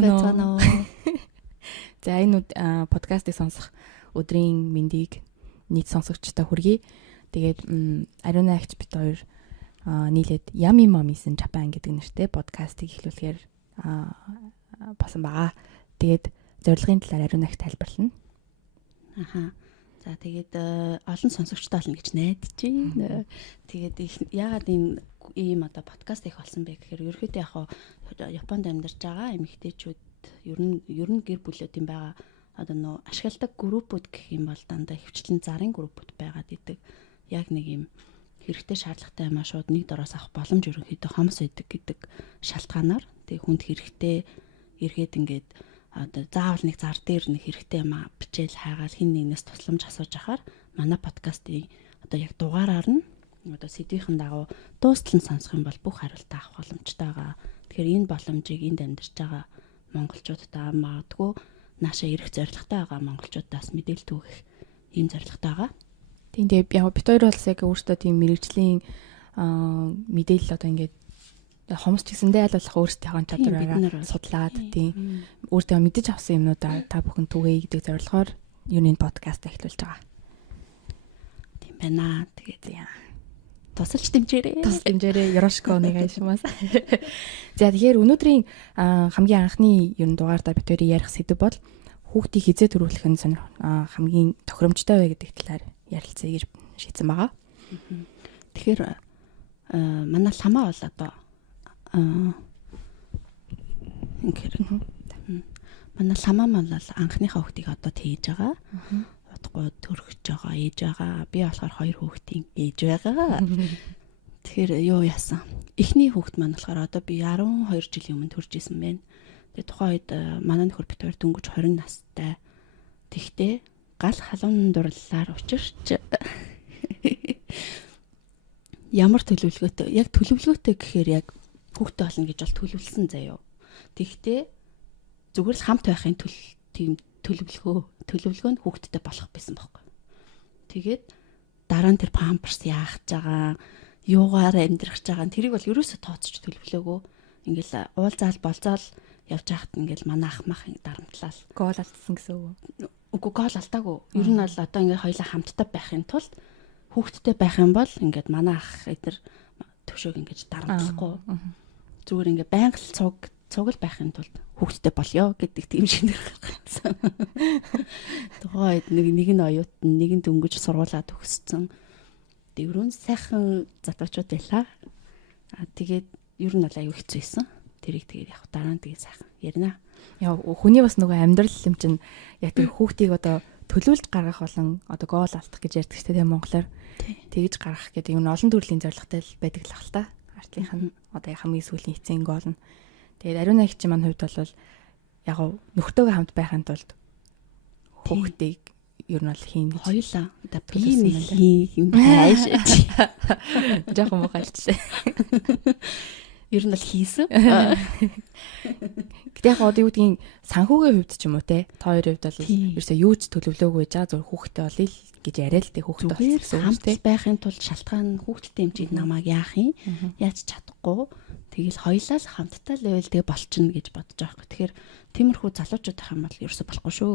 Байцгаана уу. За энэ подкастыг сонсох өдрийн мэндийг нийт сонсогчтой хүргэе. Тэгээд Ариуна агч бит хоёр нийлээд Yummy Mommies in Japan гэдэг нэртэй подкастыг эхлүүлэхээр басан байгаа. Тэгээд зорилгын талаар Ариуна агч тайлбарлана. За тэгээд олон сонсогчтой болно гэж найдаж байна. Тэгээд яагаад энэ ийм подкаст их болсон бэ гэхээр ерөөхдөө яг Японд амьдарч байгаа эмэгтэйчүүд ер нь гэр бүлүүдийн байгаа нөө ашигладаг группүүд гэх юм бол дандаа хөвчлэн зарын группүүд байгаад идэг. Яг нэг юм хэрэгтэй шаардлагатай юмаа шууд нэг дороос авах боломж ерөнхийдөө хомс өгдөг гэдэг шалтгаанаар тэг хүнд хэрэгтэй эргээд ингээд заавал нэг зар дээр нэг хэрэгтэй юмаа бичээл хайгаал хин нэгнээс тусламж асууж ахаар манай подкастын яг дугаараар нь сэдвийн дагуу дуустал нь сонсох юм бол бүх хариултаа авах боломжтой байгаа. Тэгэхээр энэ боломжийг энд амьдарч байгаа монголчуудаа магадгүй нааша ирэх зорилготой байгаа монголчуудаас мэдээлэл түгэх ийм зорилготой байгаа. Тийм яг бит хоёр бол яг өөртөө тийм мэрэгжлийн мэдээлэл ингээд хомс ч гэсэндээ аль болох өөрсдийнхөө чадвараараа судлаад тийм өөртөө мэдэж авсан юмнуудаа та бүхэн түгээе гэдэг зорилгоор юуны подкаст эхлүүлж байгаа. Тийм байна. Тэгээд тусалж дэмжээрэй. Ёрошко нэгайшмаас. За тэгэхээр өнөөдрийн хамгийн анхны ер нь дугаартаа бит хоёрын ярих сэдв бол хүүхдийг хизээ төрүүлэх нь хамгийн тохиромжтой вэ гэдэг талаар ярилцъя гэж шийдсэн байгаа. Тэгэхээр манай ламаа бол манай ламаа бол анхныхаа хүүхдийг хийж байгаа. Удахгүй төрөж байгаа, ээж байгаа. Би болохоор 2 хүүхдийн ээж байгаа. Тэгэхээр юу яасан? Эхний хүүхд маань болохоор би 12 жилийн өмнө төрж исэн байна. Тэгээ тухайн үед манай нөхөр бит хоёр дөнгөж 20 настай. Тэгтээ гал халуун дурлалаар учирч ямар төлөвлөгөөтэй яг төлөвлөгөөтэй гэхээр яг хүүхдтэй болно гэж бол төлөвлөсөн заяа. Тэгтээ зүгээр л хамт байхын тийм төлөвлөгөө нь хүүхдтэй болох байсан байхгүй. Тэгээд дараа нь тэр памперс яахж байгаа, юугаар амьдрах байгаа тэрийг бол ерөөсө тооцож төлөвлөөгөө. Ингээл уулзаал болзаал явж байхад ингээл манай ах мах дарамтлал гол алдсан гэсэн үг. Үгүй гол алдаагүй. Ер нь бол ингээд хоёулаа хамтдаа байхын тулд хүүхдтэй байх юм бол ингээд манай ах эдэр төвшөөг ингээд дарамтлахгүй. Зүгээр ингээд байнга цугл байхын тулд хүүхдтэй болёо гэдэг тийм шинээр гаргасан. Тухайд нэг нь оюутан, нэг нь дөнгөж сургуулаа төгссөн. Дөрвөн сайхан залуучууд байлаа. Тэгээд ер нь бол аюу хэцүү байсан. Тэрийг тэгээд яг дараа нь тэгээд сайхан ярина. Яа хүний бас нөгөө амьдрал юм чинь яг тэр хүүхдийг төлөвлөж гаргах болон гол алдах гэж ярьдаг ч тийм монголоор тэгж гаргах гэдэг юм олон төрлийн зорилготой байдаг л ахал та. Артлынх нь хамгийн сүүлийн эцсийн гол нь. Тэгээд Ариуна их чи маань хувьд бол яг нөхөртөөгөө хамт байхын тулд хүүхдийг ер нь бол хийн гэж хоёулаа би юм хайш. Жохон мохайлчлаа. Ер нь бол хийсэн. Гэтэ яг юу гэдгийг санхүүгийн хувьд ч юм уу те та хоёрын хувьд бол ерөөсөө юу ч төлөвлөөгүй жаа зөв хүүхдтэй болъё гэж яриа л те хүүхдтэй болсон хамт байхын тулд шалтгаан хүүхдтэй юм чи намайг яах юм яаж чадахгүй тэгэл хоёлаа л хамтдаа л байвал тэгээ болчихно гэж бодож байгаа юм. Тэгэхээр тиймэрхүү залуучууд ах юм бол ерөөсөө болохгүй шүү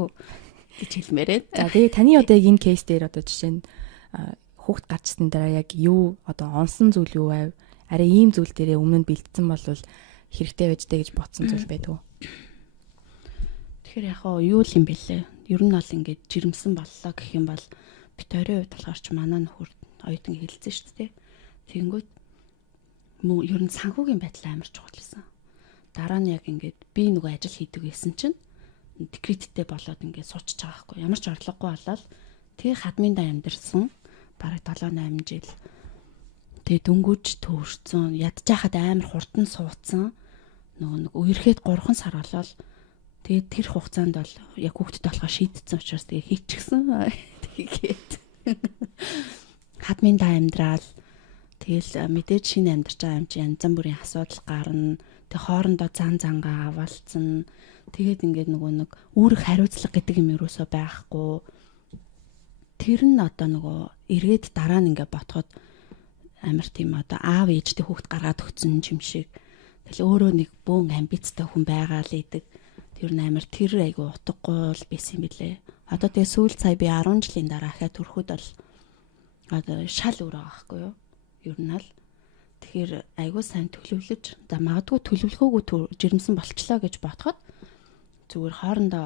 гэж хэлмээрээ. За тэгээ таны энэ кейс дээр жишээ нь хүүхд гарчсан дараа яг юу онсон зүйл юу байв? Арай ийм зүйл дээрээ өмнө нь бэлдсэн бол хэрэгтэй байж дээ гэж бодсон зүйл байдгүй. Тэгэхээр яг юу л юм бэлээ. Ер нь бол ингээд жирэмсэн боллоо гэх юм бол бит хоёрын хувьд болохоор ч манай нөхөр оюутан хэлсэн шүү дээ. Тэгэнгүүт ер нь санхүүгийн байдал амар чухал байсан. Дараа нь яг ингээд би нөгөө ажил хийдэг байсан чинь декреттэй болоод ингээд суучих байгаа байхгүй. Ямар ч орлогогүй болоод тэгээ хадминдаа амьдэрсэн бараг 7-8 жил. Тэгээ дөнгөж төөрцөн ядчихад амар хурдан суудсан. Нөгөө нэг үерхэд 3 сар болол тэгээд тэр хугацаанд бол яг хүүхдтэй болохоо шийдсэн учраас тэгээ хийчихсэн. Тэгээд хадминдаа амьдрал тэгэл мэдээж шинэ амьдарч байгаа юм чи янз бүрийн асуудал гарна. Тэг хоорондоо зангаа авалцсан. Тэгээд ингээд нөгөө нэг үүрэг хариуцлага гэдэг юм ерөөсөө байхгүй. Тэр нь нөгөө эргээд дараа нь ингээд ботход амар тийм аав ээжтэй хүүхд гаргаад өгсөн юм шиг. Тэгэл өөрөө нэг бөөн амбицтай хүн байгаа л идэг. Тэр амар тэр айгу утгагүй л байсан юм билээ. Одоо тэгээ сүүл сая би 10 жилийн дараа ахаа төрөхөд бол одоо шал өөр байгаа байхгүй юу? Ер нь л тэгэхээр айгу сайн төлөвлөж за магадгүй төлөвлөгөөгүй жирэмсэн болчлоо гэж бодоход зүгээр хоорондоо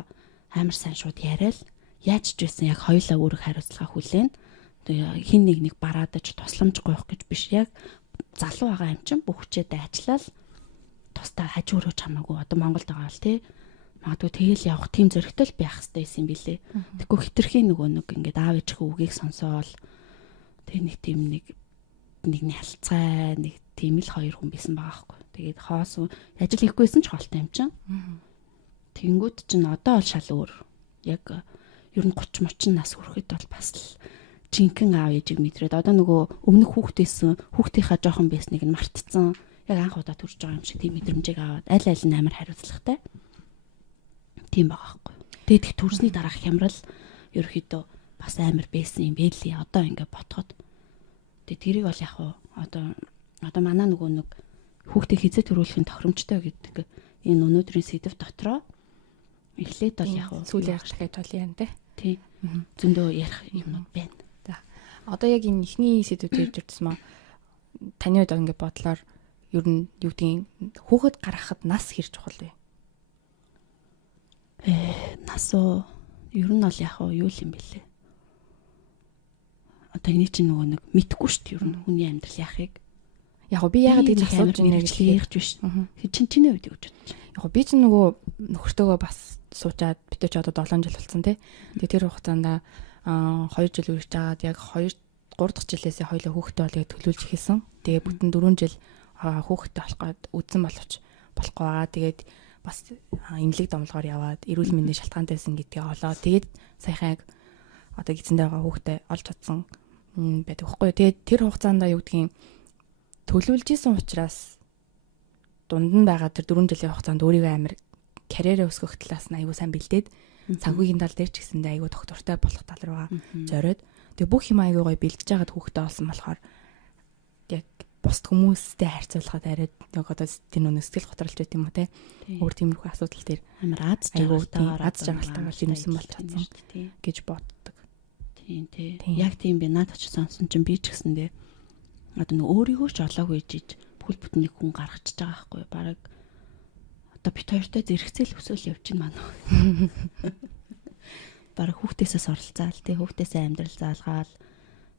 амар сайн шууд яриад яаж ч байсан яг хоёулаа өөрөг хариуцлага хүлээн. Тэгээ хин нэг бараадаж тусламж гойх гэж биш яг залуу байгаа юм чинь бүх хүчээдээ ажиллаад тусдаа хажуурууч хамаагүй одоо Монголд байгаа л тий магадгүй тэгэл явах тийм зөрөгтэй л байх хэрэгтэй юм билээ. Тэгэхгүй хитрхийн нөгөө нэг ингээд аав ээжийнхээ үгийг сонсоол тэг нэг тийм нэг нялцгай нэг тийм л хоёр хүн байсан байгаа байхгүй. Тэгээд хоос ажил хийхгүйсэн ч хоолтой юм чинь. Тэнгүүд чинь одоо бол шал өөр. Яг ер нь 30 30 нас хүрэхэд бол бас л жинхэнэ аав ээжийг мэдрээд одоо нөгөө өмнөх хүүхдийнхаа жоохон байсныг нь мартцсан. Яг анх удаа төрж байгаа юм шиг тийм мэдрэмжийг аваад аль нь амар хариуцлагатай. Тийм байгаа байхгүй. Тэгээд их төрсний дараах хямрал ерөөхдөө бас амар байсан юм бэлээ. Одоо ингээд ботход. Тэгээд тэрийг бол яг одоо манай нөгөө нэг хүүхдийг хизээ төрүүлэхийн тохиромжтой гэдэг энэ өнөөдрийн сэдв дотроо эхлээд бол яг сүүлийн ярилцлагыг тол яана те. Тийм. Зөндөө ярих юмнууд байна. За. Одоо яг энэ ихний сэдвүүд ярьж ирсэн маа таны хувьд ингээд бодлоор ер нь юу гэдгийг хүүхэд гаргахад нас хэр чухал вэ? Нас уу ер нь бол яг юу л юм бэлээ. Одоо энэ чинь нөгөө нэг мэдхгүй шүү дээ ер нь хүний амьдрал яахыг. Яг би яагаад гэж асууж байна гэж ярьж биш. Чиний үед юу гэж бодож байна? Яг би ч нөгөө нөхөртөөгөө бас суучаад бид ч одоо 7 жил болсон тий. Тэгээ тэр хугацаанд 2 жил үргэлж жагаад яг 2 3 дахь жилээсээ хоёлаа хүүхдээ бол яг төлөвлөж эхэлсэн. Тэгээ бүтэн 4 жил хүүхдээ болох гээд үдсэн болохгүй байгаа. Тэгээд бас эмнэлэг домлогоор яваад эрүүл мэндийн шалтгаантайсэн гэдгийг олоо. Тэгээд саяхан яг одоо гизэндээ байгаа хүүхдээ олж чадсан байдаг байхгүй. Тэгээд тэр хугацаанд юу гэдгийг төлөвлөж исэн учраас дунд нь байгаа тэр 4 жилийн хугацаанд өөрийгөө амар карьераа өсгөх талаас нь аягүй сайн бэлдээд цагүйн тал дээр ч гэсэндээ аягүй доктортой болох тал руугаа зориод тэг бүх юм аягүй гоё бэлдэж байгаад хүүхдээ олсон болохоор яг бусд хүмүүстэй харьцуулахад арай яг одоо тийм нөө сэтгэл готролж байт юм уу те өөр тиймэрхүү асуудал дээр амар аз жаргалтайгаар жинсэн болж чадсан гэж боддог. Тийм тий. Яг тийм би надад ч сонсон чинь би ч гэсэндээ одоо нөө өөрийгөө ч олоогүй жиж бүхэл бүтэн нэг хүн гаргачихж байгаа байхгүй бараг одоо бит хоёртой зэрэгцээл өсөөл явж байна маань. Бараг хүүхдээсээ суралцаал тий хүүхдээсээ амьдрал заалгаал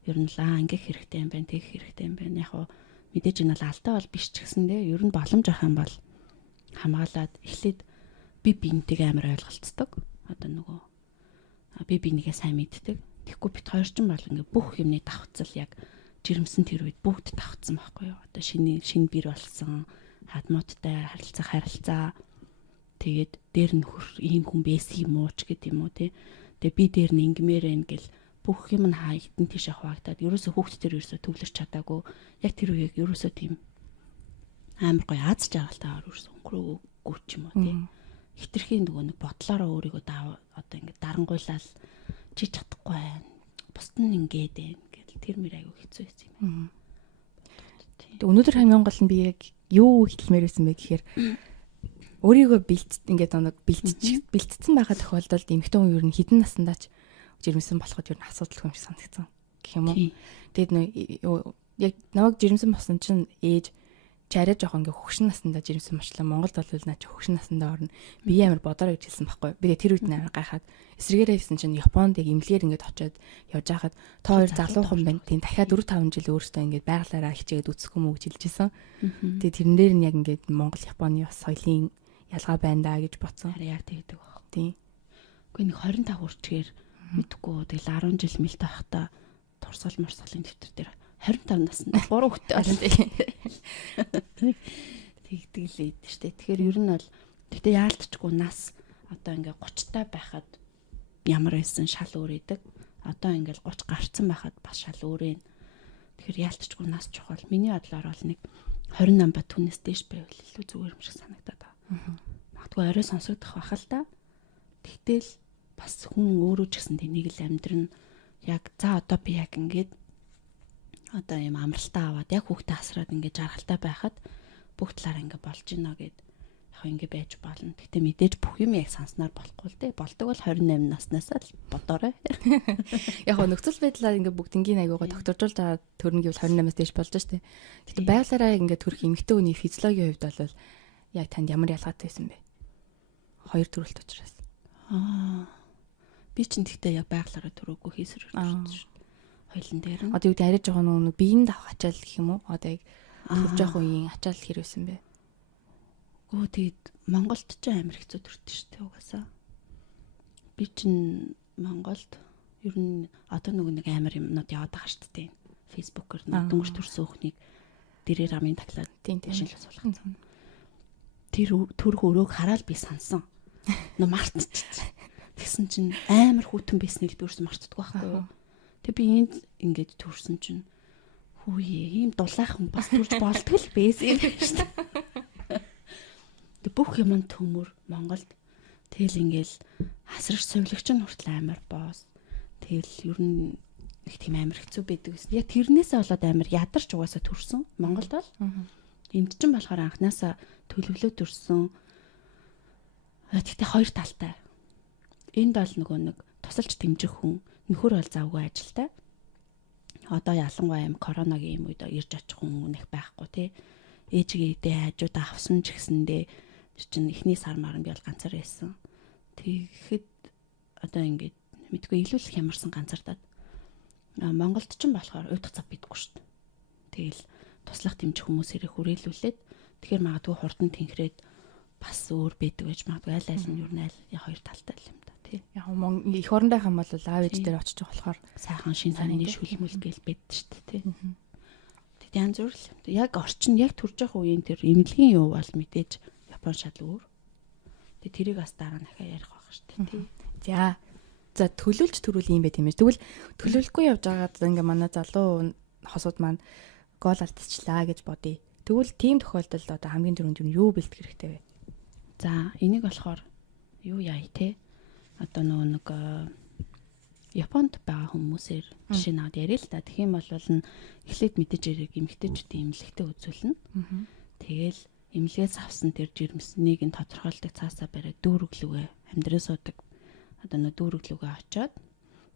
ер нь л ингээх хэрэгтэй юм байна тэгэх хэрэгтэй юм байна. Яг мэдээж энэ бол алдаа бол биш ч гэсэндээ ер нь боломж авах юм бол хамгаалаад эхлээд би бинтийг амар ойлголцдог. Одоо нөгөө би бинийгээ сайн мэддэг. Тэгэхгүй бит хоёр ч юм бол ингээ бүх юмны давхцал яг жирэмсэн тэр үед бүгд давхцсан байхгүй юу. Одоо шинэ бэр болсон хадмуудтай харилцаа тэгээд дээр нь ийм хүн байсан юм уу ч гэдэг юм уу тий. Тэгээ би дээр нь ингмээр ингээл бүх юм нь хаягдан тийшээ хуваагдаад ерөөсөө хүүхд төр ерөөсөө төвлөрч чадаагүй. Яг тэр үеийг ерөөсөө тийм амар гоё аз жаргалтайгаар ерөөсөө өнгөрөөгүй ч юм уу тий. Хитрхийн нөгөө нэг бодлороо өөрийгөө одоо ингээд дарангуйлал чи чадахгүй байна. Бусд нь ингээд байна гэл тэр мөр аягүй хэцүү байсан юм. Тэг өнөөдөр хамгийн гол нь би яг юу хэлмээр байсан бэ гэхээр өөрийгөө ингээд нэг бэлтцсэн байгаа тохиолдолд эмэгтэй хүн ер нь хідэн наснда ч жирэмсэн болоход ер нь асуудал юм шиг санагдсан гэх юм уу. Тэгэд яг намайг жирэмсэн болсон чинь ээж чараа жоох ингээ хөгшин наснда жирэмсэн болчлаа. Монголд бол наа чи хөгшин наснда орно. Би амар бодорой гэж хэлсэн байхгүй. Би тэр үед амар гайхаад эсрэгээрээ хэлсэн чинь Японд яг имлэгээр ингээд очиод явж байхад та хоёр залуухан байна. Тийм дахиад 4 5 жил өөртөө ингээд байгалаараа хичээгээд үсэх юм уу гэж хэлжсэн. Тэгээ тэрэн дээр нь яг ингээд Монгол Японы бас соёлын ялгаа байна даа гэж бодсон. Яг тэгдэг баг. Тийм. Үгүй нэг 25 хүрчээр мэдгүй тэгэл 10 жил мэлтэй байхдаа турсгал мурсгалын дэвтэр дээр 25 наснд 3 хүүтэй олон тэгдэг л ийд штэ. Тэгэхээр ер нь бол тэгтээ яалтчгүй нас одоо ингээ 30 таа байхад ямар байсан шал өөр идэг. Одоо ингээл 30 гарцсан байхад бас шал өөр юм. Тэгэхээр яалтчгүй нас чухал. Миний бодлоор бол нэг 28 ба түүнээс дээш байвал илүү зүгээр юм шиг санагдаад байна. Магадгүй орой сонсогдох байх л да. Тэгтэл бас хүн өөрөө ч гэсэн тэнийг л амьдрын яг за одоо би яг ингээд одоо юм амралтаа аваад яг хүүхдээ асраад ингээд жаргалтай байхад бүх талаараа ингээд болж гинэ гэд яг ингэ байж болно. Гэтэ мэдээж бүх юм яг санснаар болохгүй л дээ. Болдог бол 28 наснаас л бодоорой. Яг гоо нөхцөл байдлаар ингээ бүгднгийн айгуугаа докторжуулж байгаа төрн гэвэл 28-аас дээш болж штэ. Гэтэ байгалаараа ингээ төрөх эмэгтэй хүний физиологийн хувьд бол яг танд ямар ялгаатай байсан бэ? Хоёр төрөлт учраас. Би ч тэгтээ яг байгалаараа төрөөгүй хийсрэж байна шүү. Хоёлын дээр нь. Одоо юу гэдэг арай жоохон нөгөө биеинд авах ачаал гэх юм уу? Одоо яг төрж явах үеийн ачаал хэрвэсэн бэ? Өө тэгэд Монголд ч амар хэцүү төрдөө шүү дээ угаасаа. Би чинь Монголд ер нь одоо нэг амар юмнууд яваад байгаа шүү дээ. Фэйсбүүкээр дөнгөж төрсөн хүүхнийг дэрээр амын таглаад шинжлэх суулгах. Тэр төрх өрөөг хараад би сансан. Мартчихсан. Тэгсэн чинь амар хүүтэн байсныг дүүрсэн мартдаг байхгүй юу? Тэг би энд ингэж төрсэн чинь хөөе ийм дулаахан бас төрж болтго л байсан юм шүү дээ. Тэг бүх юм төмөр Монголд тэгэл ингээл хасрагч сувлагч нь хүртэл амар боос. Тэгэл ер нь нэг тийм амар хэцүү байдаг гэсэн. Яг тэрнээсээ болоод амар ядарч угаасаа төрсэн. Монголд бол энд чинь болохоор анханасаа төлөвлөө төрсэн. Тэгтээ хоёр талтай. Энд бол нөгөө нэг тусалж дэмжих хүн, нөхөр бол завгүй ажилтай. Одоо ялангуяа юм коронагийн юм үед ирж очих хүн нэх байхгүй тий. Ээжигээ хажуудаа авсан ч гэсэндээ тэр чинь эхний сар маран би бол ганцаар байсан. Тэгэхэд одоо ингээд мэдгүй илүүлэх ямарсан ганцаардаад. Монголд ч юм болохоор уйдах цав бидгүй шүү дээ. Тэгэл туслах дэмжих хүмүүсээрээ хүрээлүүлээд тэгэхээр магадгүй хурдан тэнхрээд бас өөр байдаг байж магадгүй аль нь юу нэг хоёр талтай л юм да тий. Яг эх орондоо хам бол аав ээж дээр очиж болохоор сайхан шин санааны шүлмэл гээл байдаг шүү дээ тий. Тэгэд янз бүр л юм. Яг орчин яг төрж явах үеийн тэр эмнэлгийн юу бол мэдээж Япон шал өөр. Тэгээ тэрийг бас дараа нь ахаа ярих байх шүү дээ тий. За төлөвлөж төрүүл юм байт юм биш. Тэгвэл төлөвлөхгүй явж байгаад ингээ манай залуу хосууд маань гол алдчихлаа гэж бодъё. Тэгвэл тийм тохиолдолд одоо хамгийн түрүүнд юу бэлтгэх хэрэгтэй вэ? За энийг болохоор юу яа те одоо нэг Японд байгаа хүмүүсээр жишээ наваад яриа л та. Тэгэх юм бол эхлээд мэдээж яриг эмгтээчүүдийн эмнэлэгтээ үзүүлнэ. Тэгэл эмнэлгээс авсан тэр жирэмснийг нь тодорхойлдог цаасаа бариад дүүргэлүгэ амьдраа суудаг. Одоо нэг дүүргэлүгэ очоод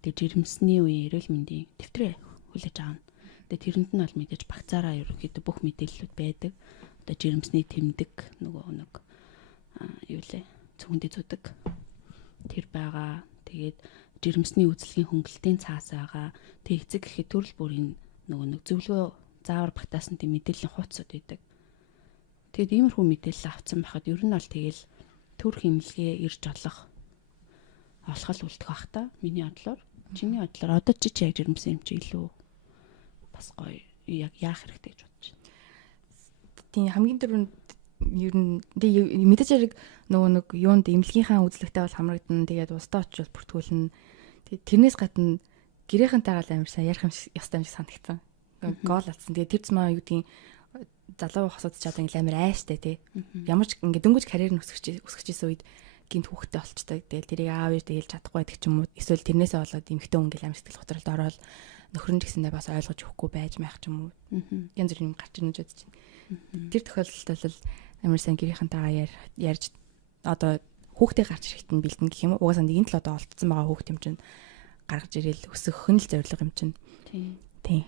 тэр жирэмсний үе эрүүл мэндийн дэвтрээ хүлээж авна. Тэгээ тэрэнд нь бол мэдээж багцаараа ерөнхийдөө бүх мэдээллүүд байдаг. Одоо жирэмсний тэмдэг нөгөө нэг юу лээ цүгэндээ зүдэг тэр байгаа. Тэгээд жирэмсний үйлчлэгийн хөнгөлтийн цаас байгаа. Тэг эцэг гэхэд төрөл бүрийн нөгөө нэг зөвлөгөө заавар багтаасан тийм мэдээллийн хуудасууд байдаг. Тэгэд иймэрхүү мэдээлэл авсан байхад ер нь бол тэгэл төрх эмнэлгээ ирж олох үлдэх бах та. Миний бодлоор. Чиний бодлоор одоо чи яг жирэмсэн юм чи илүү бас гоё яг яах хэрэгтэй гэж бодож байна. Тийм хамгийн түрүүнд ер нь мэдээж хэрэг нөгөө нэг юунд эмнэлгийнхаа үзлэгтэй бол хамрагдана. Тэгээд устдаа очиж бүртгүүлнэ. Тэрнээс гадна гэрээхэнтэйгээ амар сайн ярих юм ястай юм шиг санагдсан. Гол алдсан. Тэгээд тэр змаа юу гэдгийг залуу хосууд ч одоо ингээл амар айштай тий. Ямар ч ингээ дөнгөж карьер нь өсгөжсэн үед гинт хүүхдтэй болчтой. Тэгэл тэрийг аав ээж дээл чадахгүй байдаг ч юм уу. Эсвэл тэрнээсээ болоод эмхтэн ингээл амар сэтгэл готролд ороод нөхөр нь гэсэндээ бас ойлгож өгөхгүй байж маях ч юм уу. Янз бүрийн юм гарч ирнэ гэж бодож байна. Тэр тохиолдолд бол амар сайн гэрийнхэнтэйгээ ярьж одоо хүүхдээ гарч ирэхэд нь бэлдэн гэх юм уу. Угаасаа нэгэн л одоо олдсон байгаа хүүхд юм чинь гаргаж ирээл өсөх нь л зорилго юм чинь. Тийм.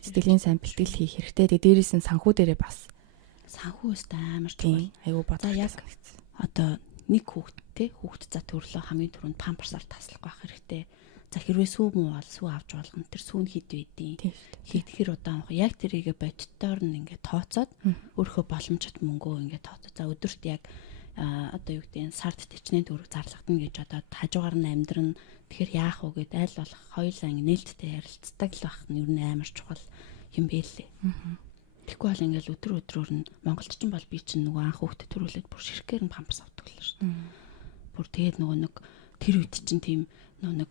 Сэтгэлийн сайн бэлтгэл хийх хэрэгтэй. Тэгээ дээрээс нь санхүү дээрээ бас санхүүст амар чухал. Айгу бодох яг одоо нэг хүүхд за төрлөө хамгийн түрүүнд памперсаар таслах байх хэрэгтэй. За хэрвээ сүү муу бол сүү авч болгоно. Тэр сүү нь хэд байдیں۔ Хэдхэр удаан авах. Яг тэрийгэ бодтоор нь ингээд тооцоод өөрийнхөө боломжит мөнгөө ингээд тооцоо. За өдөрт яг одоо юу гэдэг нь сард төчнээ төгрөг зарлагдана гэж одоо хажуугаар нь амьдрын. Тэгэхээр яах вэ гэд аль болох хоёулаа нээлттэй ярилцдаг л байх нь ер нь амар чухал юм бэлээ. Тэгэхгүй бол ингээл өдрөөр нь монголччин бол би чинь нөгөө анх хүүхдэд төрүүлээд бүр ширхгээр нь памперс авдаг л шүү дээ. Бүр тэгээд нөгөө нэг тэр үед чинь тийм нөгөө нэг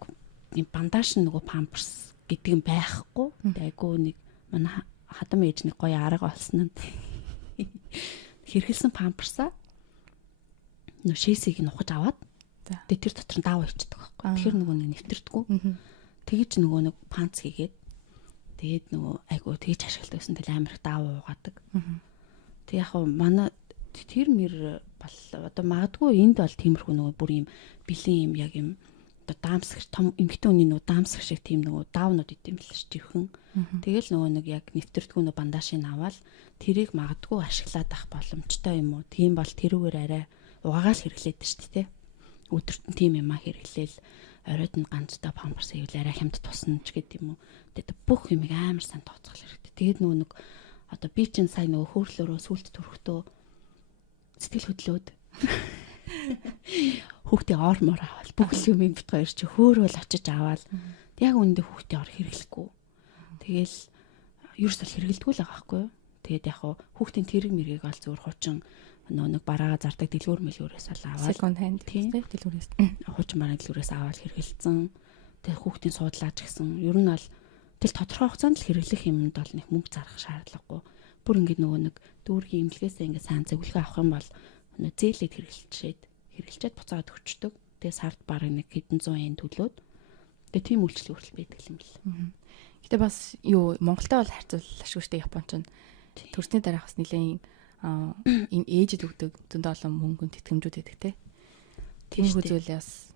юм бандаж нөгөө памперс гэдэг юм байхгүй. Айгуу нэг манай хадам ээж нэг гоё арга олсон нь хэрхэлсэн памперсаа нөгөө шээсийг нь ухаж аваад тэгээд тэр дотор нь даав ичдэг байхгүй. Тэгэхээр нөгөө нэг нэвтэрдэггүй. Тэгэж нөгөө нэг панц хийгээд тэгээд нөгөө айгуу тэгж ашигладаг гэсэн тэл амар их даав уугадаг. Тэг яг манай тэр мэр одоо магадгүй энд бол тиймэрхүү нөгөө бүр юм бэлэн юм яг юм одоо даамсгч том эмхтэн үний нөгөө даамсгч шиг тийм нөгөө даавнууд идэм билээ ш живхэн. Тэгэл нөгөө нэг яг нэвтэрдгүү нөгөө бандажийг аваад тэрийг магадгүй ашиглаад ах боломжтой юм уу? Тийм бол тэрүүгээр арай угаагаал хэрэглээд шүү дээ. Өдөрт нь тийм юм а хэрэглээл оройд нь ганцтай памперс хийвэл арай хямд тусна ч гэдэг юм уу. Тэгээд бүх юмыг амар сайн тооцоол хэрэгтэй. Тэгээд нөгөө нэг одоо би чинь сайн нөгөө хөөрлөөрөө сүлд төрөхдөө сэтгэл хөдлөөд хүүхдээ ормоор аваад бүх юм бит хоёр чи хөөрөөл очиж аваад яг үүндээ хүүхдээ ор хэрэглэхгүй. Тэгэл ерөөсөл хэрэгэлдэггүй л байгаа байхгүй юу. Тэгээд яг хүүхдийн тэрэг мэргийг ол зүгээр хучин нэг бараа зардаг дэлгүүр мэлгүүрээс л аваад second hand тийм дэлгүүрээс хучин бараа дэлгүүрээс аваад хэрэгэлцэн. Тэгээд хүүхдийн суудлаач гэсэн ер нь бол тэл тодорхой хугацаанд л хэрэглэх юмд бол нэг мөнгө зарах шаардлагагүй. Бүр ингээд нөгөө нэг дүүргийн имлгээсээ ингээд сайн зөвлөгөө авах юм бол зээлээд хэрэглчээд буцаад өгчдөг. Тэгээ сард бараг нэг хэдэн зуун yen төлөөд тэгээ тийм үйлчлэл хүртэл байдаг юм бэл. Гэтэ бас юу Монголтой бол харьцуулашгүй штэ Японч нь төрсний дараах бас нэлээд ийм ээжэд өгдөг зөндөө олон мөнгөнд тэтгэмжүүд байдаг те. Тийм зүйл бас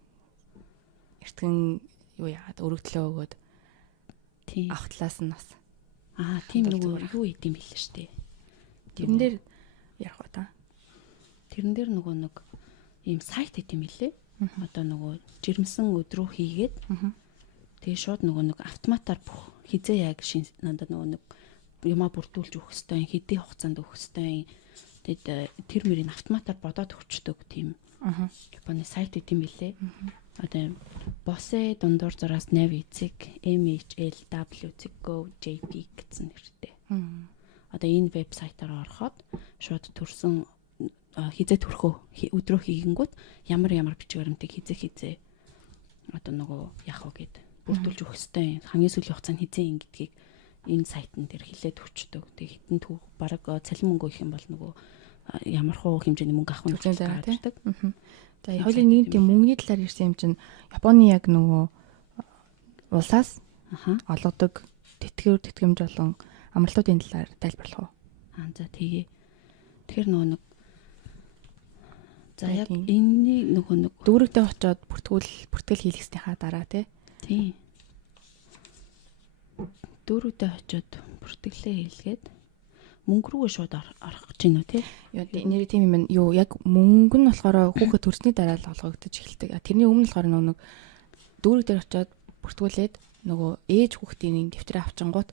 эртгэн юу яагаад өргөдлөө өгөөд тийм авах талаас нь бас тийм нөгөө юу идэм билээ штэ. Тэрэн дээр ярих уу та? Тэрэн дээр нөгөө нэг ийм сайт идэм билээ. Одоо нөгөө жирэмсэн өдрөө хийгээд тэгээ шууд нөгөө нэг автоматар бүх хизээ яг надад нөгөө нэг юмаа бүрдүүлж өгөх хэвээр хэдийн хугацаанд өгөх хэвээр тэгээд тэр мөрийг автоматар бодоод өгчдөг тийм Японы сайт идэм билээ. Одоо Bose дундуур зураас nav эцэг MHLW.go.jp гэсэн нэртэй. Одоо энэ вебсайтаар ороход шууд төрсөн хизээ төрхөө өдрөө хийгэнгүүт ямар бичвэрэмтэй хизээ одоо нөгөө яах вэ гэд бүрдүүлж өгөх хэвээр хамгийн сүүлийн хугацаанд хизээ ингэдгийг энэ сайтн дээр хилээд өчтдөг. Тэг хитэн төв бараг цалин мөнгө их юм бол нөгөө ямар хуу хэмжээний мөнгө авах нь гардаг. За хоёулын нэг тийм мөнгөний талаар ирсэн юм чинь Японы яг нөгөө улсаас олгодог тэтгэмж болон амралтуудын талаар тайлбарлах уу? За тэгээ. Тэгэхээр нөгөө нэг за яг энэний нөгөө нэг дүүрэгтэй очиод бүртгэл хийлгэснийхаа дараа тий. Дүүрэгтэй очиод бүртгэлээ хийлгээд мөнгө рүүгээ шууд орох гэж байна уу тий? Нэр тийм юм юу яг мөнгө нь болохоор хүүхэд төрсний дараа л олгогдож эхэлдэг. Тэрний өмнө болохоор нөгөө дүүрэг дээр очиод бүртгүүлээд нөгөө ээж хүүхдийн дэвтэрээ авчингууд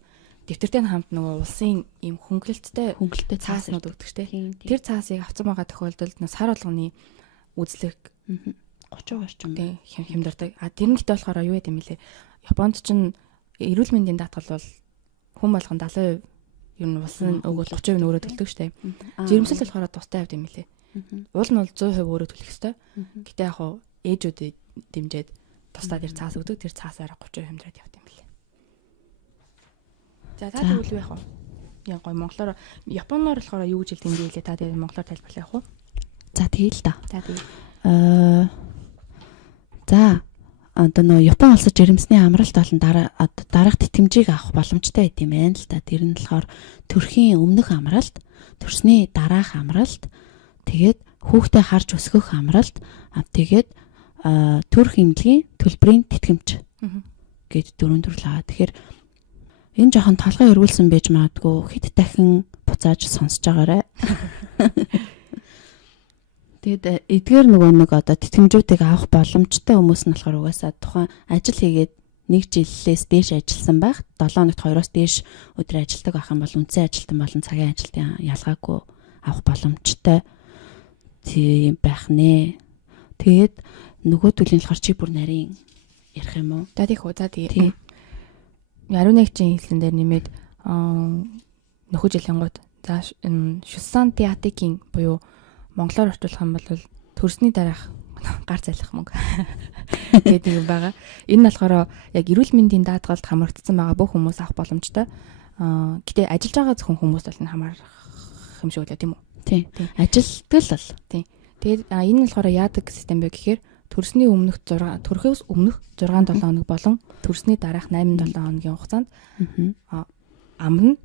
дэвтэртэй хамт нөгөө улсын ийм хөнгөлөлттэй цааснууд өгдөг штэ. Тэр цаасыг авсан байгаа тохиолдолд сар болгоны үзлэг 30% орчим хямдардаг. Тэр нь гэдэг болохоор юу гэдэг юм бэлээ? Японд ч эрүүл мэндийн даатгал бол хүн болгон 70% ер нь улсын өгөөл 30% нь өөрөө төлдөг штэ. Жирэмсэл болохоор тустай авд юм бэлээ. Уул нь бол 100% өөрөө төлөх ёстой. Гэтэ яг хуу ээжүүдэд дэмжиж тусдаа тэр цаас өгдөг. Тэр цаасаараа 30% хямдраад явд юм бэлээ. За та тэгвэл юу яах вэ? Яг гой монголоор японоор болохоор юу гэж хэлдэг вэ? Та тэгээд монголоор тайлбарлах яах вэ? За тэгэл та. За тэгээ. За одоо нөө Япон улсад жирэмсний амралт болон дараах тэтгэмжийг авах боломжтой гэдэм байна л да. Тэр нь болохоор төрхийн өмнөх амралт, төрсний дараах амралт, тэгээд хүүхдээ харж өсгөх амралт, тэгээд төрх эмнэлгийн төлбөрийн тэтгэмж гэд дөрвөн төрөл байгаа. Тэгэхээр энэ жоохон толгой өргүүлсэн байж магадгүй хэд дахин буцааж сонсож байгаарай. Тэгэд эдгээр нөгөө нэг одоо тэтгэмжүүдийг авах боломжтой хүмүүс нь болохоор угаасаа тухайн ажил хийгээд 1 жилээс дээш ажилласан байх, 7 хоногт 2-оос дээш өдөр ажилладаг байх юм бол үндсэн ажилтан болон цагийн ажилтан ялгаагүй авах боломжтой тийм байх нэ. Тэгээд нөгөө төлийн болохоор чи бүр нарийн ярих юм уу? За тийх үү. За тэгээ. 11-ийн хэлсэн дээр нэмээд нөхөж жилингууд за Шусанти Атикийн буюу монголоор орчуулах юм бол төрсний дараах гар зайлах мөнгө гэдэг юм байгаа. Энэ нь болохоор яг эрүүл мэндийн даатгалд хамрагдсан байгаа бүх хүмүүс авах боломжтой. Гэтэ ажиллаж байгаа зөвхөн хүмүүс бол энэ хамаарах юм шиг үлээ тийм үү? Тийм. Ажилтдаг л бол. Тийм. Тэгээд энэ нь болохоор яадаг систем бэ гэхээр төрсний төрхөөс өмнөх 6-7 хоног болон төрсний дараах 8-7 хоногийн хугацаанд амрна.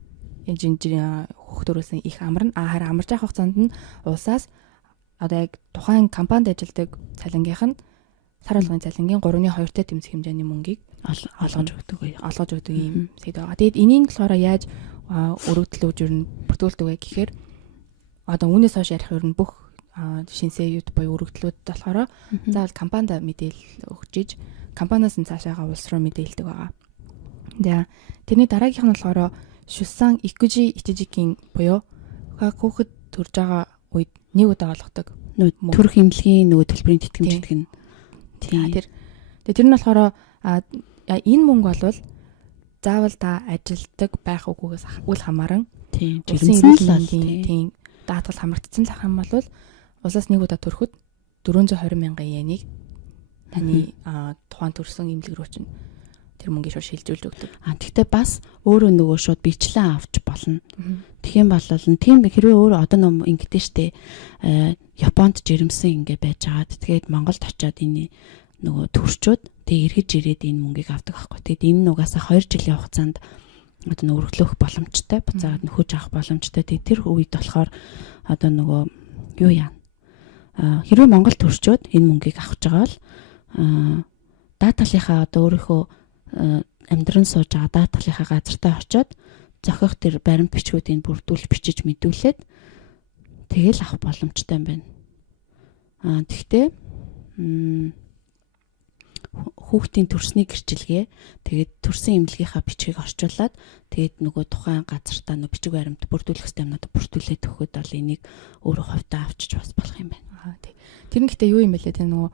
хүүхдөрөөс их амарна. Харин амарч явах хугацаанд нь улсаас одоо яг тухайн компанид ажилладаг цалингийнх нь сар болгоны цалингийн 3.2-тэй тэмцэх хэмжээний мөнгийг олгож өгдөг юм сэд байгаа. Тэгэд энийг болохоор яаж өргөдлөөж юу бүртгүүлдэг вэ гэхээр одоо үүнээс хойш ярих юм бүх шинсэүүд буюу өргөдлүүд болохоор заавал компанид мэдээлэл өгч иж компаниас нь цаашаага улс руу мэдээлдэг байгаа. Тэгээ тэрний дараагийнх нь болохоор Шүсэн Икужи Ичижикийн буюу хүүхэд төрж байгаа үед нэг удаа олгодог төрөх эмнэлгийн нөгөө төлбөрийн тэтгэмж гэдэг нь. Тэр нь болохоор энэ мөнгө болвол заавал та ажилдаг байх үгүйгээс үл хамааран жирэмсэн даатгал хамрагдсан лах юм бол улсаас нэг удаа төрөхөд 420,000 йеныг таны тухайн төрсэн эмнэлэг рүү чинь тэр мөнгөийг шууд шилжүүлж өгдөг. Тэгтээ бас өөрөө нөгөө шууд бичлэн авч болно. Тэгхийн бол тийм хэрвээ өөрөө одоо нөө ингэдэж штэ Японд жирэмсэн ингэ байж байгаад тэгээд Монголд очиод энэ нөгөө төрчөөд тэг эргэж ирээд энэ мөнгийг авдаг байхгүй. Тэгэд энэ нугасаа 2 жилийн хугацаанд одоо нөгөө өргөлөөх боломжтой, буцаад нөхөж авах боломжтой. Тэг тэр үед болохоор одоо нөгөө юу яа. Хэрвээ Монголд төрчөөд энэ мөнгийг авах гэж байгаа бол даатгалынхаа одоо өөрийнхөө амьдран сууж байгаа даатгалынхаа газартаа очиод зохих тэр баримт бичгүүдийг бүрдүүлж бичиж мэдүүлээд тэгэл авах боломжтой юм байна. Тэгтээ хүүхдийн төрсний гэрчилгээ тэгээд төрсэн эмнэлгийнхаа бичгийг орчуулад тэгээд нөгөө тухайн газартаа нөгөө бичиг баримт бүрдүүлэх системнүүд бүрдүүлээд өгөхөд бол энийг өөрөө хувьдаа авчиж бас болох юм байна. Тэр нь гэхдээ юу юм бэ лээ те нөгөө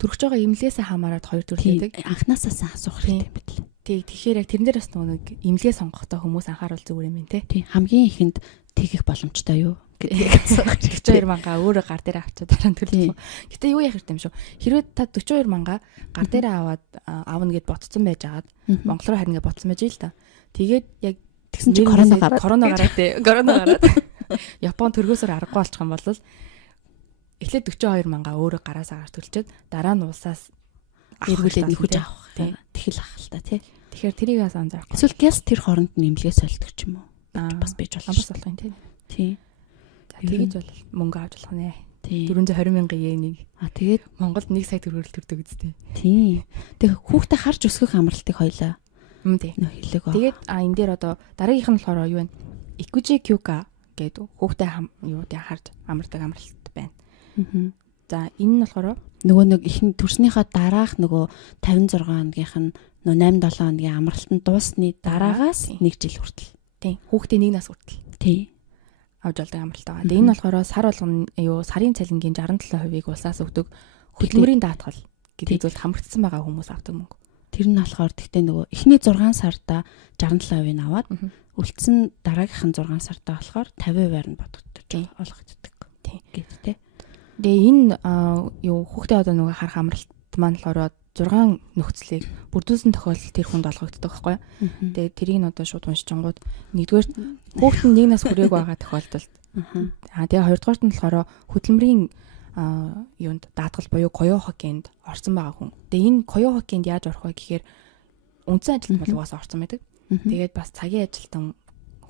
төрөж байгаа эмнэлгээс хамаарат хоёр төрлөдөг. Анхнаасаа асуух хэрэгтэй юм байна. Тэгэхээр яг тэрэн дээр бас нэг эмнэлгээ сонгохдоо хүмүүс анхаарал зүгээр юм байна те. Хамгийн ихэнд тэгэх боломжтой юу? гэдэг асуух. 42,000 өөрөө гар дээр авчаад дараа нь төлөх. Гэтэ юу яах хэрэгтэй юм шүү. Хэрвээ та 42,000 гар дээр аваад аавна гэд ботцсон байж агаад Монгол руу харин гэж ботсон байж л та. Тэгээд яг тэгсэн чинь корона гараад Япон төргөөсөр аргагүй болчих юм бол эхлээд 42,000 өөрөө гараасаа гарч төлчөөд дараа нь улсаас эргүүлээд нөхөж авах. Тэгэл ах л та тий. Тэгэхээр тэрийг бас анзаарах. Эсвэл гэс тэр хооронд нэмлэгээ солидог ч юм уу. Бас байж болно. Бас болох юм тий. Тий. Тэгэж бол мөнгө авч болох нэ. 420,000 йенийг. Тэгээд Монголд 1 сая төгрөгөөр төрдөг үстэй. Тий. Тэг хүүхдээ харж өсгөх амралтыг хойлоо. Тий. Хэлээг. Тэгээд энэ дээр одоо дараагийнх нь болохоор юу вэ? Ikuji Kyuka гэдэг хүүхдээ юу тий харж амардаг амралт байна. За энэ нь болохоор нөгөө нэг ихний төрснийхаа дараах нөгөө 56 хоногийнх нь нөгөө 8-7 хоногийн амралтанд дуусны дараагаас 1 жил хүртэл. Тий. Хүүхдээ 1 нас хүртэл. Тий. Авж олдог амралт байгаа. Тэгээ энэ болохоор сар болгоно сарын цалингийн 67%-ийг улсаас өгдөг хөдөлмөрийн даатгал гэдэг зүйлд хамрагдсан байгаа хүмүүс авдаг мөнгө. Тэр нь болохоор тэгтээ нөгөө эхний 6 сарда 67%-ийг аваад үлдсэн дараагийнх нь 6 сарда болохоор 50%-аар нь бодогдож олгогддог. Тий. Гэдэг. Тэгээ энэ хүүхдээ одоо нөгөө харах амралт маань болохоор 6 нөхцөлийг бүрдүүлсэн тохиолдолд тэр хүнд олгогддог байхгүй. Тэгээ тэрийг нь одоо шууд уншчихгууд нэгдүгээр хүүхэд нь 1 нас хүрээгүй байгаа тохиолдолд тэгээ хоёрдугаарт нь болохоор хөдөлмөрийн юунд даатгал буюу коё хоккейнд орсон байгаа хүн. Тэгээ энэ коё хоккейнд яаж орох вэ гэхээр үндсэн ажилтан бол угаасаа орсон байдаг. Тэгээд бас цагийн ажилтан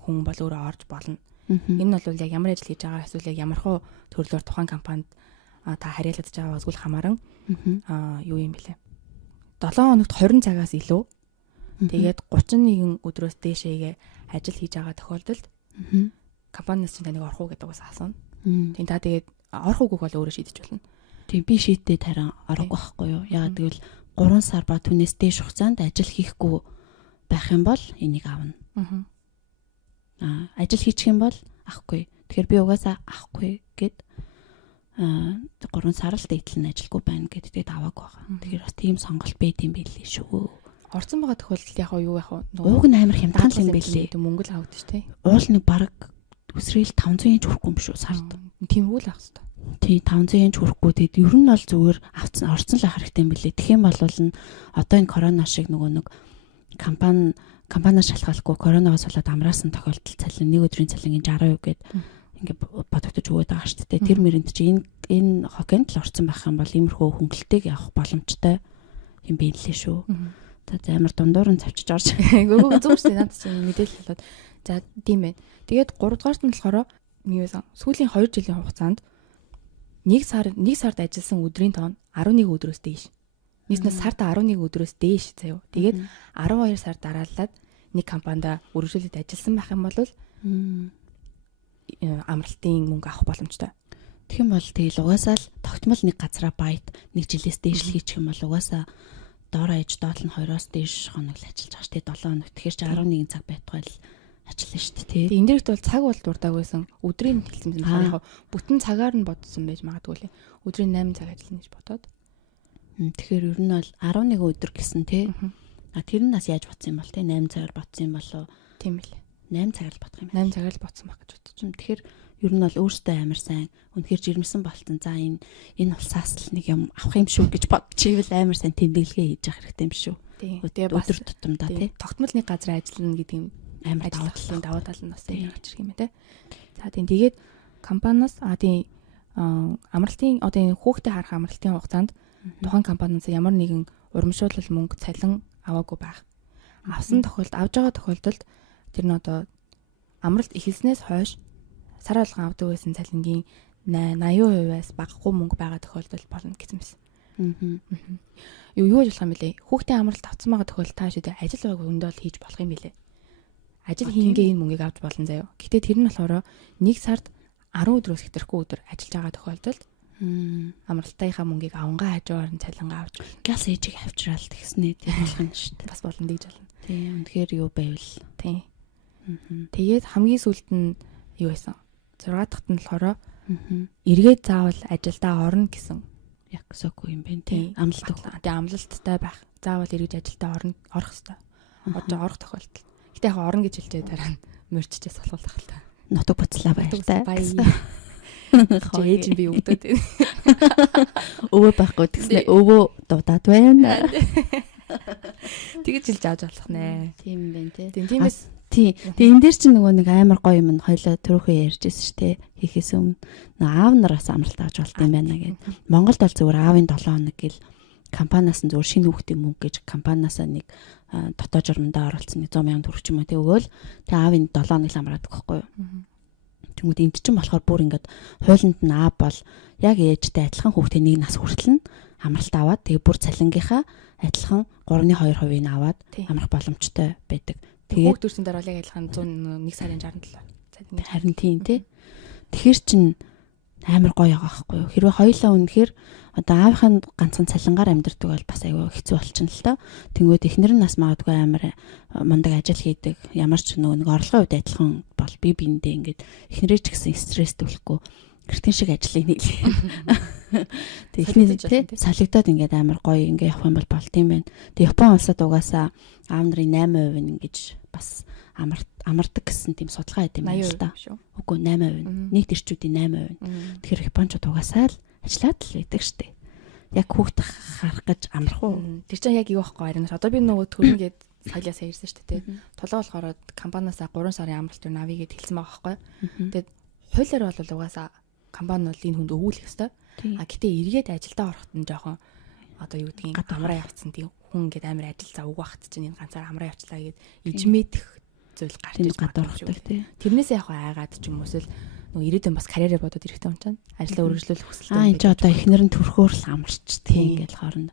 хүн бол өөрөө орж болно. Энэ нь бол яг ямар ажил хийж байгаа эсвэл яг ямар хөө төрлөөр тухайн компанид та харьяалагдж байгаа эсвэл хамааран юу юм бэлээ. 7 хоногт 20 цагаас илүү тэгээд 31 өдрөөс дээшээгээ ажил хийж байгаа тохиолдолд компаниас чинь таныг орох уу гэдэг бас асууна. Тийм та тэгээд орох үгүйг бол өөрөө шийдэж болно. Тийм би шийдээд харин орохгүй байхгүй юу? Яагаад гэвэл 3 сар ба түүнээс дээш хугацаанд ажил хийхгүй байх юм бол энийг авна. Ажил хийчих юм бол авахгүй. Тэгэхээр би угаасаа авахгүй гэд 3 сар л дээдлэн ажилгүй байна гэдэгт аваагүй байгаа. Тэгэхээр бас тийм сонголт байд юм билээ шүү. Орсон байгаа тохиолдолд яг юу яах вэ? Ууг нь амар хямдхан юм билээ. Мөнгө л авдаг шүү, тий. Уул нэг баг өсрэл 500 yen хүрэхгүй юм шүү сард. Тиймгүй л авах хэрэгтэй. Тий 500 yen хүрэхгүй тэгээд ер нь бол зүгээр орсон л ах хэрэгтэй юм билээ. Тэгэх юм бол одоо энэ корона шиг нөгөө нэг компаниас шалгаалахгүй коронавигоос болоод амраасан тохиолдолд цалин нэг өдрийн цалингийн 60% гээд ингээд бодогдож өгöd байгаа шүү дээ. Тэр мэрэнд чи энэ хоккейнд л орсон байх юм бол иймэрхүү хөнгөлтэйг явах боломжтой юм билээ шүү. За амар дундуур нь цавчиж орж. Гүг зүгээр шүү дээ. Наад чинь мэдээлэл болоод. За тийм байна. Тэгээд 3 дугаарт нь болохоор нэгсэн сүүлийн 2 жилийн хугацаанд 1 сард ажилласан өдрийн тоон 11 өдрөөс дээш. Нийтдээ сард 11 өдрөөс дээш заяа. Тэгээд 12 сар дараалаад нэг компанид үргэлжлүүлээд ажилласан байх юм бол амралтын мөнгө авах боломжтой. Тэгэх юм бол тэгэл угаасаа л тогтмол нэг газараа байт нэг жилээс дээш л хийчих юм бол угаасаа доор ээж доол нь 2-оос дээш хоног л ажиллаж байгаа шүү дээ 7 хоног. Тэгэхээр чи 11 цаг байтугай л ажиллана шүү дээ тий. Энэ дээрт бол цаг бол дурдаг байсан. Өдрийн хэлсэн юм байна. Яг бүтэн цагаар нь бодсон байж магадгүй лээ. Өдрийн 8 цаг ажиллана гэж бодоод. Тэгэхээр ер нь бол 11 өдөр гэсэн тий. Тэр нь нас яаж бодсон юм бол тий 8 цагаар бодсон юм болоо. Тийм ээ. 8 цагаар л бодох юм байна. 8 цагаар л бодсон байх гэж бодож байна. Тэгэхээр ер нь бол өөртөө амар сайн. Үнэхээр жирэмсэн болтон. За энэ улсаас л нэг юм авах юм шүү гэж бодчихвэл амар сайн тэмдэглэгээ хийж явах хэрэгтэй юм шүү. Тийм. Өдөр тутамдаа тий. Тогтмол нэг газар ажиллана гэдэг юм амар даваа тал нь бас энэ гарч ирэх юм байна тий. За тийм тэгээд компаниас тийм амралтын одоо энэ хүүхдээ харах амралтын хугацаанд тухайн компаниас ямар нэгэн урамшуулал мөнгө цалин аваагүй байх. Авсан тохиолдолд авж байгаа тохиолдолд тэр нь одоо амралт эхэлснээс хойш сар болгон авдаг байсан цалингийн 80%-аас багагүй мөнгө байгаа тохиолдол болно гэсэн юм. Юу гэж болох юм бэлээ? Хүүхдээ амралт авсан байгаа тохиолдолд та шидэ ажил байгааг өндөө л хийж болох юм бэлээ. Ажил хийнгээ энэ мөнгийг авч болно заяа. Гэтэ тэр нь болохоор 1 сард 10 өдрөөс хэтэрхгүй өдөр ажиллаж байгаа тохиолдолд амралтынхаа мөнгийг авангаа хажуугаар нь цалингаа авч газ ээжийг авчраал тэгснээ тийм болох юм шүү дээ. Бас болно гэж болно. Тийм. Үнэхээр юу байвал. Тийм. Тэгээд хамгийн сүүлд нь юу байсан? 6 дахьт нь болохоор эргээд заавал ажилдаа орно гэсэн яг сокгүй юм байна тийм. Амлалттай байх. Заавал эргэж ажилдаа орох хэрэгтэй. Орох тохиолдол. Гэтэ яг орно гэж хэлжээ дараа нь мөрччихээс болохлах л та. Нутаг буцлаа баяртай. Ээж би өвдөд байна. Өвөө байхгүй тэгснэ өвөө дуудаад байна. Тэгэж хэлж авч болох нэ. Тийм байна тий. Тиймээс тий. Тэгээ энэ дээр чинь нөгөө нэг амар гоё юм хоёлоо төрөхөө ярьжсэн шүү дээ. Хийхээс өмнө аав нараас амралт авч болт юм байна гэд. Монголд бол зүгээр аавын 7 хоног гэл компаниас нь зүгээр шинэ хүүхдийн мөнгө гэж компаниасаа нэг дотоод журмандаа оруулсан 100,000 төгрөг ч юм уу тий өгөөл тэгээ аавын 7 хоног л амраад байхгүй юу. Тэгмүүд энд чинь болохоор бүр ингээд хуулинд нь аав бол яг ээжтэй адилхан хүүхдээ нэг нас хүртэл нь амралт аваад тэгээ бүр цалингийнхаа адилхан 3.2% нь аваад амрах боломжтой байдаг. Тэгээд хүүхдүүрсэн дараа л яг адилхан 101 сарын 67 цалин. Харин тийм тий. Тэгэхэр чин амар гоё байгаа байхгүй юу. Хэрвээ хоёулаа үнэхээр одоо аавынхаа ганцхан цалингаар амьдэрдэг бол бас аюу хэцүү болчихно л доо. Тэнгүүд эхнэр нь нас магадгүй амар мундаг ажил хийдэг. Ямар ч нэг орлогын хувьд адилхан бол би биендээ ингээд эхнэрээ ч гэсэн стресс төлөхгүй гэртэн шиг ажлыг нийлээ. Тэг эхнэр тий солигдоод ингээд амар гоё ингээд явах юм бол болд юм байна. Тэг Япон улсад угаасаа аав нарын 8% нь ингэж бас амардаг гэсэн тийм судалгаа хийдэм байна л да. Үгүй 8%. Нийт ирчүүдийн 8%. Тэгэхээр Япончууд угаасаа л ажиллаад л байдаг штэ. Яг хүүхд харах гэж амрах уу? Тэр чинь яг юу байхгүй харин одоо би нөгөө төрнгээд сая ярьсан штэ тий. Толгой болохоор компаниасаа 3 сарын амралт юу навигээд хэлсэн байгаа байхгүй. Тэгээд хуулиар бол угаасаа компани бол энэ хүнд өгүүлэх ёстой. Гэтээ эргээд ажилдаа ороход нь жоохон одоо юу гэдгийг амраа явцсан тийм хүн ингээд амар ажил зав угаахт чинь энэ ганцаар амраа явчлаа гэгээд ижмэдэх зүйл гарч иж гадуурхдаг тийм. Тэрнээс яг айгаад ч юм уус л нөгөө ирээдүйн бас карьерээ бодоод ирэхтэй юм чинь ажлаа үргэлжлүүлэх хүсэлтэй. Энд ч одоо эхнэр нь төрхөөр л амарч тийм ингээл хооронд.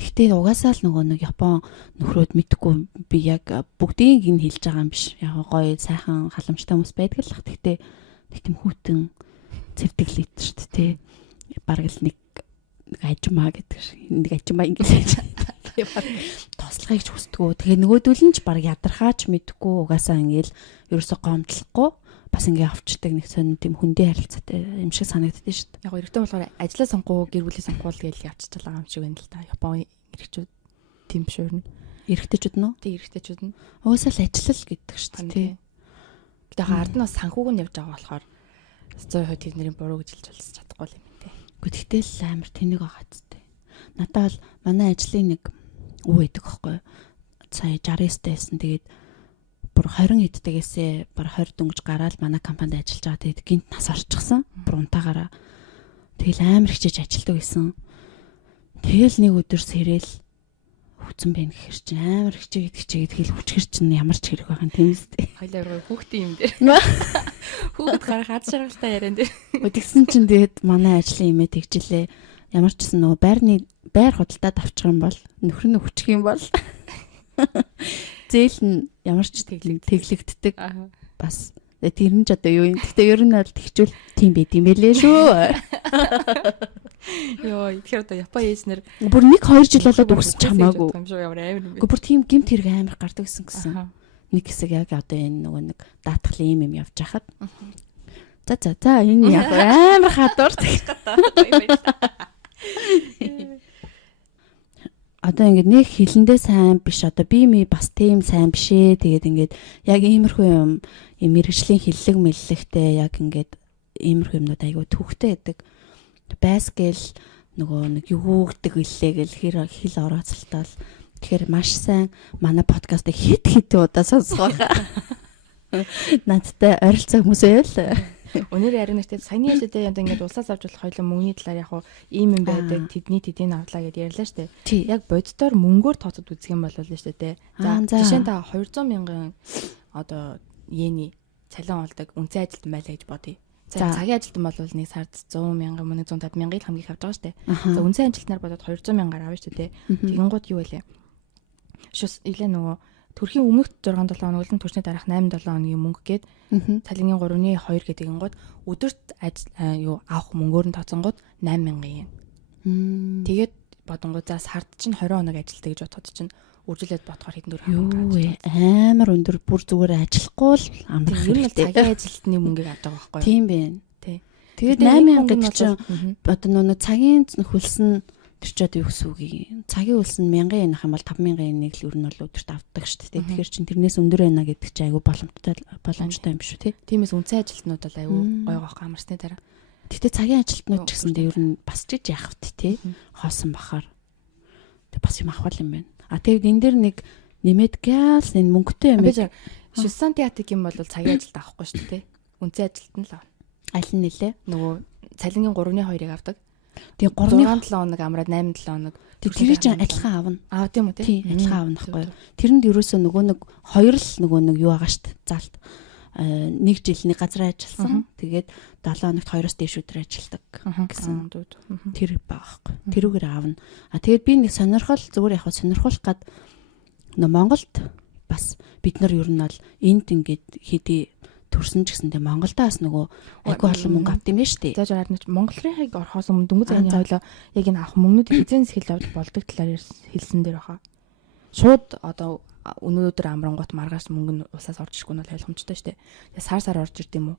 Тэгтээ угаасаа л нөгөө нэг Япон нөхрөөд мэдхгүй би яг бүгдийг нь хэлж байгаа юм биш. Яг гоё сайхан халамжтай хүмүүс байдаг л. Тэгтээ тийм хүүтэн цэвдэглээд шүү дээ тий. Бараг л нэг ажимаа гэдэг шиг нэг ажимаа ингэж тослохыг ч хүсдэггүй. Тэгээ нөгөөдөл нь ч баг ядархаач мэдхгүй угаасаа ингээл ерөөсө гомдлохгүй бас ингээ авчдаг нэг сонин тийм хүндээ харилцаатай юм шиг санагддаг шүү дээ. Яг эрэгтэй болохоор ажлаа сонгоо гэр бүлийн сонгуул гэж явчихж байгаа юм шиг байна л да. Япон эрэгчүүд тийм биш үү? Эрэгтэйчүүд нөө? Тий эрэгтэйчүүд нь угаасаа л ажиллал гэдэг шүү дээ. Тэгээ ард нь бас санхүүг нь явж байгаа болохоор 100% тэдний буруу гэж хэлж болж чадахгүй юм тий. Гэхдээ л амар тэнэг байгаа зү. Надад бол манай ажлын нэг үү байдаг байхгүй. Сая 69 дэсэн. Тэгээд бүр 20 эдтэгээсээ бар 20 дөнгөж гараад манай компанид ажиллаж байгаа. Тэгээд гинт нас орчихсан. Бүр унтаагаараа. Тэгэл амар хичээж ажилдаг байсан. Тэгэл нэг өдөр сэрээл хүүцэн байна гэхэр чинь амар хичээгээд хэл хүчгэр чинь ямар ч хэрэг байгаа юм тийм үстэй. Хоёлаа хүүхдийн юм дээр. Хүүхэд гарах ад шаргалтай яриан дээр. Тэгсэн чинь тэгээд манай ажлын имээ тэгжилээ. Ямар ч гэсэн нөгөө байр худалдаад авчих юм бол нөхөр нь хүчих юм бол зээл нь ямар ч тэглэгддэг. Бас тэр нь ч одоо юу юм. Гэхдээ ер нь бол тэгчүүл тийм байд юм бэлээ шүү. Йоо, тэгэхээр одоо Японы эзнэр бүр 1-2 жил болоод өгсөж хамаагүй. юм шүү, ямар амар юм бэ. Гэхдээ бүр тийм гэмт хэрэг амар гардаг гэсэн. Нэг хэсэг яг одоо энэ нөгөө нэг даатгалын юм явж хахад. За энэ яг амар хадуур тэгэх гэдэг. Одоо ингээд нэг хилэндээ сайн биш, одоо би бас тийм сайн бишээ. Тэгээд ингээд яг иймэрхүү юм мэрэгжлийн хиллэг мэллэгтэй яг ингээд иймэрхүү юмнууд айгүй төвхтэй байдаг. Байсгээл нөгөө нэг юугддаг иллээ гэл хэл орооцолтол. Тэгэхээр маш сайн манай подкастыг хит удаа сонсгоо. Надтай ойролцоо хүмүүс байвал. Өнөр ярина гэдэг саяны хэлдэ яг ингээд улсаас авч болох хоёлын мөнгөний талаар яг ийм юм байдаг, тэдний авлаа гэдээ ярьлаа штэ. Яг боддоор мөнгөөр тооцоод үзэх юм бол л штэ. За жишээ нь та 200 мянган одоо йений цалин олдог үнцэн ажилтан байлаа гэж бодъё. За цагийн ажилтан бол нэг сард 100 мянган, 150 мянган хамгийн их авч байгаа штэ. За үнцэн ажилтнаар бодоод 200 мянгаар авна штэ. Тэгэнгუთ юу вэ? Шус илээ нөгөө төрхийн өмнөх 6-7 хоног болон төрсний дараах 8-7 хоногийн мөнгө гээд цалингийн 3.2 гэдэг ингууд өдөрт авах мөнгөөр нь тооцонгууд 8,000 yen. Тэгээд бодонгууд за сард чинь 20 хоног ажилтдаг гэж бодоход чинь үржилээд бодохоор хэдэн дөрөв амар өндөр бүр зүгээр ажиллахгүй л амрах хэрэгтэй. Цагийн ажилтны мөнгийг авдаг байхгүй юу? Тийм байна. Тэгээд 8,000 гэдэг чинь одоо нөгөө цагийн хөлсөн тэр ч одоо юу гэсэн үг юм. Цагийн хөлсөн 1,000 yen ах юм бол 5,000 yen-ийг л ер нь бол өдөрт авдаг шүү дээ. Тэгэхээр чин тэрнээс өндөр байна гэдэг чинь айгүй боломжтой юм шүү тий. Тиймээс үнцэн ажилтнууд бол айгүй гоё гоох амарсны дараа. Гэхдээ цагийн ажилтнууд ч гэсэндээ ер нь бас ч яах вэ тий. Хоосон бахаар. Тэг бас юм авах юм байна. Тэгээд энэ дэр нэг нэмээд гэлс энэ мөнгөтэй юм байна. Шусан театрик юм бол цагийн ажилт авахгүй шүү дээ. Үнцэн ажилт нь л авна. Аль нь нэлээ? Нөгөө цалингийн 3.2-ыг авдаг. Тэгээ 3-7 хоног амраад 8-7 хоног. Тэр чинь адилхан авна. Тийм үү тий. Адилхан авна байхгүй юу? Тэрэнд ерөөсөө нөгөө нэг хоёр л нөгөө нэг юу байгаа шүү дээ. Залт. 1 жил нэг газар ажилласан. Тэгээд 7 хоногт 2-оос дээш өдөр ажилладаг гэсэн. Тэр баахгүй. Тэрүүгээр аавна. Тэгээд би нэг сонирхол зүгээр яг сонирхуулах гад Монголд бас бид нар ер нь бол энд ингээд хэдий төрсөн ч гэсэндээ Монголдоо бас нөгөө айгүй олон мөнгө авд юм байна шүү дээ. За жаард нэг Монголынхыг орохоос өмнө дөнгөж зайны хойлоо яг энэ авах мөнгнүүд хизээс хэл авч болдог талаар хэлсэн дээр баха. Шууд одоо өнөөдөр амрангуут маргаас мөнгө нь усаас орж ирэхгүй нь бол ойлгомжтой шүү дээ. Тэгээ сар орж ирд юм уу?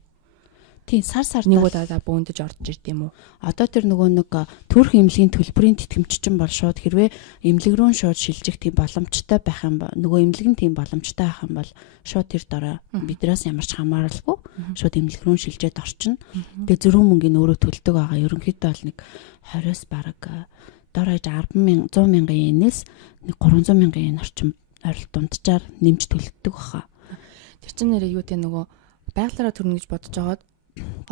Тийм сар нэг удаа бөөндөж орж ирд юм уу? Одоо тэр нөгөө нэг төрх эмнэлгийн төлбөрийн тэтгэмжчин бол шууд хэрвээ эмнэлэг рүү шууд шилжих тийм боломжтой байх юм бол нөгөө эмнэлэг нь тийм боломжтой байх юм бол шууд тэр дараа биднээс ямар ч хамааралгүй шууд эмнэлэг рүү шилжээд орчин. Тэгээ зөрүүн мөнгөний өөрөө төлдөг байгаа. Ерөнхийдөө бол нэг 20-с бараг дорож 10,000 100,000 yen-ээс нэг 300,000 yen орчим ойролт дунджаар нэмж төлдөг баха. Тэр чинь нэрээ юу те нөгөө байгалаараа төрнө гэж бодож байгаад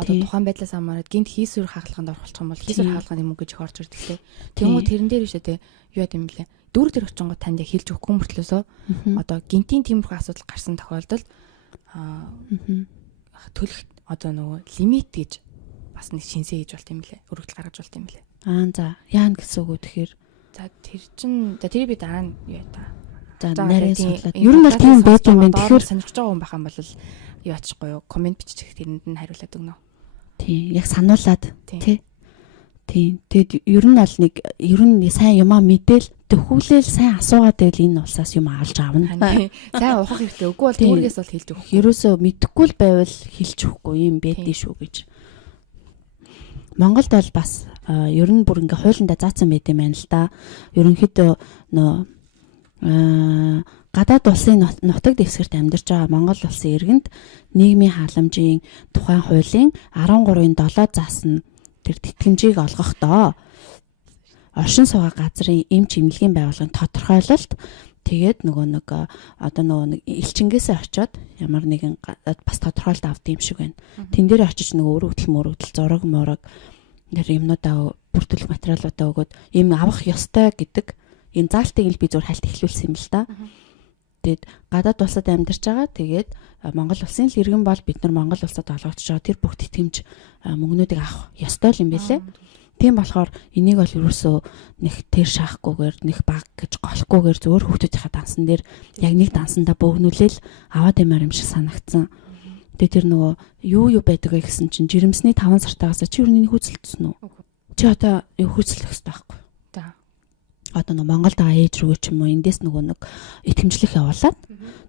одоо тухайн байдлаас хамаарат гинт хийсвэр хаалганд оролцох юм бол хийсвэр хаалганы мөнгө гэж их орж ирдэг лээ. Тэнгүү тэрэн дээр бишээ те юу яд юм блэ. Дүүр тэр очингоо танд яг хэлж өгөхгүй мөртлөөсөө одоо гинтийн тиймэрхүү асуудал гарсан тохиолдолд төлөх одоо нөгөө лимит гэж бас нэг шинсээ хийж болт юм блэ. Өргөдөл гаргаж болт юм блэ. За яана гэсэн үг тэгэхээр за тэр чин за тэрийг би дараа нь юу яа та. За нарийн судлаад ер нь бол тийм байж юм байна. Тэгэхээр сонирхож байгаа хүн байх юм бол юу ачихгүй юу комент бичих тэрэнд нь хариулаад өгнө. Тийм яг сануулад тий. Тийм. Тэгэд ер нь бол нэг ер нь сайн юмаа мэдээл төхүүлэл сайн асуугаад байл энэ улсаас юм авалж аавна. Сайн ухах хэрэгтэй. Үгүй бол түүнээс бол хэлж өгөх. Ерөөсөө мэдэхгүй л байвал хэлж өгөхгүй юм байдээ шүү гэж. Монголд бол бас ер нь бүр ингээ хуулиндаа заасан байт юм байна л да. Ерөнхийдөө гадаад улсын нутаг дэвсгэрт амьдарч байгаа Монгол улсын иргэнд нийгмийн халамжийн тухайн хуулийн 13-7 заасан тэр тэтгэмжийг олгохдоо оршин суугаа газрын эмч эмнэлгийн байгууллагын тодорхойлолт тэгээд нөгөө нэг элчингээс очиод ямар нэгэн бас тодорхойлолт авд юм шиг байна. Тэн дээр очиж нөгөө өргөдөл зураг мураг нэр юмнуудаа бүртгэх материалуудаа өгөөд ийм авах ёстой гэдэг энэ заалтыг л би зүгээр хальт эхлүүлсэн юм л та. Тэгээд гадаад улсад амьдарч байгаа. Тэгээд Монгол улсын л иргэн бол бид нар Монгол улсад олгогдож байгаа тэр бүх тэтгэмж мөнгнүүдийг авах ёстой л юм байлээ. Тийм болохоор энийг бол ерөөсөө нэг тэр шахахгүйгээр нэг баг гэж голохгүйгээр зөвөр хүүхдүүдийнхээ дансан дээр яг нэг дансандаа бөөгнүүлээл аваад ямаар юм шиг санагдсан. Тэгээ тэр нөгөө юу байдаг вэ гэсэн чинь жирэмсний 5 сартаагаас чи юу нэг хүзэлдсэн үү? Чи одоо юу хүзэлэх хэрэгтэй байхгүй. За. Одоо нөгөө Монголд байгаа ээж рүү ч юм уу эндээс нөгөө нэг итгэмжлэх явуулаад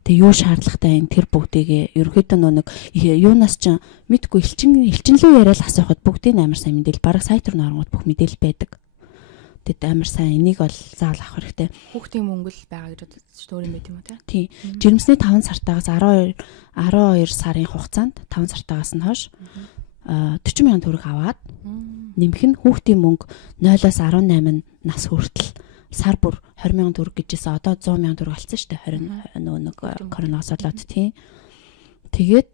тэгээ юу шаардлагатай энэ тэр бүгдийг ерөөхдөө нөгөө нэг юунаас ч мэдгүй элчинлүү яриад асуухад бүгдийг амар сайн мэдээл бараг сайт руу нарангууд бүх мэдээлэл байдаг. Тэгэд амар сайн энийг бол заавал авах хэрэгтэй. Хүүхдийн мөнгө л байгаа гэж бодож өөр юм байт юм уу те? Тий. Жирэмсний 5 сартаагаас 12 сарын хугацаанд 5 сартаагаас нь хойш 40,000 төгрөг аваад нэмэх нь хүүхдийн мөнгө 0-аас 18 нас хүртэл сар бүр 20,000 төгрөг гэжсэн одоо 100,000 төгрөг болсон шүү дээ 20 нөгөө нэг коронавирус болоод тий. Тэгээд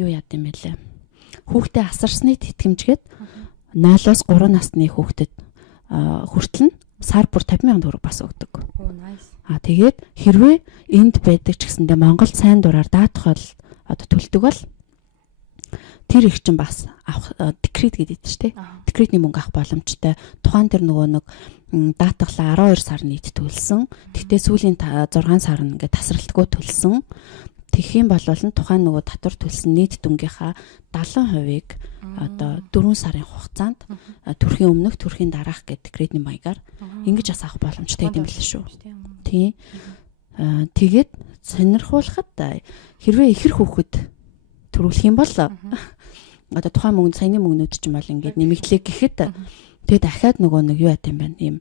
юу яд юм бэ лээ. Хүүхдээ асарсны тэтгэмжгээд 0-аас 3 насны хүүхдэд хүртэл нь сар бүр 50,000 төгрөг бас өгдөг. Тэгээд хэрвээ энд байдаг ч гэсэндээ Монголд сайн дураар даатгал одоо төлдөг бол тэр их чинь бас авах декрет гэдэг чинь тий. Декретний мөнгө авах боломжтой. Тухайн тэр нөгөө нэг даатгалаа 12 сар нийт төлсөн. Тэгтээ сүүлийн 6 сар нь ингээд тасралтгүй төлсөн. Тэгэх юм бол тухайн нөгөө татвар төлсөн нийт дүнгийнхаа 70%-ийг одоо 4 сарын хугацаанд төрхийн өмнөх төрхийн дараах гэдэг декретний маягаар ингэж бас авах боломжтой юм биш шүү. Тий. Тэгээд сонирхуулахад хэрвээ ихэр хүүхэд төрүүлэх юм бол одоо тухайн мөнгө саяны мөнгнүүд ч юм бол ингээд нэмэгдлээ гэхэд тэгээд дахиад нөгөө нэг юу яат юм байна. Ийм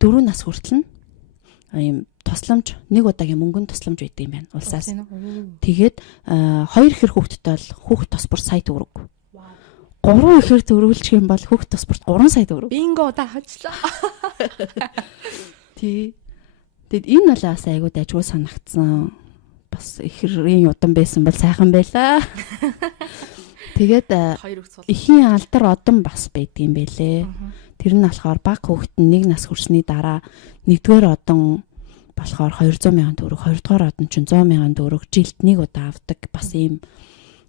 4 нас хүртэл нь ийм тусламж нэг удаагийн мөнгөнд тусламж өгдөг юм байна улсаас. Тэгээд 2 ихэр хүүхэдтэй бол хүүхэд тусбар сая төгрөг. 3 ихэр төрүүлчих юм бол хүүхэд тусбарт 3 сая төгрөг. Бинго та хачлаа. Тий. Тэгэд энэ бол бас айгуу дайггүй санагдсан. Бас ихрийн удан байсан бол сайхан байлаа. Тэгээд эхийн алдар одон бас байдгийм байлээ. Тэр нь болохоор баг хүүхэд нь 1 нас хүрсний дараа 1-р одон болохоор 200,000 төгрөг, 2-р одон ч 100,000 төгрөг жилд нэг удаа авдаг бас ийм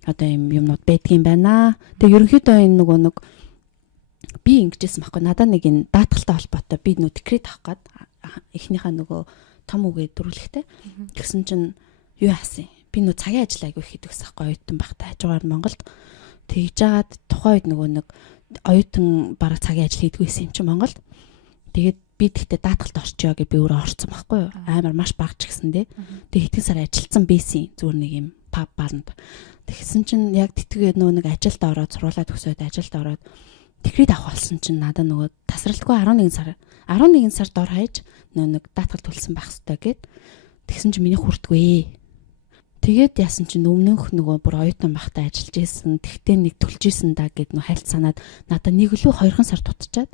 одоо ийм юмнууд байдгийм байна. Тэгээ ерөнхийдөө энэ нөгөө нэг би ингэжсэн байхгүй надад нэг энэ даатгалтай холбоотой би нөө декрет авах гээд эхнийхээ нөгөө том үгээ дөрвөлхтэй. Тэгсэн чинь юу яасан? Би нөө цагийн ажил айгүй хийдэг гэсэн байхгүй оюутан байхдаа хажуугаар Монголд тэгж жагаад тухайн үед нөгөө нэг оюутан бараг цагийн ажил хийдэг байсан юм чи Монголд. Тэгээд би тэгтээ даатгалд орчё гэж би өөрөө орцсон байхгүй юу? Амар маш багч гисэн дээ. Тэгээд хэдэн сар ажилласан байсан зүгээр нэг юм паб барнд. Тэгсэн чинь яг тэтгээ нөгөө нэг ажилд ороод сургуулаа төгсөөд ажилд ороод декрет авах болсон чинь надад нөгөө тасралтгүй 11 сар дор хаяж нөгөө нэг даатгал төлсөн байх хэрэгтэй гэд тэгсэн чинь миний хүртгүй. Тэгээд яасан чинь өмнөх нөгөө бүр оюутан байхдаа ажиллаж исэн. Тэгтээ нэг төлж исэн да гэд нөө хайлт санаад надад нэг лөө 2 сар дутчихад.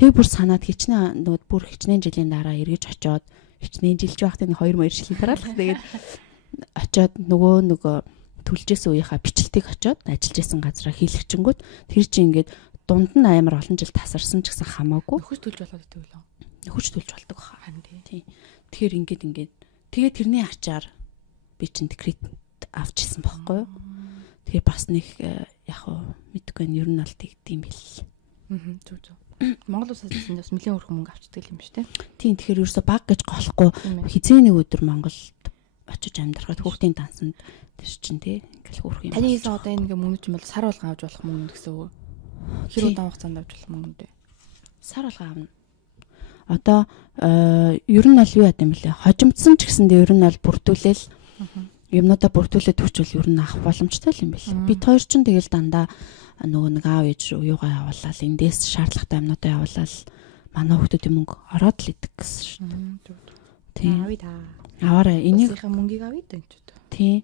Тэгээ бүр санаад хичнээн нөгөө бүр хичнээн жилийн дараа эргэж очиод хичнээн жилж байхдаа нэг 2 жилийн дараа л тэгээд очиод нөгөө төлжсэн үеийнхаа бичлэлтийг очиод ажиллаж исэн газараа хийлгчэнгүүд тэр чинь ингээд дунд нь амар олон жил тасарсан ч гэсэн хамаагүй нөхөж төлж болоод идэв лөө. Нөхөж төлж болдог хаа. Тий. Тэгэхээр ингээд тэгээ тэрний ачаар би чинь декрет авчихсан байхгүй юу. Тэгээ бас нэг яг уу мэдгүй нь ер нь бол тэгдэм бил. Зүг. Монгол улсаас бас нэлээд өрх мөнгө авчдаг юм шүү дээ. Тийм тэгэхээр ерөөсө баг гэж голохгүй хизээ нэг өдөр Монголд очиж амьдрахад хүүхдийн дансанд тэр чинь тий ингээл өрх юм. Таны хийсэн одоо энэ ингээ мөнгө чинь бол сар болгон авч болох мөнгө гэсэн үг. Хэр удаан хугацаанд авч болох мөнгө дээ. Сар болгон авна. Одоо ер нь бол юу яд юм бэлээ. Хожимдсан ч гэсэндээ ер нь бол бүрдүүлэл юмнуудаа бүрдүүлээд төвчл ер нь авах боломжтой л юм бэл. Бид хоёр ч тэгэл дандаа нөгөө нэг аав ээж рүү юугаа явуулаад эндээс шаардлагатай юмнуудаа явуулаад манай хүүхдүүдийн мөнгө ороод л идэг гэсэн шүү дээ. Тийм. Авъя та. Аваарай. Энийг мөнгийг авъя да энэ ч үү. Тийм.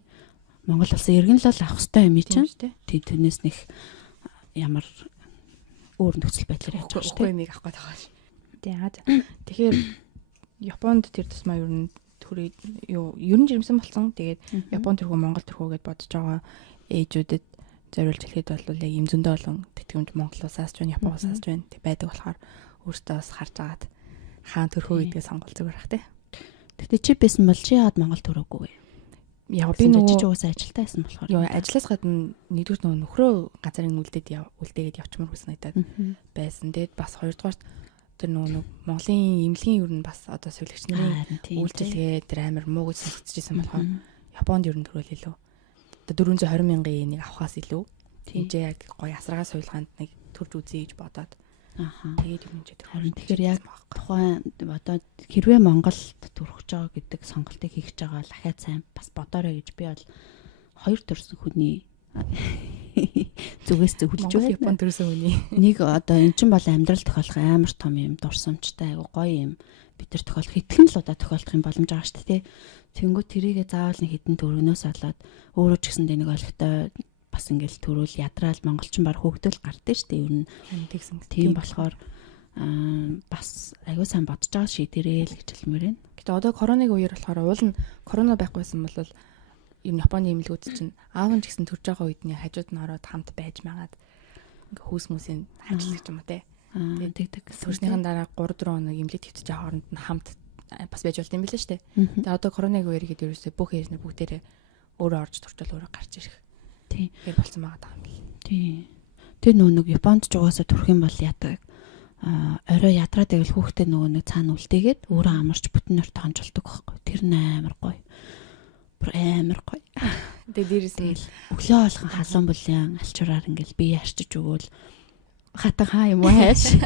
Монгол улсын иргэн л авах хэрэгтэй юм чинь. Тийм тэрнээс нэг ямар өөр нөхцөл байдлаар яаж байгаа шүү дээ. Хөөмийг авах гэдэг байгаа шүү. Тэгэхээр Японд тэр тусмаа ер нь төрөө ер нь жирэмсэн болсон. Тэгээд Япон төрхөө Монгол төрхөө гэдээ бодож байгаа ээжүүдэд зориулж хэлэхэд бол яг юм зөндөө болон тэтгэмж Монголоосаас ч Японоосаас ч байдаг болохоор өөртөө бас харж агаад хаан төрхөө гэдгээ сонгол зүгээр бах тий. Тэгтээ чи байсан бол чи яагаад Монгол төрөөгүй вэ? Яг би нөгөө чи угаасаа ажилтаа байсан болохоор. Йоо ажлаас гадна нэгдүгээр нөгөө нөхрөө газарын үлдээгээд явчмаар хүснэ надад байсан. Тэгээд бас хоёрдугаарт тэр нөгөө Монголын эмнэлгийн ер нь бас одоо сувилагч нарын үйлчлэгээ тэр амар муу гэж сонсчихсан болохоор Японд ер нь төрөл илүү. Одоо 420 мянган йенийг авахаас илүү. Тинжээ яг гоё асаргаа сувилгаанд нэг төрж үзье гэж бодоод. Тэгээд юм ч тэр. Тэгэхээр яг тухайн одоо хэрвээ Монголд төрөх гэж байгаа гэдэг сонголтыг хийх гэж байгаа дахиад сайн бас бодоорой гэж би бол хоёр төрсөн хүний зүгээс зөвлөж байна. Японд төрсөн хүний. Нэг одоо эн чинь бол амьдрал тохиолох амар том юм дурсамжтай айгу гоё юм. Бид нар тохиолох хэдхэн л удаа тохиолдох юм боломж байгаа шүү дээ. Тэнгүү тэрийгэ заавал нэг хэдэн төрөнөөс олоод өөрөө ч гэсэн нэг ойлгохтой бас ингээл төрүүл ядраал монголчин баг хөөгдөл гардаг шүү дээ. Ер нь тэгсэн. Тийм болохоор бас аюу сайн бодож байгаа шийдэрээ л гэж хэлмээр байна. Гэтэ одоо коронавиг үеэр болохоор уул нь корона байхгүйсэн бол энэ Японы эмнэлгүүд чинь аав нь ч гэсэн төрж байгаа үед нь хажууд нь ороод хамт байж магаад ингээ хүүс хүмүүсийн ажиллаж юм уу те. Тэг. Төрснийхэн дараа 3-4 хоног эмнэлэг твтэж байгаа хооронд нь хамт бас байж болт юм билээ шүү дээ. Тэгээ одоо коронавиг үеэр ихэд ерөөсөө бүх эрдэнэ бүгдээрээ өөрөө орж турчвал өөрөө гарч ирэх. Тийм. Гэр болсон байгаа даа юм бэл. Тийм. Тэр нэг Японд ч угаасаа төрөх юм бол яадаг. Орой ядраад байвал хүүхдээ нөгөө нэг цаана үлдээгээд өөрөө амарч бүтэн нөрт хонжолдог байхгүй. Тэр амар гоё. Бүр амар гоё. Тэгээ дээрээс нь өглөө болгон халуун булын алчураар ингээл бие арчиж өгөөл хатан хаа юм уу хайш.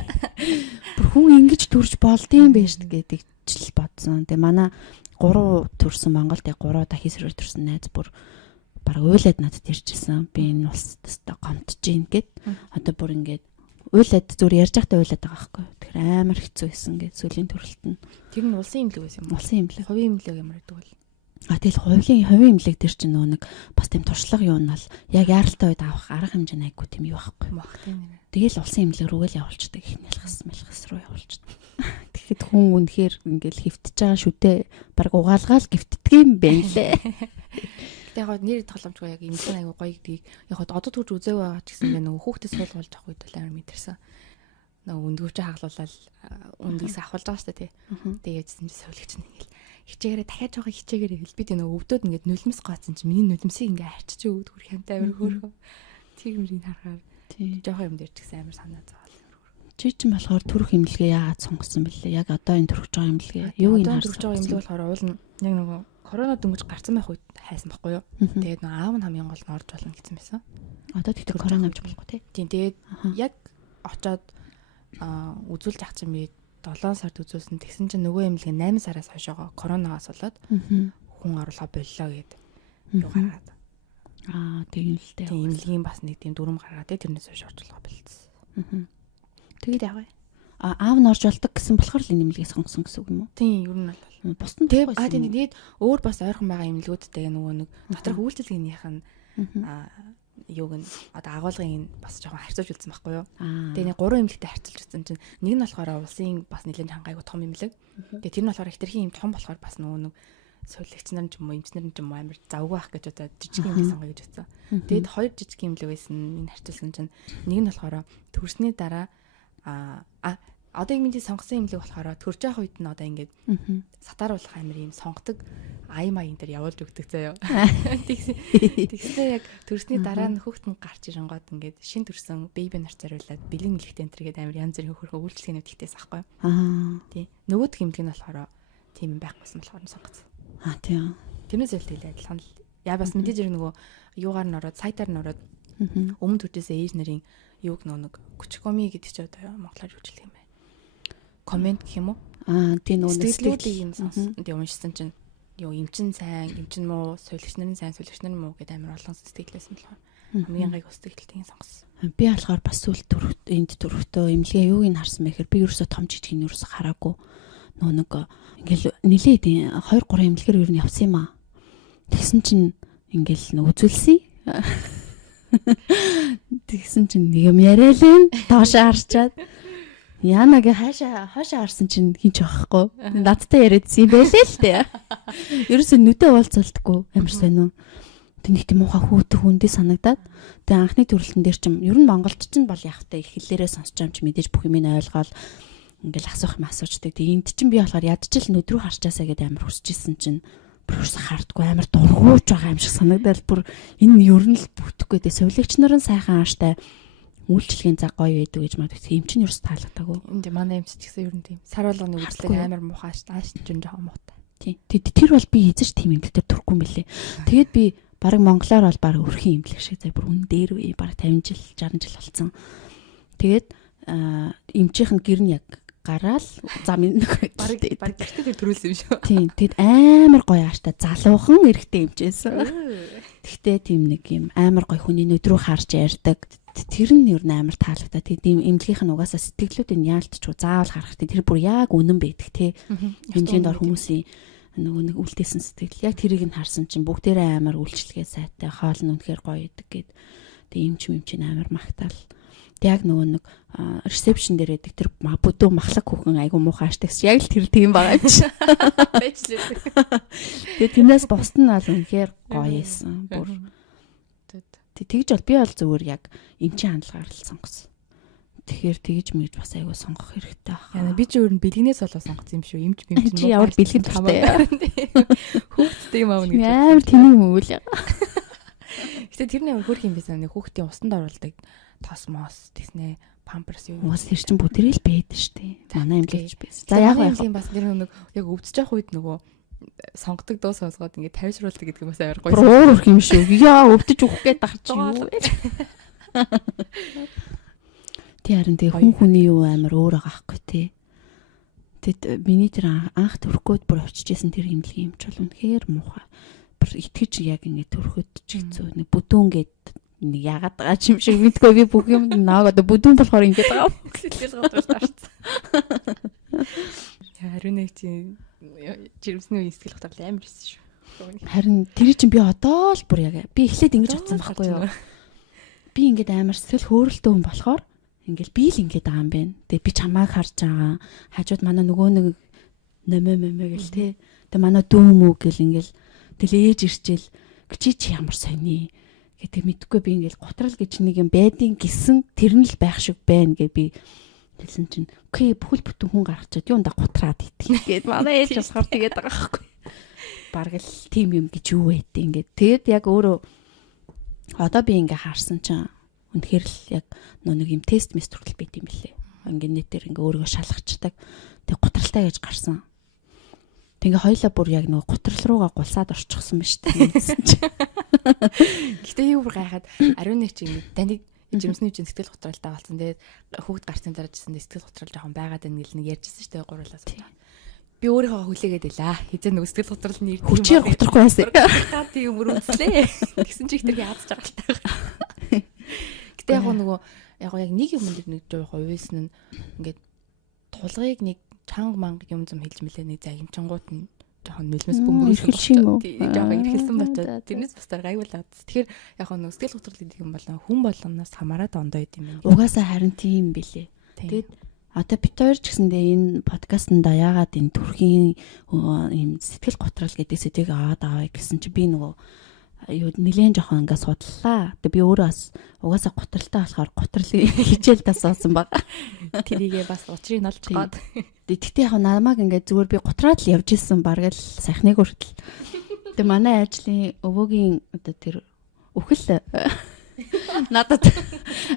Бүр хүн ингэж төрж болдсон байж гэдэг ч л бодсон. Тэгээ манай 3 төрсэн Монголд 3 дахь эсрэг төрсэн найз бүр баг уйлаад надад ирчихсэн. Би энэ улс төстэй гомдож гин гэд. Одоо бүр ингээд уйлаад зүгээр ярьж байхдаа уйлаад байгаа байхгүй. Тэгэхээр амар хэцүү байсан гэж сүүлийн төрөлт нь. Тэр нь улсын имлэг байсан юм уу? Улсын имлэг. Хувийн имлэг ямар гэдэг вэ? Тэгэл хувийн имлэг дээр чинь нэг бас тийм туршлага юу нь бол яг яаралтай үед авах арга хэмжээ айггүй тийм юу байхгүй. Тэгэл улсын имлэг рүү л явуулчихдаг. Их мэлхас руу явуулчихдаг. Тэгэхэд хүн үнэхээр ингээл хөвтөж байгаа шүү дээ. Бараг угаалгаал гівтдэг юм байна лээ. Яг нэр тоглоомжгүй яг имлэг аягүй гоё гэдгийг яг одоо төрж үзээгүй байгаа ч гэсэн нөгөө хүүхдэд суулгуулж авах үед л амар мэдэрсэн. Нөгөө өндгөөч хаглуулаад өндгөөс авахулж байгаа шүү дээ тий. Тэгээд яжсэн чи суулгч нь ингээл хичээгээрээ дахиад жоохон хичээгээрээ хэл би тэ нөгөө өвдөд ингээд нулимс гооцсон чи миний нулимсыг ингээ арчиж өгд хөр хямтай амар хөөрхөө. Тэг мөрийг харахаар тий жоохон юм дээр ч гэсэн амар санаа зовоол. Чи чинь болохоор төрөх имлэгээ яагаад сонгосон бэлээ? Яг одоо энэ төрөх байгаа имлэгээ юу юм харсан? Төрөх байгаа имлэг болохоор уул нь яг нөгөө корона дөнгөж гарсан байх үед хайсан байхгүй юу? Тэгээд нөгөө аав нь хамгийн гол нь орж болно гэсэн байсан. Одоо тэгтээ корона авч болохгүй тий. Тийм тэгээд яг очоод үзүүлж ах чинь би 7 сард үзүүлсэн. Тэгсэн чинь нөгөө имлэг 8 сараас хойшоогоо коронавигаас болоод хүн орлого боллоо гэд юу гаргаад. тийм л дээ. Тийм имлэгийн бас нэг тийм дүрм гаргаад тэрнээс хойш орчлого болчихсон. Тэгээд яах вэ? Аав нь орж болдог гэсэн болохоор л энэ имлэгийг сонгосон гэсэн үг юм уу? Тийм, ер нь бол. Бусдын тийм тэгээд өөр бас ойрхон байгаа имлгүүдтэй нөгөө нэг доторх үйлчлэгнийх нь юуг нь одоо агуулгын бас жоохон харьцуулж үзсэн байхгүй юу? Тэгээ нэг 3 имлэгтэй харьцуулж үзсэн чинь нэг нь болохоор улсын бас нэлээд хангайгүй том имлэг. Тэгээ тэр нь болохоор их тэрхийн им том болохоор бас нөгөө нэг сувилагч нар ч юм уу эмчнэр ч юм уу амар завгүй байх гэж одоо жижиг имлэг сонгоё гэж утсан. Тэгээд 2 жижиг имлэг байсан энэ харьцуулсан чинь нэг нь болохоор төрсний дараа одоо яг миний сонгосон имлэг болохоор төрж явах үед нь одоо ингээд сатааруулах амир юм сонгодог аймаа энэ төр явуулж өгдөг заяа. Тэгсэн яг төрсний дараа нь хүүхэд нь гарч ирэнгод ингээд шин төрсөн беби нарт зориулаад бэлэн мэлхтэй энэ төргээд амир янз бүрийн хөрхөө үйлчлэгээ нэвтгтээс ахгүй. Тий. Нөгөөдх имлэг нь болохоор тийм байхгүйсэн болохоор сонгоцсон. Тийм. Тэрнээс л тэгэл адилхан л. Яа бас мэдээж ирэх нөгөө юугаар нь ороод сайтаар нь ороод өмнө төржсэн ээж нарын юуг нэг күчкоми гэдэг чи одоо монголоор юу хэлэх юм бэ? Комент гэх юм уу? Тийм нөгөө сэтгэлүүдийг юм сонсон. Тэг уншсан чинь юу эмчин сайн, эмчин муу, сувилагч нарын сайн, сувилагч нар муу гэдэг амар олон сэтгэлээсэн болохоор хамгийн гайг сэтгэлтийг сонгосон. Би болохоор бас сүл энд төрөхдөө имлэгээ юуг нь харсан бэ гэхээр би ерөөсө том жижиг нь ерөөсө хараагүй. Нөгөө нэг ингээл нилээд 2-3 имлэгээр ер нь явсан юм аа. Тэгсэн чинь ингээл үзүүлсэн. Тэгсэн чинь нэг юм яриалаа доошоо харчаад Янагийн хаашаа харсан чинь хинч байхгүй. Надтай яриадсан юм байлээ л дээ. Ерөөсөө нүдэ уулзалтгүй амар сайн уу. Тэнийг тийм муухай хүүтэх хүндээ санагдаад тэгээ анхны төрөлтөн дээр чим ер нь монголч чинь бол яг та их хэллээрээ сонсч юм чи мэдээж бүх юм ин ойлгоол ингээл асуух юм асуучдаг. Тэгээ энд чинь би болохоор ядчил нүдрүү харчаасаа гэдэг амар хүсчихсэн чинь бүрс хардггүй амар дургуйж байгаа юм шиг санагдал бүр энэ ер нь л бүтэхгүй дээ. Сувилагч нарын сайхан ааштай үйлчлэгийн цаг гоё байдаг гэж маа тэгсэн юм чинь ерөөс таалагдаагүй. Энд манай эмч ч гэсэн ер нь тийм сар болгоны үйлчлэг амар муухай ааш чинь жоохон муутай. Тийм. Тэр бол би эзэж тийм юм дээр төрөхгүй юм билээ. Тэгээд би баг монголоор бол баг өрхийн имлэг шиг зай бүр үн дээр үе баг 50 жил 60 жил болсон. Тэгээд эмчийнх нь гэр нь яг гараал зам баг гэртээ төрүүлсэн юм шүү. Тийм. Тэгэд амар гоё ааштай залуухан эрэгтэй эмчээсэн. Тэгтээ тийм нэг юм амар гоё хүний нүд рүү харж ярьдаг. Тэр нь ер нь амар таалагдаа. Тэгээд ийм эмнэлгийнх нь угаасаа сэтгэлүүдийн яалтчгүй заавал харах тий. Тэр бүр яг үнэн байдаг тий. Хэмжээнд ор хүмүүсийн нөгөө нэг үлдээсэн сэтгэл. Яг тэрийг нь харсан чинь бүгдээрээ амар үйлчлэгээ сайтай, хоол нь үнэхээр гоё идэг гэд. Тэгээ эмч амар магтаал. Яг нөгөө нэг ресепшн дээр байдаг тэр бүдүү махлаг хүүхэн айгу муухай ааштай гэсэн. Яг л тэр тийм байгаа юм чи. Тэгээ тэрнээс бусд нь бол үнэхээр гоё байсан. Бүр тэгж бол би бол зүгээр яг эмчийн хандлагаар л сонгосон. Тэгэхээр тэгж мэгж бас айгу сонгох хэрэгтэй байна. Яна би ч өөр нь бэлгнээс болоо сонгосон юм шүү. Эмч чи ямар бэлгэн тавтай. Хүүхдтэй юм аавна гэж. Амар тэний мөвөл. Гэтэ тэр нэг хөрх юм байсан. Хүүхдийн усанд оруулдаг тосмос тэснэ памперс юу. Уус тэр чин бүтрэл байдаг штэ. Манай эмлэгч байсан. За яг юм бас тэр нэг яг өвдөж явах үед нөгөө сонгодог дуу сонсгоод ингээд тавьшруулдаг гэдэг юм бас амар гоё. Уур өрх юм шүү. Яа өвдөж өгөх гээд тахч юу. Тэ харин тэг хүний юу амар өөр байгаа хгүй тий. Тэгэд миний тэр анх төрөхгүйд бүр очижсэн тэр имлэг юмч бол үнэхээр муухай. Бүр итгэж яг ингээд төрөхөд ч хэцүү. Нэг бүдүүн гээд нэг яагаад байгаа юм шиг мэдгүй би бүх юм нааг одоо бүдүүн болохоор ингээд байгаа. Сэтгэл готвол таарсан. Харин нэг тийм жирэмсний үе сэтгэл готрол амар байсан шүү. Харин тэр чинь би одоо л бүр яг би эхлээд ингэж бодсон байхгүй юу. Би ингээд амар сэтгэл хөөрөлтөө хүн болохоор ингээл би л ингээд байгаа юм байна. Тэгээ би чамааг харж байгаа. Хажууд манай нөгөө нэг нэмэ гэл те. Тэгээ манай дүү мүү гэл ингээл тэгэл ээж ирчээл чи ямар сони гэдэг мэдхгүй би ингээл готрал гэж нэг юм байдیں۔ Гисэн тэр нь л байх шиг байна гэ би хэлсэн чинь окей бүхэл бүтэн хүн гаргачаад юунда готраад идэх гээд манай ээж болохоор тэгээд байгаа байхгүй. Бараг л тийм юм гэж юу байдیں۔ Ингээд тэгээд яг өөрөө одоо би ингээ харсан чинь үнэхээр л яг нэг юм тест мэс төрөл байт юм лээ. Ингээ нэтээр ингээ өөрийгөө шалгачдаг. Тэг готралтай гэж гарсан. Тэгээ хоёлаа бүр яг нэг готрал руугаа гулсаад орчихсон ба штэ. Гэтэ юу бүр гайхаад ариун нэг чинь таныг жирэмсний чинь сэтгэл готралтай болсон. Тэгээд хүүхд гарцсан дараа жисэн сэтгэл готрал жоохон байгаад байна гэл нэг ярьжсэн штэ гурлаас. Би өөрийнхөө хүлээгээд байлаа. Хизээ нэг сэтгэл готрал нэр хүчээр готрахгүй байсан. Тийм бүр үзлээ. Тэгсэн чи их тэр яадж байгаа л таа. Гэтэ яг нөгөө яг нэг юм дээр нэг жоохон уйлсан нь ингээд тулгыг нэг чанга юм зам хэлж мэлээ нэг загимчингууд нь жоохон нөлмөс бөмбөрүүлсэн болчихсон. Тийм жоохон ирхэлсэн болчиход тэрнээс бусдаар гайвуулаад. Тэгэхээр яг нэг сэтгэл готрол гэдэг юм бол хүн болгоноос хамаарат ондоо идэм юм. Угаасаа харин тийм бэлээ. Тэгээд одоо бит хоёр ч гэсэндээ энэ подкастнда яагаад энэ төрхийн юм сэтгэл готрол гэдэг сэдвийг аваад аваа гэсэн чи би нөгөө юу нэлээд жоохон ингээд судлаа. Тэгээ би өөрөө бас угаасаа готролтой болохоор готролын хичээл тасалсан баг. Тэрийгээ бас учрыг олж гоод. Тэгтээ яг намайг ингээд зүгээр би готраад л явж исэн баг л сайхныг хүртэл. Тэгээ манай ажлын өвөөгийн одоо тэр өхөл надад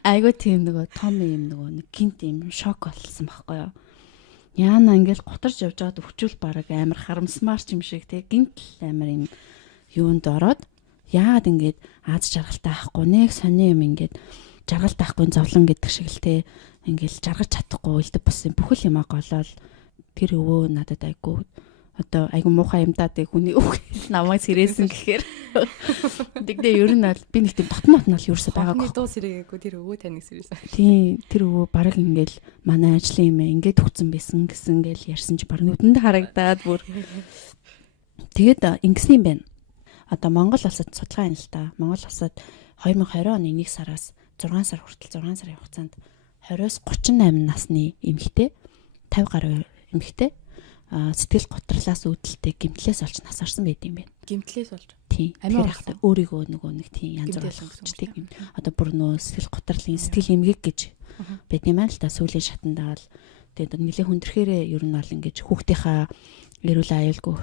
айгуу тийм нөгөө том юм нөгөө нэг гинт юм шок болсон байхгүй юу. Яана ингээд готарч явж байгаад өвчүүл баг амар харамсмаар ч юм шиг тий гинт амар юм юунд ороод яагаад ингээд аз жаргалтай ахгүй нэг сони юм ингээд жаргалтай ахгүй зовлон гэдэг шиг л те ингээд жаргаж чадахгүй үлдэх бас юм бүхэл юмаа голоод тэр өвөө надад айгу одоо айгу муухай юм даа тэг хүний үг намайг сэрээсэн гэхээр тэгдээ ер нь би нэг тийм дотнот нь л ерөөсөй байгаагүй дуу сэрээгээгүй тэр өвөө таныг сэрээсэн тийм тэр өвөө баг ингээд манай ажлын юм ингээд хүцэн байсан гэсэн гээл ярьсан чи баг нүдэнд харагдаад бүр тэгээд ингэсэн юм байна. Одоо Монгол улсад судалгаа юм л да. Монгол улсад 2020 оны 1 сараас 6 сар хүртэл 6 сарын хугацаанд 20-с 38 насны эмэгтэй 50 гаруй эмэгтэй сэтгэл готрлаас үүдэлтэй гэмтлээс олж нас орсон байт юм байна. Гэмтлээс болж. Тийм. Амир хахта өөрийгөө нөгөө нэг тийм янз бүр болгочдөг юм. Одоо бүр нөгөө сэтгэл готрлын сэтгэл эмгэг гэж байт юм аа л да. Сүүлийн шатандаа бол Тэгээд нэлээ хүндрэхээрээ ер нь бол ингэж хүүхдийнхаа эрүүл аюулгүй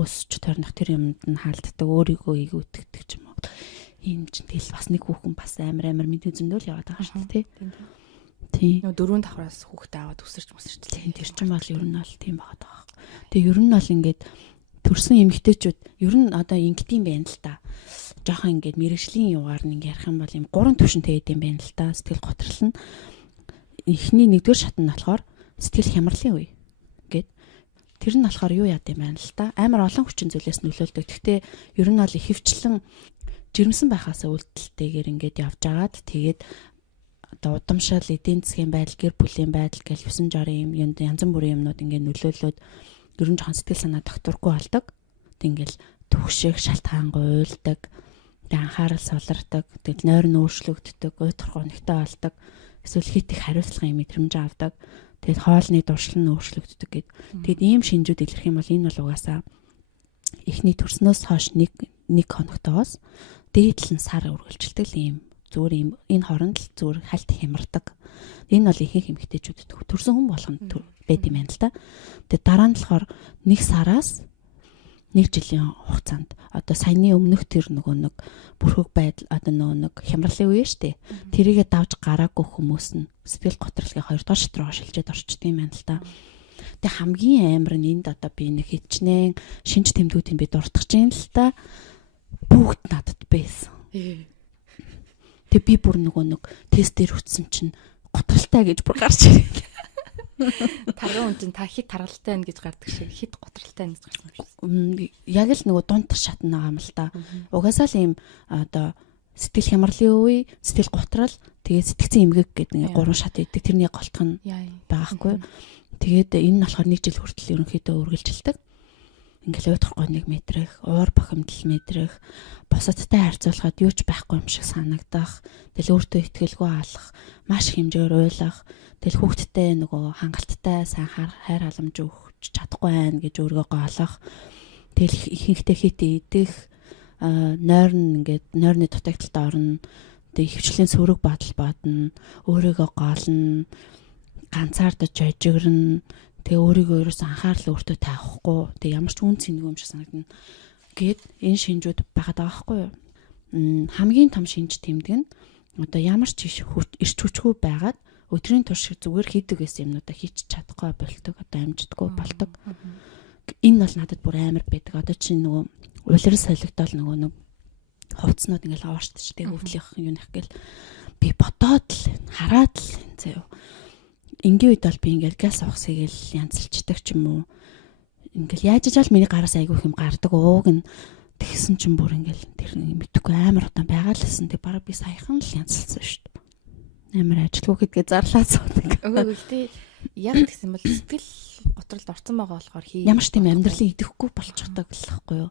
өсч тойрнох тэр юмд нь хаалддаг, өөрийгөө игүүтгэдэг ч юм уу. Ийм ч тэгэл бас нэг хүүхэн бас амар мэдээ зөндөл яваад байгаа шүү дээ, тий. Нөө 4 давхраас хүүхдээ аваад өсөрч тийм тэр чинь бол ер нь бол тийм байгаад байгаа. Тэгээ ер нь бол ингээд төрсэн эмэгтэйчүүд ер нь одоо ингэдэм байна л та. Жохон ингээд мэрэгжлийн югаар нь ингээд ярих юм бол ийм 3 төвшөнтэй байд юм байна л та. Сэтгэл готрол нь эхний 1-р шат нь болохоор сэтгэл хямралын үе гэд. Тэр нь болохоор юу яд юм байна л та. Амар олон хүчин зүйлээс нөлөөлдөг. Гэхдээ ер нь бол ихэвчлэн жирэмсэн байхаас үйлдэлтэйгээр ингээд явж агаад тэгээд одоо удамшил, эдийн засгийн байдал, гэр бүлийн байдал гэл 960 юм янз бүрийн юмнууд ингээд нөлөөлөд ер нь жоохон сэтгэл санаа тогтворгүй болдог. Тэг ингээл төгших, шалтгаангүй уйлдаг, тэг анхаарал сулардаг, тэг нойр нь өөрчлөгддөг, уйдах гонхтой болдог, эсвэл хит их хариуцлагын мэдрэмж авдаг. Тэгэд хоолны дуршил нь өөрчлөгддөг гэд. Тэгэд ийм шинжүүд илэрх юм бол энэ бол угаасаа эхний төрснөөс хойш нэг хоногтоос дээдлэн сар үргэлжилдэг юм. Зүгээр ийм энэ хооронд л зүгээр хальт хямардаг. Энэ бол ихэнх эмэгтэйчүүдэд төрсэн хүн болгонд байд юм байна л да. Тэгээ дараа нь болохоор 1 сараас 1 жилийн хугацаанд одоо саяны өмнөх тэр нэг бүрхэг байдал одоо нэг хямралын үе штэ. Тэрийгээ давж гараагүй хүмүүс нь сэтгэл готролгийн 2 дугаар шат руу шилжээд орчдөг юм байна л да. Тэгээ хамгийн амар нь энд одоо би нэг хичнээн шинж тэмдгүүдийг би дуртах чинь л да. Бүгд надад байсан. Тэгээ би бүр нэг тест дээр үтсэн чинь готролтой гэж бүр гарч ирээ. Тарган хүн чинь та хит таргалтай байна гэж гардаг шиг хит готролтой байна гэж гарсан юм шиг. Яг л нөгөө дундах шат байгаа юм л да. Угаасаа л ийм одоо сэтгэл хямралын үе, сэтгэл готрол, тэгээд сэтгцэн эмгэг гэдэг 3 шат идэг. Тэрний голтох нь байгаахгүй. Тэгээд энэ нь болохоор 1 жил хүртэл ерөнхийдөө үргэлжилдэг. Ингээл уйдахгүй нэг мэдрэх, уур бохимдол мэдрэх, бусадтай харьцуулахад юу ч байхгүй юм шиг санагдах, тэгэл өөртөө итгэлгүй алах, маш их хэмжээгээр уйлах, тэгэл хүүхдтэй нөгөө хангалттай сайн хайр халамж өгч чадахгүй байх гэж өөрийгөө гоолох. Тэгэл ихэнхдээ хит идэх, нойрны дутагдалд орно, тэг хөвчлийн сөрөг бодно, өөрийгөө гоолно, ганцаардаж жижигэрнэ. Тэгээ өөрийгөө ерөөс анхаарал өөртөө тавихгүй. Тэгээ ямар ч үн цэнэгүй юм шиг санагдана. Гэт энэ шинжүүд байгаад байгаа байхгүй юу? Хамгийн том шинж тэмдэг нь одоо ямар ч ирч хүчгүй байгаад өдрийн турш зүгээр хийдэг гэсэн юмнуудаа хийч чадахгүй болдог. Одоо амждаггүй болдог. Энэ бол надад бүр амар байдаг. Одоо чинь нөгөө улирал солигдол нэг хувцснууд ингээл аваарчдаг. Тэгээ хөвдлийнх юм их гээл би бодоод л хараад л заяа. Ингийн үед бол би ингээл газ авахсыг л янзлцдаг ч юм уу. Ингээл яаж ижаал миний гараас айгүйх юм гардаг ууг нь тэгсэн чинь бүр ингээл тэр мэдхгүй амар удаан байгаа л гэсэн. Тэг бараг би саяхан л янзлцсан шүү дээ. Амар ажилгүй гэдгээ зарлаад суудаг. Гэхдээ яг гэсэн бол сэтгэл готролд орсон байгаа болохоор ямар ч тийм амьдралын идэхгүй болчихдаг л байхгүй юу.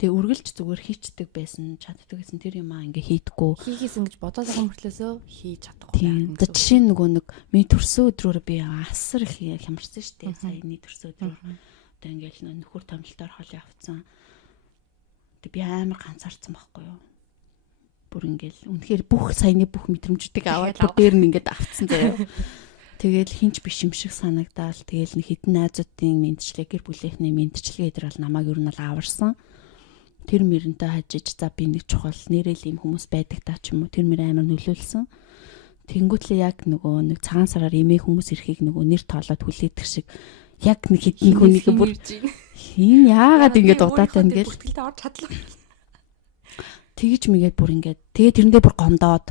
Тэгээ үргэлж зүгээр хийчдэг байсан, чаддаг гэсэн тэр юм аа ингээ хийдэггүй. Хийхээс ингэж бодоод байгаа мөртлөөсөө хийж чадахгүй юм. За жишээ нэг миний төрсөн өдрөөр би асар их хямарсан шүү дээ. Саяны төрсөн өдрөөр. Одоо ингээл нөхөр томилтоор хоол явцсан. Тэг би амар ганцаарцсан байхгүй юу. Бүр ингээл үнэхээр саяны бүх мэдрэмжүүдийг аваад бүр дээр нь ингээд авцсан заяа. Тэгэл хинч биш юм шиг санагдаал. Тэгэл нэг хитэн найзуудын мэдчлэг, гэр бүлийнхний мэдчлэг эдэр бол намайг ер нь л аварсан. Тэр мөрөнтэй хажиж за би нэг чухал нэрэл юм хүмүүс байдаг та ч юм уу. Тэр мөр амар нөлөөлсөн. Тэнгүүтлээ яг нэг цагаан сараар эмээ хүмүүс ирэхийг нэр тоолоод хүлээдэг шиг яг нэг хитэн хүнийг бүр энэ яагаад ингэж удаатай байна гэл. Бүтгэлтэй орж чадлаа. Тэгж мэгээд бүр ингээд тэгээ тэрэндээ бүр гомдоод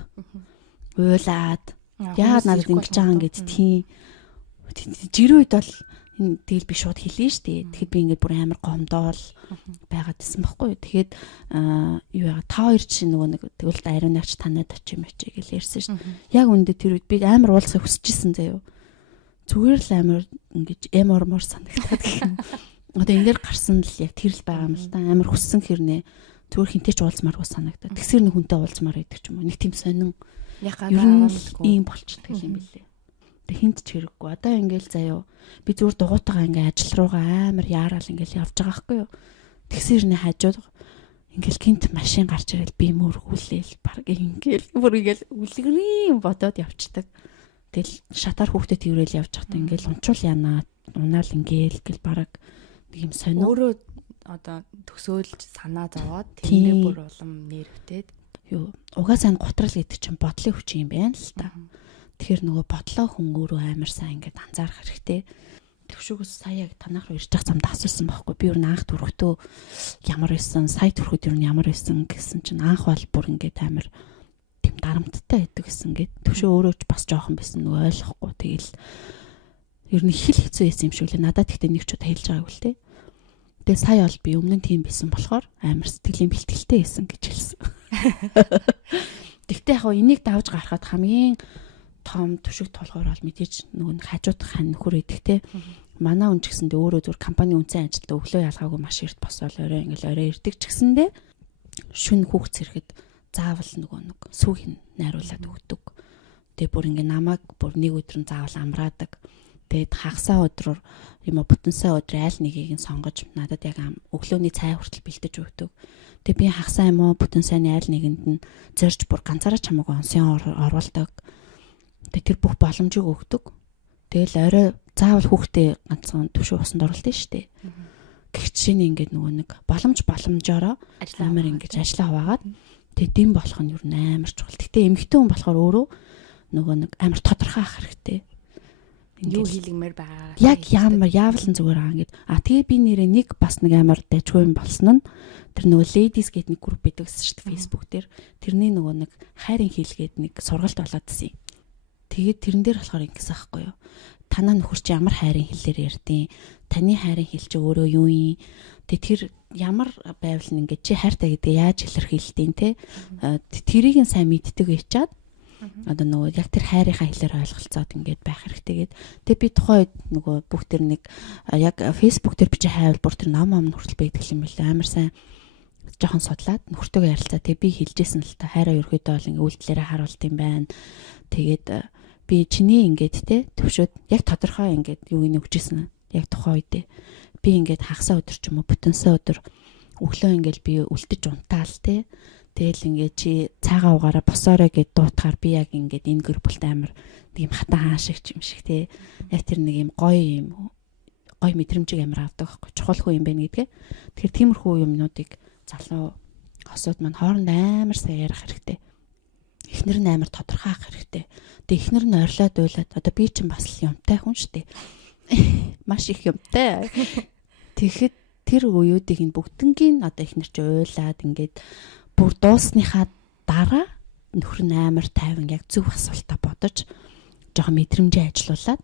уйлаад яагаад надад ингэж байгаа юм гэд тийм жирийн үед бол тэгэл би шууд хэлээ штэ. Тэгэхэд би ингээд бүр амар гомдоол байгаад исэн байхгүй. Тэгэхэд юу яа та хоёр чинь нэг тэгвэл ариунагч танаад очив юм чи гэж ярьсан штэ. Яг үндэ тэр үед би амар уулзах хүсчихсэн заяо. Зүгээр л амар ингэж эмормор санагтаад гэх юм. Одоо энэ дээр гарсан л яг тэр л байгаа юм л та. Амар хүссэн хэрнээ зүгээр хинтэй ч уулзмааргүй санагдаад. Тэгсэр нэг хүнтэй уулзмаар байдаг ч юм уу. Нэг тийм сонин яхаа ийм болчихдаг юм билээ. Тэг хинт ч хэрэггүй. Одоо ингээл заяо. Би зүгээр дугуйтайгаа ингээ ажил руугаа амар яараал ингээл явж байгаа байхгүй юу. Тэгсэрний хажууд ингээл гинт машин гарч ирэл би мөргүүлээл баг ингээл бүр ингээл үлгэрийн бодоод явцдаг. Тэгэл шатаар хүүхдэд тэрвэл явж байхдаа ингээл унчвал яана унаал ингээл гэл бараг нэг юм сонио. Өөрөө одоо төсөөлж санаа зовоод тэрнээ бүр улам нервтээд юу угаасаа готрал гэдэг чинь бодлын хүч юм байна л та. Тэгэхээр нөгөө бодлоо хүн өөрөө амар сайн ингээд анзаарах хэрэгтэй. Төвшөөгөөс сая яг танах руу ирж байгаа замд асуусан байхгүй. Би юу анх төрөхдөө ямар байсан, сая төрөхөд юу ямар байсан гэсэн чинь анх бол бүр ингээд амар тийм дарамттай байдаг гэсэн ингээд төвшөө өөрөө ч бас жоохон байсан нөгөө ойлгохгүй. Тэгэл ер нь хил хэцүү байсан юм шиг лээ. Надад тэгтээ нэг ч удаа хэлж байгаагүй л те. Тэгээ сая бол би өмнө нь тийм байсан болохоор амар сэтгэлийн бэлтгэлтэй байсан гэж хэлсэн. Тэгтээ яг энийг давж гарахад хамгийн том төшөг толгоор бол мэдээж нөгөө хажуудах хан нөхөр идэх те. Манай хүн ч гэсэндээ өөрөө зүгээр компани үнцэн ажилтаа өглөө ялгаагүй маш эрт босоод орой ингээл орой ирдэг ч гэсэндээ шүн хүүхд зэрэгэд заавал нөгөө нэг сүүхийн найруулад өгдөг. Тэгээ бүр ингээ намайг бүр нэг өдөр нь заавал амраадаг. Тэгээд хагасаа өдрөөр юм уу бүтэнсээ өдөр айл нэгийг нь сонгож надад яг өглөөний цай хүртэл бэлдэж өгдөг. Тэгээ би хагасаа юм уу бүтэнсээ айл нэгэнд нь зорж бүр ганцаараа чамаагүй онсын оруулдаг. Тэгээ тэр бүх боломжийг өгдөг. Тэгэл орой заавал хүүхдээ ганцхан төвшөө усанд оруулдаг шүү дээ. Гэгчийн ингээд нөгөө нэг боломжоороо амар ингэж ажиллаа хуваагаад тэгээ дэм болох нь юу амар чухал. Гэтэ эмэгтэй хүн болохоор өөрөө нөгөө нэг амар тодорхой ах хэрэгтэй. Юу хийлгмээр байгаа. Яг яавлан зүгээр аа ингээд. Тэгээ би нэрээ нэг бас нэг амар дайжгүй юм болсон нь тэр нөгөө ladies гэдэг нэг групп байдаг шүү дээ Facebook дээр. Тэрний нөгөө нэг хайрын хийлгээд нэг сургалт болоодсэн юм. Тэгээд тэрэн дээр болохоор ингэсэн аахгүй юу. Танаа нөхөр чи ямар хайрын хэллээр ярьдیں۔ Таны хайрын хэл чи өөрөө юу юм? Тэгээд тэр ямар байвал нь ингээд чи хайртай гэдгээ яаж илэрхийлдэг те. Тэрийг нь сайн мэддэг ячаад одоо нөгөө яг тэр хайрынхаа хэлээр ойлголцоод ингээд байх хэрэгтэйгээд тэг би тухайн үед нөгөө бүх тэр нэг яг Facebook дээр бичиж хайвал бүр тэр ном хүртэл байдаг юм билээ. Амар сайн жоохон судлаад нөхөртөөгөө ярилцаа. Тэг би хэлжсэн л та хайраа ерөөдөө бол ингээд үйлдэлээрээ харуулт юм байна. Тэгээд би чиний ингээд те төвшөөд яг тодорхой ингээд юу нэг өгчээсэн. Яг тухайн үедээ би ингээд хагасаа өдөр ч юм уу бүтэнсээ өдөр өглөө ингээд би үлдэж унтаал те. Тэгэл ингээд чи цаагаа угаараа босоорой гэд дуутахаар би яг ингээд энэ группт амар нэг юм хатан хаан шиг юм шиг те. Яг тэр нэг юм гоё мэдрэмжийг амар авдаг байхгүй чухал хүн юм байна гэдгээ. Тэгэхээр тиймэрхүү юмнуудыг залуу хосууд маань хооронд амар сайн ярих хэрэгтэй. Эхнэр нь амар тодорхой ах хэрэгтэй. Тэгээ эхнэр нь ойрлоод уйлаад одоо би чинь бас юмтай хүн шүү дээ. Маш их юмтай. Тэгэхэд тэр үеүүдийг нь бүгднгийн одоо эхнэр чи уйлаад ингээд бүр дуусныхаа дараа нөхөр нь амар тайван яг зөв асуултаа бодож жоохон мэдрэмжээ ажилуулад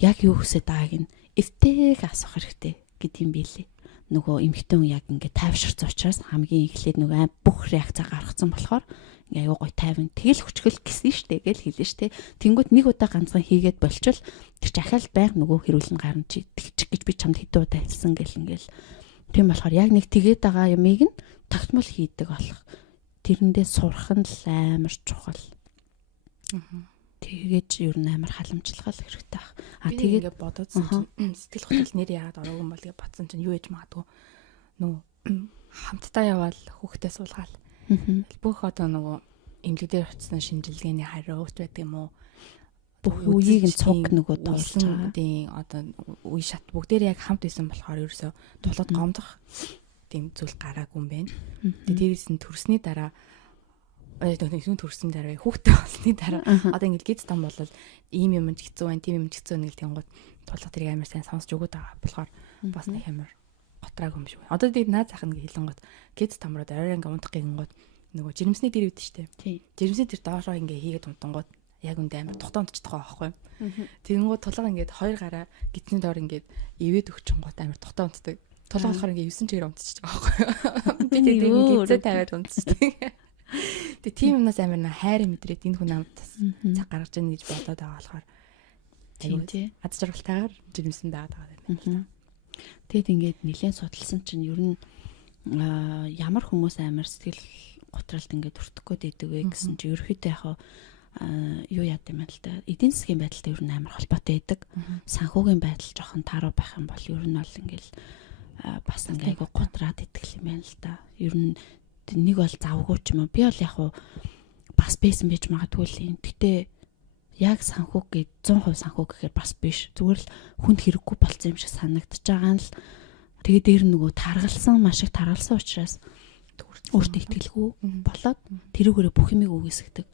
яг юу хүсэж байгааг нь эвтэйг асуух хэрэгтэй гэдэм билээ. Нөгөө эмэгтэй хүн яг ингээд тайвширсан учраас хамгийн эхлээд нөгөө бүх реакцаа гаргацсан болохоор ингээ аюу гой тайван тэгэл хүчгэл гисэн штэ гэж хэлэн штэ. Тэнгүүт нэг удаа ганцхан хийгээд болчвол тэр чи ахаал байг нөгөө хэрүүлэн гарна чи тэгчих гэж би чамд хэдэн удаа хэлсэн гэл ингээл. Тийм болохоор яг нэг тэгээд байгаа юмыг нь тогтмол хийдэг болох. Тэрэндээ сурах нь л амар чухал. Тэгээд ер нь амар халамжлах хэрэгтэй баг. Тэгээд ингээд бодоодсэн чинь сэтгэл хөдлөл нэр яагаад ороогүй юм бол гэж бодсон чинь юу яж магадгүй. Нөгөө хамтдаа явбал хүүхдээ суулгаал. Бүх одоо нөгөө эмнэлэг дээр очсон шинжилгээний хариуц байдаг юм уу? Бүх үеийг нь цуг нөгөө тулсан тийм одоо үе шат бүгдээр яг хамт исэн болохоор ерөөсө тулаад гомдох тийм зүйл гараагүй юм байна. Тэгээд дээрээс нь төрсний дараа нэгэн төрсөн дараа хүүхдээ болсны дараа одоо ингээд гиз том болол ийм юм хэцүү байна, тийм юм хэцүү нэг тэнгууд тулах тэрийг амар сайн сонсч өгöd байгаа болохоор бас нэг амар готраагүй юм шиг байна. Одоо тэгээд наад зах нэг хэлэнгот гиз томроод орой ингээд унтах гингод нөгөө жирэмсний дээр үүдэн штэ. Жирэмсний тэр доошоо ингээд хийгээд унтангууд яг үндэ амар тухтаа унтчих байгаа байхгүй. Тэгэнгүүт тулга ингээд хоёр гараа гидний доор ингээд ивэд өгчөнгүүт амар тухтаа унтдаг. Тулга болохоор ингээд 9 чигээр унтчих байгаа байхгүй. Би тэгээд гидзээ тавиад унтчихдаг. Тэгээ тийм юмнаас амар хайр мэдрээд энэ хүн намд цаг гаргаж яах гэж бодоод байгаа болохоор тийм тий ад жаргалтайгаар жирэмсэн дагаад байгаа юм байна. Тэгэд ингээд нэлээд судалсан чинь ер нь ямар хүмүүс амар сэтгэл готролд ингээд өртөхгүй дэдэг вэ гэсэн чи ерөөхдөө яг юу яд юм л да. Эдийн засгийн байдалтай ер нь амар холбоотой байдаг. Санхүүгийн байдал жоохон тааруу байх юм бол ер нь бол ингээл бас ингээд айгу готраад идэх юм байна л да. Ер нь нэг бол завгүй ч юм уу. Би бол яг бас байсан байж магадгүй л юм. Гэтэ яг санхүү гээд 100% санхүү гэхээр бас биш. Зүгээр л хүнд хэрэггүй болцсон юм шиг санагдаж байгаа нь л тэгээд дээр нөгөө таргалсан маш их таргалсан учраас өөртөө итгэлгүй болоод тэрүүгээрээ бүх юмыг үгүйсгдэг.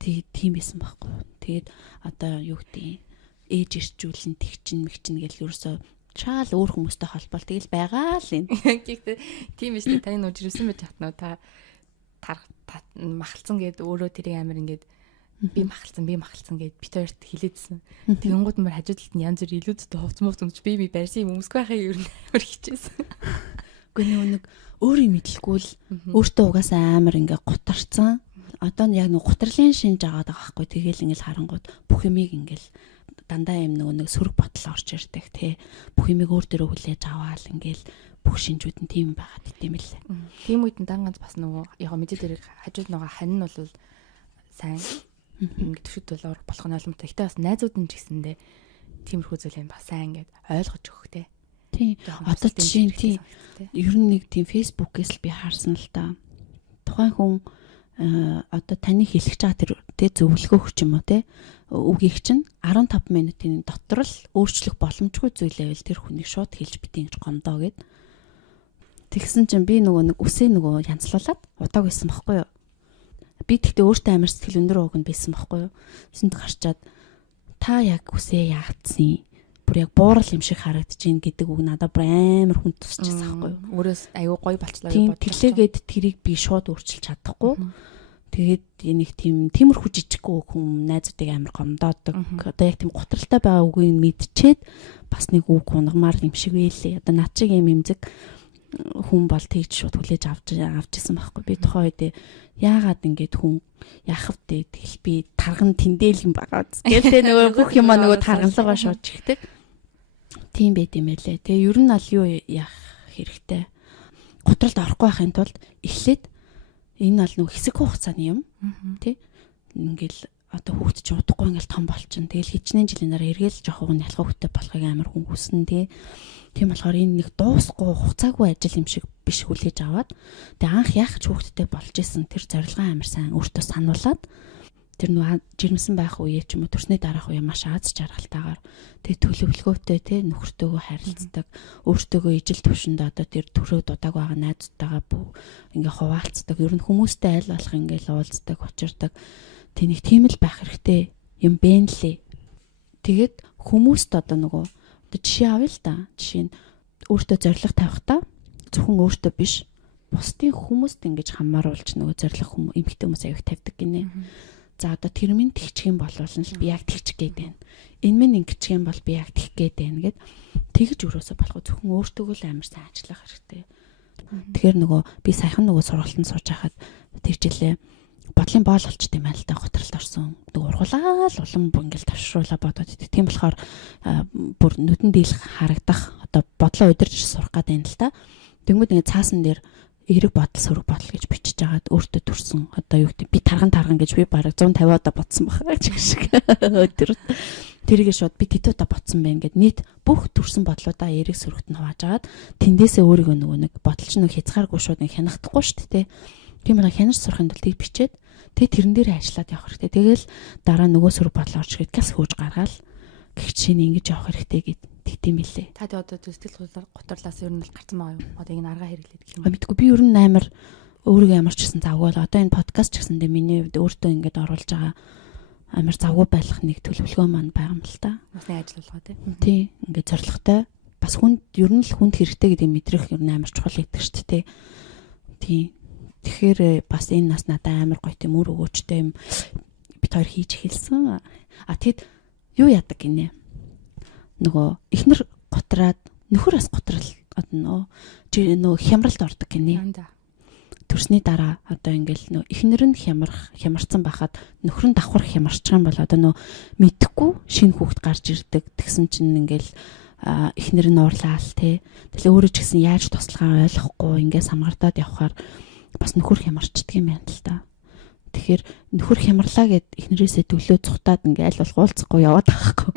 Тийм байсан байхгүй. Тэгээд одоо юу гэдэг ээж ирчүүлэн тэгчин мэгчин гэл ерөөсөө шаал өөр хүмүүстэй холбол тэгэл байгаа л энэ. Гэхдээ тийм биш үү? Таны нөө жирэмсэн байж хатнаа та махалцсан гэд өөрөө тэрийг амар ингээд би махалцсан гэд бит хоёрт хэлээдсэн. Тэгэнгүүт мөр хажуудалд нь янз бүр илүүдтэй хувцмууц өмч би барьсан юм өмсгөө хаа ер нь амар хичээсэн. Гэхдээ нэг өөрийн мэдлгүй л өөртөө угаасаа амар ингээ гутарцсан. Одоо яг нэг гутрлын шинж агаад байгаа байхгүй. Тэгээл ингээл харангууд бүх юмыг ингээл дандаа юм нэг сөрөг ботл орж ирдэг тий. Бүх юмыг өөр дөрөө хүлээж аваал ингээл бүх шинжүүд нь тийм байгаад идэм билээ. Тийм үед нь данганц бас нөгөө яг мэдээ дээр хажууд нөгөө хань нь бол сайн ингээд төвшөд бол болох нь ойлгомжтой. Гэтэ бас найзууд нь ч гэсэндээ тиймэрхүү зүйл юм бас сайн ингээд ойлгож өгөх тий. Тийм. Одоо жишээ нь тийм ер нь нэг тийм фэйсбүүкээс л би харсан л та. Тухайн хүн одоо таны хэлэх чагаа тэр зөвлөгөөх ч юм уу те үгийг чинь 15 минутын дотор л өөрчлөх боломжгүй зүйлээ байл тэр хүнийг шууд хэлж битэн гэж гомдоо гэд. Тэгсэн чинь би нэг үсээ янзлуулаад удааг байсан байхгүй юу. Би тэгтээ өөртөө амар сэтгэл өндөр ууг нь байсан байхгүй юу. Тэсэнд харчаад та яг үсээ яатсан бүр яг буурал юм шиг харагдчихээн гэдэг үг надад бүр амар хүн тусчихсан байхгүй юу. Өөрөөс аюу гоё болчлоо юу бодлоо. Тэглээгээд тэрийг би шууд өөрчилж чадахгүй. Тэгээд нэг тиймэрхүү жижигхэн хүн найзуудыг амар гомдоодог. Одоо яг тийм готралтай байгаа үгийг мэдчихэд бас нэг үг унгамаар юм шиг байлээ. Одоо над шиг юм эмзэг хүн бол тэгж шууд хүлээж авчихсан байхгүй. Би тухайн үед яагаад ингэж хүн яах вэ тэгэл би тарган тэндэл юм байгаа. Тэгэл нөгөө бүх юмаа нөгөө тарганлага шууд чихдэг. Тийм байт юм байлээ. Тэгээ ер нь аль юу яах хэрэгтэй. Готролд орохгүй байхын тулд эхлээд энэ бол нөгөө хэсэг хугацааны юм тий. Ингээл одоо хүүхд ч удахгүй ингээл том болчихно. Тэгэл хичнээн жилийн дараа эргээл жоох хүн ялах хүүхдтэй болохыг амар хүн хүснэ тий. Тийм болохоор энэ нэг дуусгүй хугацаагүй ажил юм шиг биш хүлээж аваад тэгээ анх яах ч хүүхдтэй болж исэн тэр зорилгоо амар сайн өөртөө сануулад тэр нөгөө жирэмсэн байх үеэ ч юм уу төрсний дараах үеэ маш аз жаргалтайгаар тэгээ төлөвлөгөөтэй тий нөхөртөөгөө харилцдаг өөртөөгөө ижил төвшөнд одоо тэр төрөө дудааг байгаа найзтайгаа ингээ хуваалцдаг ер нь хүмүүстэй аль болох ингээ уулздаг учирдаг тэнийг тийм л байх хэрэгтэй юм бэ нэлээ. Тэгээд хүмүүст одоо нөгөө жишээ авъя л да. Жишээ нь өөртөө зориг тавихтаа зөвхөн өөртөө биш бусдын хүмүүст ингэж хамааруулж нөгөө зориг эмэгтэй хүмүүс аяг тавьдаг гинэ. За одоо тэр минь тэгчих юм болвол нь би яг тэгчих гээд байна. Энэ минь ингэчих юм бол би яг тэгэх гээд байна гэд тэгж өрөөсө болох зөвхөн өөртөө л амар сайн ажиллах хэрэгтэй. Тэгэхээр нөгөө би саяхан нөгөө сургалтанд сууж байхад тэр жилээ бодлын боол болчт юм аа л да готролд орсон. Нөгөө ургуулаад улам ингээл тавшруулаа бодоод идэв. Тийм болохоор бүр нүдэн дийлэх харагдах одоо бодлоо удирж сурах гэдэг юм л та. Тэнгүүд ингээ цаасан дээр эрэг бодол сөрөг бодол гэж бичиж агаад өөртөө төрсөн. Одоо юу гэдэг би тарган гэж би бараг 150 удаа ботсон бахаа ч шиг. Тэрийг шууд би тэт удаа ботсон байна гэд нийт бүх төрсэн бодлуудаа эрэг сөрөгт нь хувааж агаад тэндээсээ өөрийгөө нөгөө нэг бодолч нэг хязгааргүй шууд нэг хянахдахгүй шүү дээ. Тийм ээ хянаж сурахын тулд тийг бичээд тэгээ тэрэн дээр ажиллаад явах хэрэгтэй. Тэгэл дараа нөгөө сөрөг бодол орж ирээд газ хөөж гаргаал гэх чинь ингэж явах хэрэгтэй гэд тэгдэм билээ. Та тэгээ одоо сэтгэл готрлаас ер нь л гарсан байгаа юу? Одоо энэ арга хэрэглээд гэх юм. Мэдгүй би ер нь амар өөрийгөө ямар ч гэсэн завгүй л одоо энэ подкаст ч гэсэндээ миний хувьд өөртөө ингэж оруулж байгаа амар завгүй байх нэг төлөвлөгөө маань байгаа юм л та. Бас нэг ажил болгоо тий. Ингээд зоригтой бас хүнд ер нь л хүнд хэрэгтэй гэдэг мэдрэх ер нь амар чухал гэдэг шүү дээ. Тий. Тэгэхээр бас энэ нас надад амар гоё тийм өр өгөөчтэй юм бит хоёр хийж эхэлсэн. Тэгэд юу яадаг гинэ. Нөгөө ихнэр готраад нөхөр бас готрал одоо нөгөө хямралд ордог гинэ. Төрсний дараа одоо ингээл нөгөө ихнэр нь хямарсан байхад нөхөр нь давхар хямарчих юм бол одоо нөгөө мэдхгүй шинэ хүүхэд гарч ирдэг. Тэгсэн чинь ингээл ихнэр нь уурлаал тий. Тэгэл өөрөө ч гэсэн яаж туслахаа ойлгохгүй ингээд самгардаад явхаар бас нөхөр хямарчдаг юм байна л да. Тэгэхээр нөхөр хямарлаа гэд ихнэрээсээ төлөө цухтаад ингээл аль болох уулзахгүй яваад байхгүй.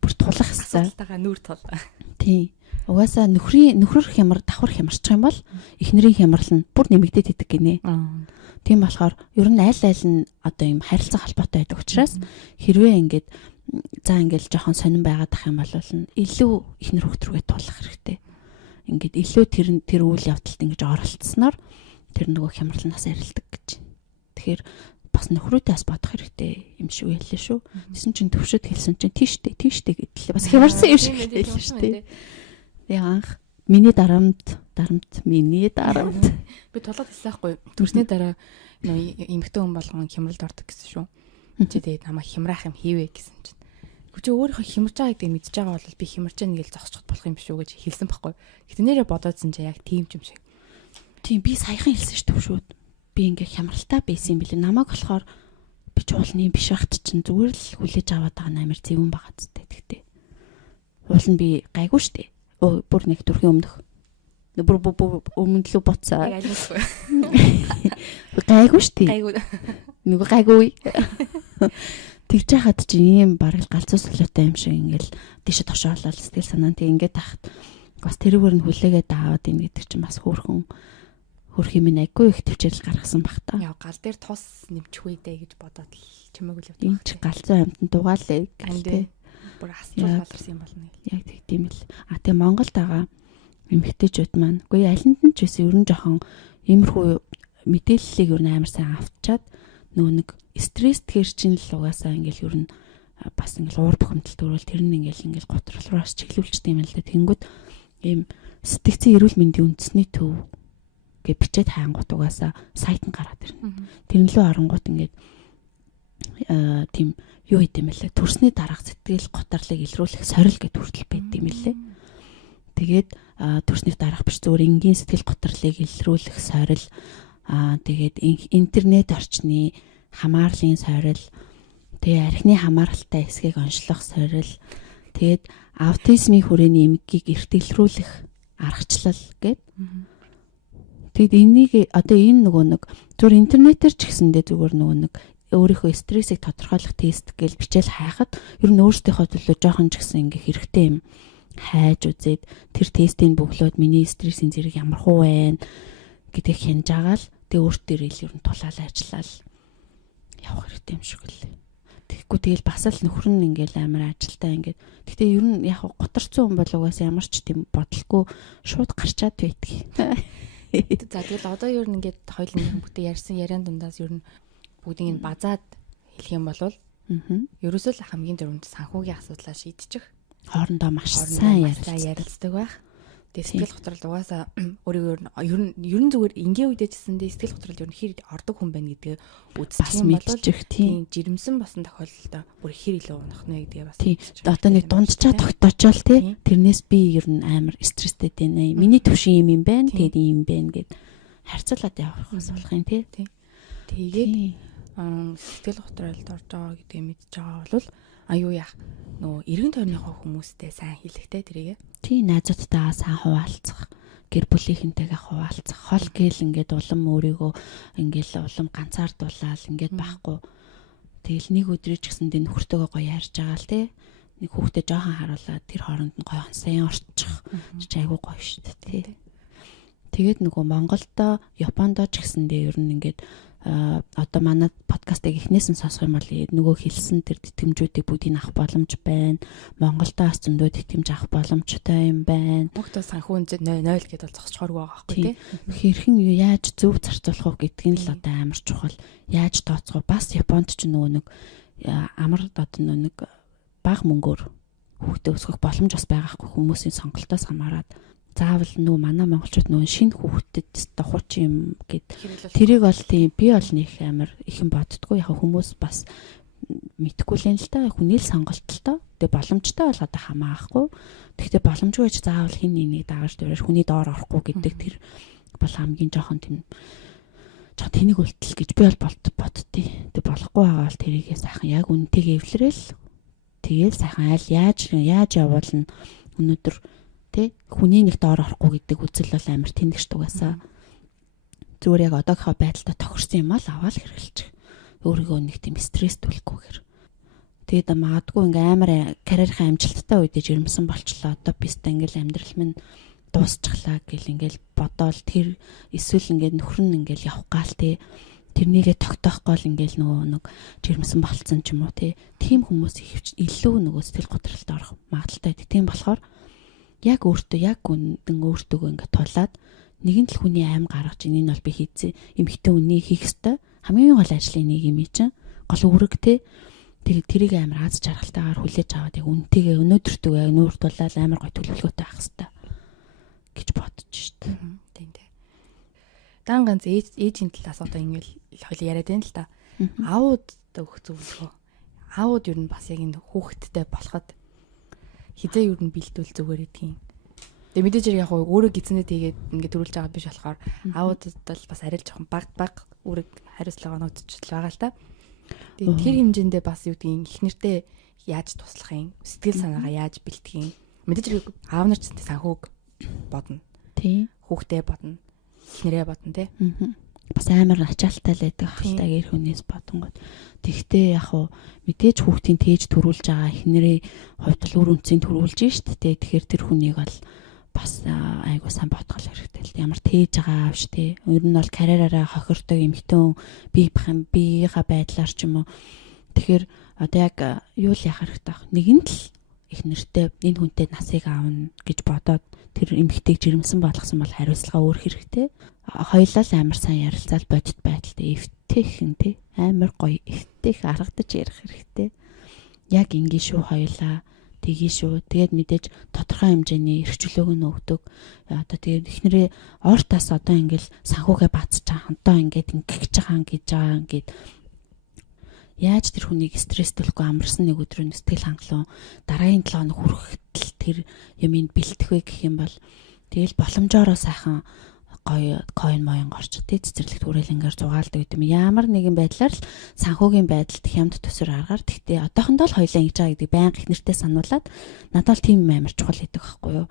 Бүр тулах хэвээр. Асуултаага нүр тул. Тий. Угаасаа нөхөр давхар хямарчих юм бол ихнэрийн хямрал нь бүр нэмэгдээд идэг гинэ. Тийм болохоор ер нь аль нь одоо юм харилцаа холбоотой байдаг учраас хэрвээ ингээд за ингээд жоохон сонирн байгаад ах юм бол илүү ихнэр хөвгт рүүгээ тулах хэрэгтэй. Ингээд илүү тэр үйл явдалд ингэж оролцсноор тэр нөгөө хямралнаас арилдаг гэж. Тэгэхээр бас нөхрөөдөө бас бодох хэрэгтэй юм шиг хэллээ шүү. Тэсэн чинь төвшөд хэлсэн чинь тийштэй гэдэлээ. Бас хямарсан юм шиг хэллээ шүү дээ. Тэгээ анх миний дарамт миний дарамт. Би тулаад хэлсэн байхгүй. Төрсний дараа эмэгтэй хүн болгон хямралд ордог гэсэн шүү. Чи тэгээд намайг хямраах юм хийвэ гэсэн чинь. Чи өөрийнхөө хямарч байгаа гэдгийг мэдж байгаа бол би хямарч байгаа нэгэл зогсчиход болох юм биш үү гэж хэлсэн байхгүй. Гэтэ нэрээ бодоодсэн чи яг тийм ч юм шиг. Тийм би саяхан хэлсэн шүү төвшөөд. Би ингээ хямралтай байсан юм билээ. Намайг болохоор би ч уулны биш ахт чинь зүгээр л хүлээж аваад байгаа амар зэвүүн байгаа зүтэй тэгтээ. Уул нь би гайгүй штэ. Бүр нэг төрхийн өмнөх. Бүр өмнөлөө буцаа. Гайгүй штэ. Нөгөө гайгүй. Тэгж яхад чи ийм бараг галзуу солиотой юм шиг ингээл тийшээ тошоолол сэтгэл санаа тэг ингээд тахт бас тэрүүгээр нь хүлээгээд аваад ийн гэдэг чинь бас хөрх юм айгүй их төвчл гаргасан баг та. Яа гал дээр тус нэмчих үедээ гэж бодоод л чимээг л явдаг. Энд чи галзуу амтан дугаалээ гэх. Бүр асуул болорсон юм болно. Яг тийм л. Тэгээ Монголд байгаа эмэгтэйчүүд маань үгүй алинд нь ч байсан ер нь жоохон иймэрхүү мэдээллийг ер нь амар сайн авчаад нөгөө нэг стресс тэр чинь л угаасаа ингээл ер нь бас ингээл уур бухимдалд төрөл тэр нь ингээл готрол рууас чиглүүлчихдээ юм л да. Тэнгүүд ийм сэтгцэн эрүүл мэндийн үндэсний төв гэж бичээд хайнгууд угаасаа сайт нь гараад ирнэ. Тэрнлөө оронгууд ингээд тийм юу хийдэм мэлээ. Төрсний дараах сэтгэл готрлыг илрүүлэх сорил гэдэг хүртэл байдаг юм лээ. Тэгээд төрсний дараах биш зөвөр энгийн сэтгэл готрлыг илрүүлэх сорил тэгээд интернет орчны хамаарлын сорил, тэгээ архины хамааралтай эсгийг онцлох сорил, тэгээд аутизмын хүрээний эмгэгийг эртэлрүүлэх аргачлал гэд. Тэгэд энийг одоо энэ нөгөө нэг зөвхөн интернетээр ч гэсэндээ зүгээр нөгөө нэг өөрийнхөө стрессийг тодорхойлох тест гэж бичээл хайхад ер нь өөрсдийнхөө төлөө жоохон ч гэсэн ингээ хэрэгтэй юм хайж үзээд тэр тестийг бөглөөд миний стрессийн зэрэг ямар хуу вэ гэдгийг хянж байгаа л тэг өөртөө л ер нь тулаал ажиллаад явах хэрэгтэй юм шиг лээ. Тэгэхгүй тэгэл бас л нөхөр нь ингээл амар ажилтаа ингээд. Гэхдээ ер нь яг готорцсон хүн бол угаасаа ямар ч тийм бодолгүй шууд гарчаад байдгийг. За тэгэл одоо ер нь ингээд хоёулын бүгдээ ярьсан яриан дундаас ер нь бүгдийг нь базаад хэлэх юм бол ерөөсөө л хамгийн дөрөнд санхүүгийн асуудлаа шийдчих. Хоорондоо маш сайн ярилцдаг байх. Тэгээ сэтгэл готрол угаасаа өөрийгөө ер нь зүгээр ингийн үедээжсэндээ сэтгэл готрол ер нь хэр ордог хүн байна гэдгээ үзчих юм бол тийм жирэмсэн босон тохиолдолд бүр хэр илүү унах нэ гэдгээ бас тийм одоо нэг дундчаа тогтоочвол тий тэрнээс би ер нь амар стресстэй байна. Миний төвшин юм байна. Тэгээд юм байна гэд харьцуулаад явах бас болох юм тий. Тэгээд сэтгэл готролд орж байгаа гэдгийг мэдж байгаа бол аюу яах нөгөө эргэн тойрныхоо хүмүүстэй сайн хэлэхтэй тэрийг тий найзуудтайгаа сайн хуваалцах гэр бүлийнхэнтэйгээ хуваалцах хол гээл ингээд улам өөрийгөө ингээл улам ганцаардуулаад ингээд байхгүй тэгэл нэг өдрөө ч гэсэн дэ нөхөртөөгөө гоё ярьж байгаа л тий нэг хүүхдээ жоохон харуулаад тэр хооронд нь гоё сайн орчих чи айгуу гоё шүү дээ тий тэгээд нөгөө Монголдо Япондо ч гэсэндээ ер нь ингээд одоо манай подкастыг эхнээс нь сонсох юм бол нөгөө хэлсэн тэр тэтгэмжүүдийг бүгдийг авах боломж байна. Монголдоо бас зөндөө тэтгэмж авах боломжтой юм байна. Бүгд санхүү 0 гэдээ бол зогсчхооргүй байгаа байхгүй тий. Хэрхэн яаж зөв зарцуулах вэ гэдгийг л одоо амар чухал. Яаж тооцох вэ? Бас Японд ч нөгөө нэг амар одоо нэг бага мөнгөөр хүүхдээ өсгөх боломж бас байгаа хгүй хүмүүсийн сонголтоос хамаарат. Заавал нөө манай монголчууд нөө шинэ хүүхдэд хууч юм гэд тэрийг бол тийм би бол нэг амар ихэн боддгоо яг хүмүүс бас мэдхгүй л юм л та хүний л сонголт л тоо тэгээ боломжтой бол одоо хамаахгүй тэгтээ боломжгүй ч заавал хин нэг дагаж дөрөөр хүний доор орохгүй гэдэг тэр бол хамгийн жоохон тийм тэнэг үлдэл гэж би бол боддتي тэг болохгүй байгаа бол тэрийгээ сайхан яг үнтэйг эвлэрэл тэгээл сайхан айл яаж явуулна өнөөдөр тэ хүний нэг доор орохгүй гэдэг үзэл бол амар тэнэгч дугаасаа зүгээр яг одоогийнхоо байдалтай тохирсон юм ал аваад хэрэгэлчих. Өөрийгөө нэг тийм стресс төлөхгүйгээр. Тэгээд магадгүй ингээм амар карьерийнхаа амжилттай үедээ жирэмсэн болчлоо. Одоо бистэ ингээл амьдрал минь дуусчихлаа гэл ингээл бодоол тэр эсвэл ингээд нөхөр нь ингээл явах гал тэ тэрнийгээ тогтоохгүй л ингээл нэг жирэмсэн болцсон ч юм уу тийм хүмүүс илүү нөгөө сэтгэл готролд орох магадaltaй байдаг. Тийм болохоор яг өөртөө яг гүндэн өөртөөгөө ингээд тулаад нэгэн л хүний аим гаргаж энэ нь бол би хийцэн эмхтэн үнийг хийх ёстой. Хамгийн гол ажлын нэг юм чинь гол үүрэг тэгээд тэрийг амар аз жаргалтайгаар хүлээж аваад яг үнтэйгээ өнөөдөртөө яг нүүртуулаад амар гой төлөвлөгөөтэй авах хэрэгтэй гэж бодож шít. Тийм. Дан ганц ээжийн талаас одоо ингээл хоёул яриад байна л та. Аауд өгөх зөвлөгөө. Аауд ер нь бас яг энэ хүүхэдтэй болоход хизээ ер нь бэлдвэл зүгээр гэдгийг. Тэгээ мэдээж яг өөрөө гизэнээ тэгээд ингээд төрүүлж байгаа биш болохоор аудад бол бас арай л жоохон баг үүрэг хариуцлага оногдчихл байгаа л та. Тэгээд тэр хэмжээндээ бас юу гэдгийг их нэртэй яаж туслах юм, сэтгэл санаагаа яаж бэлтгэх юм. Мэдээж аав нар ч санхүүг бодно. Тийм. Хүүхдээ бодно. Их нэрээ бодно тий. Бас амар ачаалттай л байдаг ахaltaаг эр хүнээс бодонгод. Тэгвэл яг мэдээж хүүхдийн тээж төрүүлж байгаа их нэрээ хувьд л үр үнцийг төрүүлж штт тий. Тэгэхээр тэр хүнийг бол бас айгуу сайн бодгол хэрэгтэй л ямар тээж байгаа аавш тий. Ер нь бол карьераараа хохирдог эмэгтэн биеийнхаа байдлаар ч юм уу. Тэгэхээр одоо яг юу л яхах хэрэгтэй баг. Нэгэнт л их нэртэй энэ хүнтэй насыг аавна гэж бодоод тэр эмэгтэйг жирэмсэн болгосон бол хариуцлага өөр хэрэгтэй. Хоёулаа л амар сайн ярилцаал бодит байдалтай эвтэйхэн тий. Амар гоё эвтэйх аргадаж ярих хэрэгтэй. Яг ингэ шүү хоёулаа тгий шүү. Тэгээд мэдээж тодорхой хэмжээний эрхчлөөг нь өгдөг. Одоо тэгээд ихнэрээ ортаас одоо ингээл санхүүгээ бацж байгаа хантаа ингээд ингэж байгаа ингээд яаж тэр хүнийг стресстүүлэхгүй амарсан нэг өдрөө сэтгэл хангалуун дараагийн 7 хоног хүрэхэд тэр юмыг бэлтэх вэ гэх юм бол тэгэл боломжоороо сайхан гоё coin моён горч тий цэцэрлэгт хүрээлэнгээр зугаалдаг гэдэг юм. Ямар нэгэн байдлаар л санхүүгийн байдалд хямд төсөр аргаар тэгтээ одоохондоо л хоёлаа ингэж байгаа гэдэг байнга их нэртэй сануулад надад л тийм амар чухал гэдэг байхгүй юу.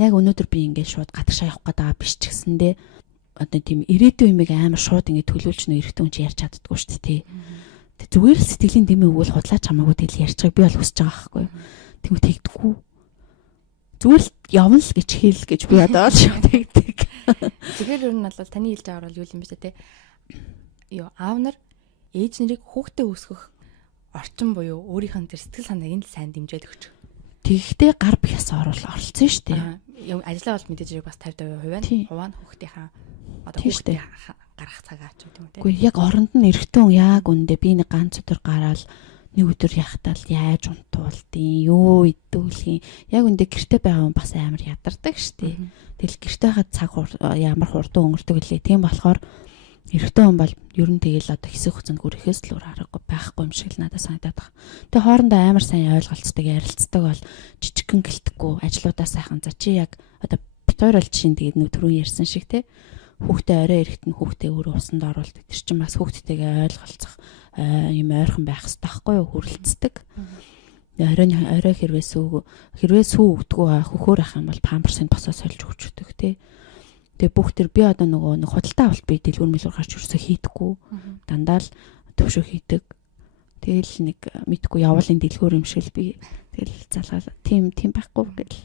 Яг өнөөдөр би ингээд шууд гадагшаа явах гэдэг биш ч гэсэндээ одоо тийм ирээдүйн юмыг амар шууд ингээд төлөвлөж нөө эрэгтэй хүн чи ярьж чаддаггүй шүү дээ тий. Зүгээр л сэтгэлийн дэмий өгвөл худлаач хамаагүй тэгэл ярьж байгааг би бол хүсэж байгаа байхгүй юу. Тэгвэл тэгдэггүй. Зүгээр л явна л гэж хэл гэж би одоо тэгдэг. Тэгэхээр ер нь бол таны хэлж байгаагаар бол юу юм бэ те? Юу аав нар ээж нарыг хүүхдээ өсгөх орчин буюу өөрийнх нь тэр сэтгэл санааг нь сайн дэмжиж өгч. Тэгэхдээ гар бяс оролцсон шүү дээ. Ажлаа бол мэдээж бас 50% байна. Хуваа нь хүүхдийнхаа одоо хүүхдээ гарах цагаа ч юм те. Үгүй яг оронд нь эрэгтэн яг үндэ би нэг ганц өдөр гараал нэг өдөр яхтаал яаж унтуулдیں۔ Юу идүүлэх юм. Яг үндэ гэрте байгаа хүн бас амар ядардаг штэ. Тэгэл гэрте хаад цаг ямар хурдан өнгөрдөг лээ. Тийм болохоор эрэгтэн хүн бол ер нь тэгэл одоо хэсэг хугацаанд хүрэхээс л өөр аргагүй байхгүй юм шиг л надад санагдаад байна. Тэгээ хоорондоо амар сайн ойлголцдог, ярилцдаг бол жижигхэн гэлтэхгүй ажлуудаа сайхан за чи яг одоо битүүр бол чинь тэгээд нөө түрүү ярьсан шиг те хүүхдээ орой эрэхт нь хүүхдээ өөрөө усанд оруулдаг. Тэр чинь бас хүүхдтэйгээ ойлголцох юм ойрхон байх хэрэгтэй байхгүй юу хүрлцдэг. Орой хэрвээ сүү өгдөггүй хөхөөр ах юм бол памперсыг босоо сольж өгч өгдөг тий. Тэгээ бүх тэр би одоо нөгөө нэг худалдаа авалт би дэлгүүр мэлгүүр гарч өрсө хийдэггүй. Дандаа л төвшөө хийдэг. Тэгэл нэг мэдгүй явуулын дэлгүүр юм шиг л би тэгэл залгаал тийм байхгүй гэл.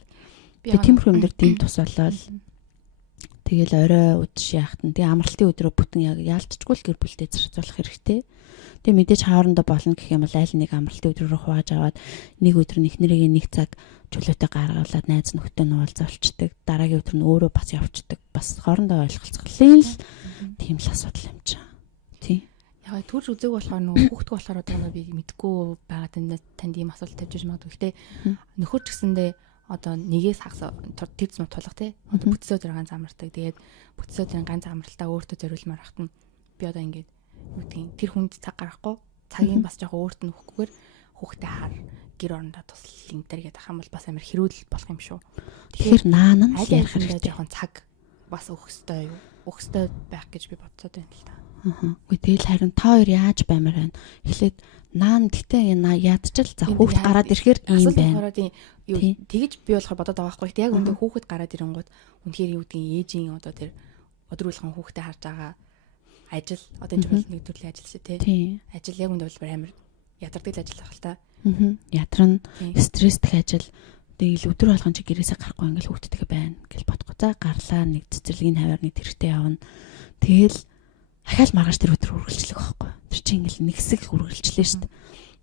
Би тиймэрхүү юм дээр тийм тус болоод тэгэл орой удаж яахт нь тэгээ амралтын өдрөө бүтэн яг яалтчгүй л гэр бүлтэй зарцуулах хэрэгтэй. Тэгээ мэдээж хаорондоо болно гэх юм бол аль нэг амралтын өдрөөр хувааж аваад нэг өдөр нь эхнэрийн нэг цаг чөлөөтэй гаргалаад найз нөхдөд нь уулзалцдаг. Дараагийн өдөр нь өөрөө бас явцдаг. Бас хоорондоо ойлголцголын л тийм л асуудал юм чинь. Тий. Яг төрж үзэг болохоор нөгөө хүүхдг болохоор одоо би мэдгүй байгаа танд ийм асуулт тавьж магадгүй. Гэхдээ нөхөр ч гэсэндээ одоо нэгээс хагас тэр зам тулах тий. Одоо бүтцөө дээр ганц амардаг. Тэгээд бүтцөө дээр ганц амралтаа өөртөө зориулмаар хахтан би одоо ингээд тэр хүнд цаг гаргахгүй цагийн бас жоохон өөрт нь өгөхгүйгээр хүүхдээ хаар гэр орондоо туслал энэ төр гэдэг хам бол бас амар хэрүүл болох юм шүү. Тэгэхээр наан нь ярих хэрэгтэй жоохон цаг бас өгөх ёстой юу? Өгөх ёстой байх гэж би бодсоод байна л та. Үгүй тэгэл харин та хоёр яаж баймаар байна. Эхлээд наан гэтээ ядчил за хүүхд гараад ирэхээр ийм байна. Тэгэж би болохоор бодоод байгаа байхгүй. Яг өндөө хүүхэд гараад ирэнгууд үнэхээр юу гэдгийг ээжийн одоо тэр өдрүүлхэн хүүхдээ харж байгаа ажил одоо энэ бол нэг төрлийн ажил шүү тий. Ажил яг үндэ бол амар ядардаг л ажил байх л та. Ядарна стресстэй ажил. Тэгэл өдөр болгон чи гэрээсээ гарахгүй ингээл хүүхдтэйгээ байна гэж бодохгүй. За гарлаа нэг цэцэрлэгийн хаваар нэг тэртээ явна. Тэгэл ахаал маргааш тэр өдөр үргэлжлэх байхгүй. Тэр чинь ингээл нэг хэсэг үргэлжлээ шүү дээ.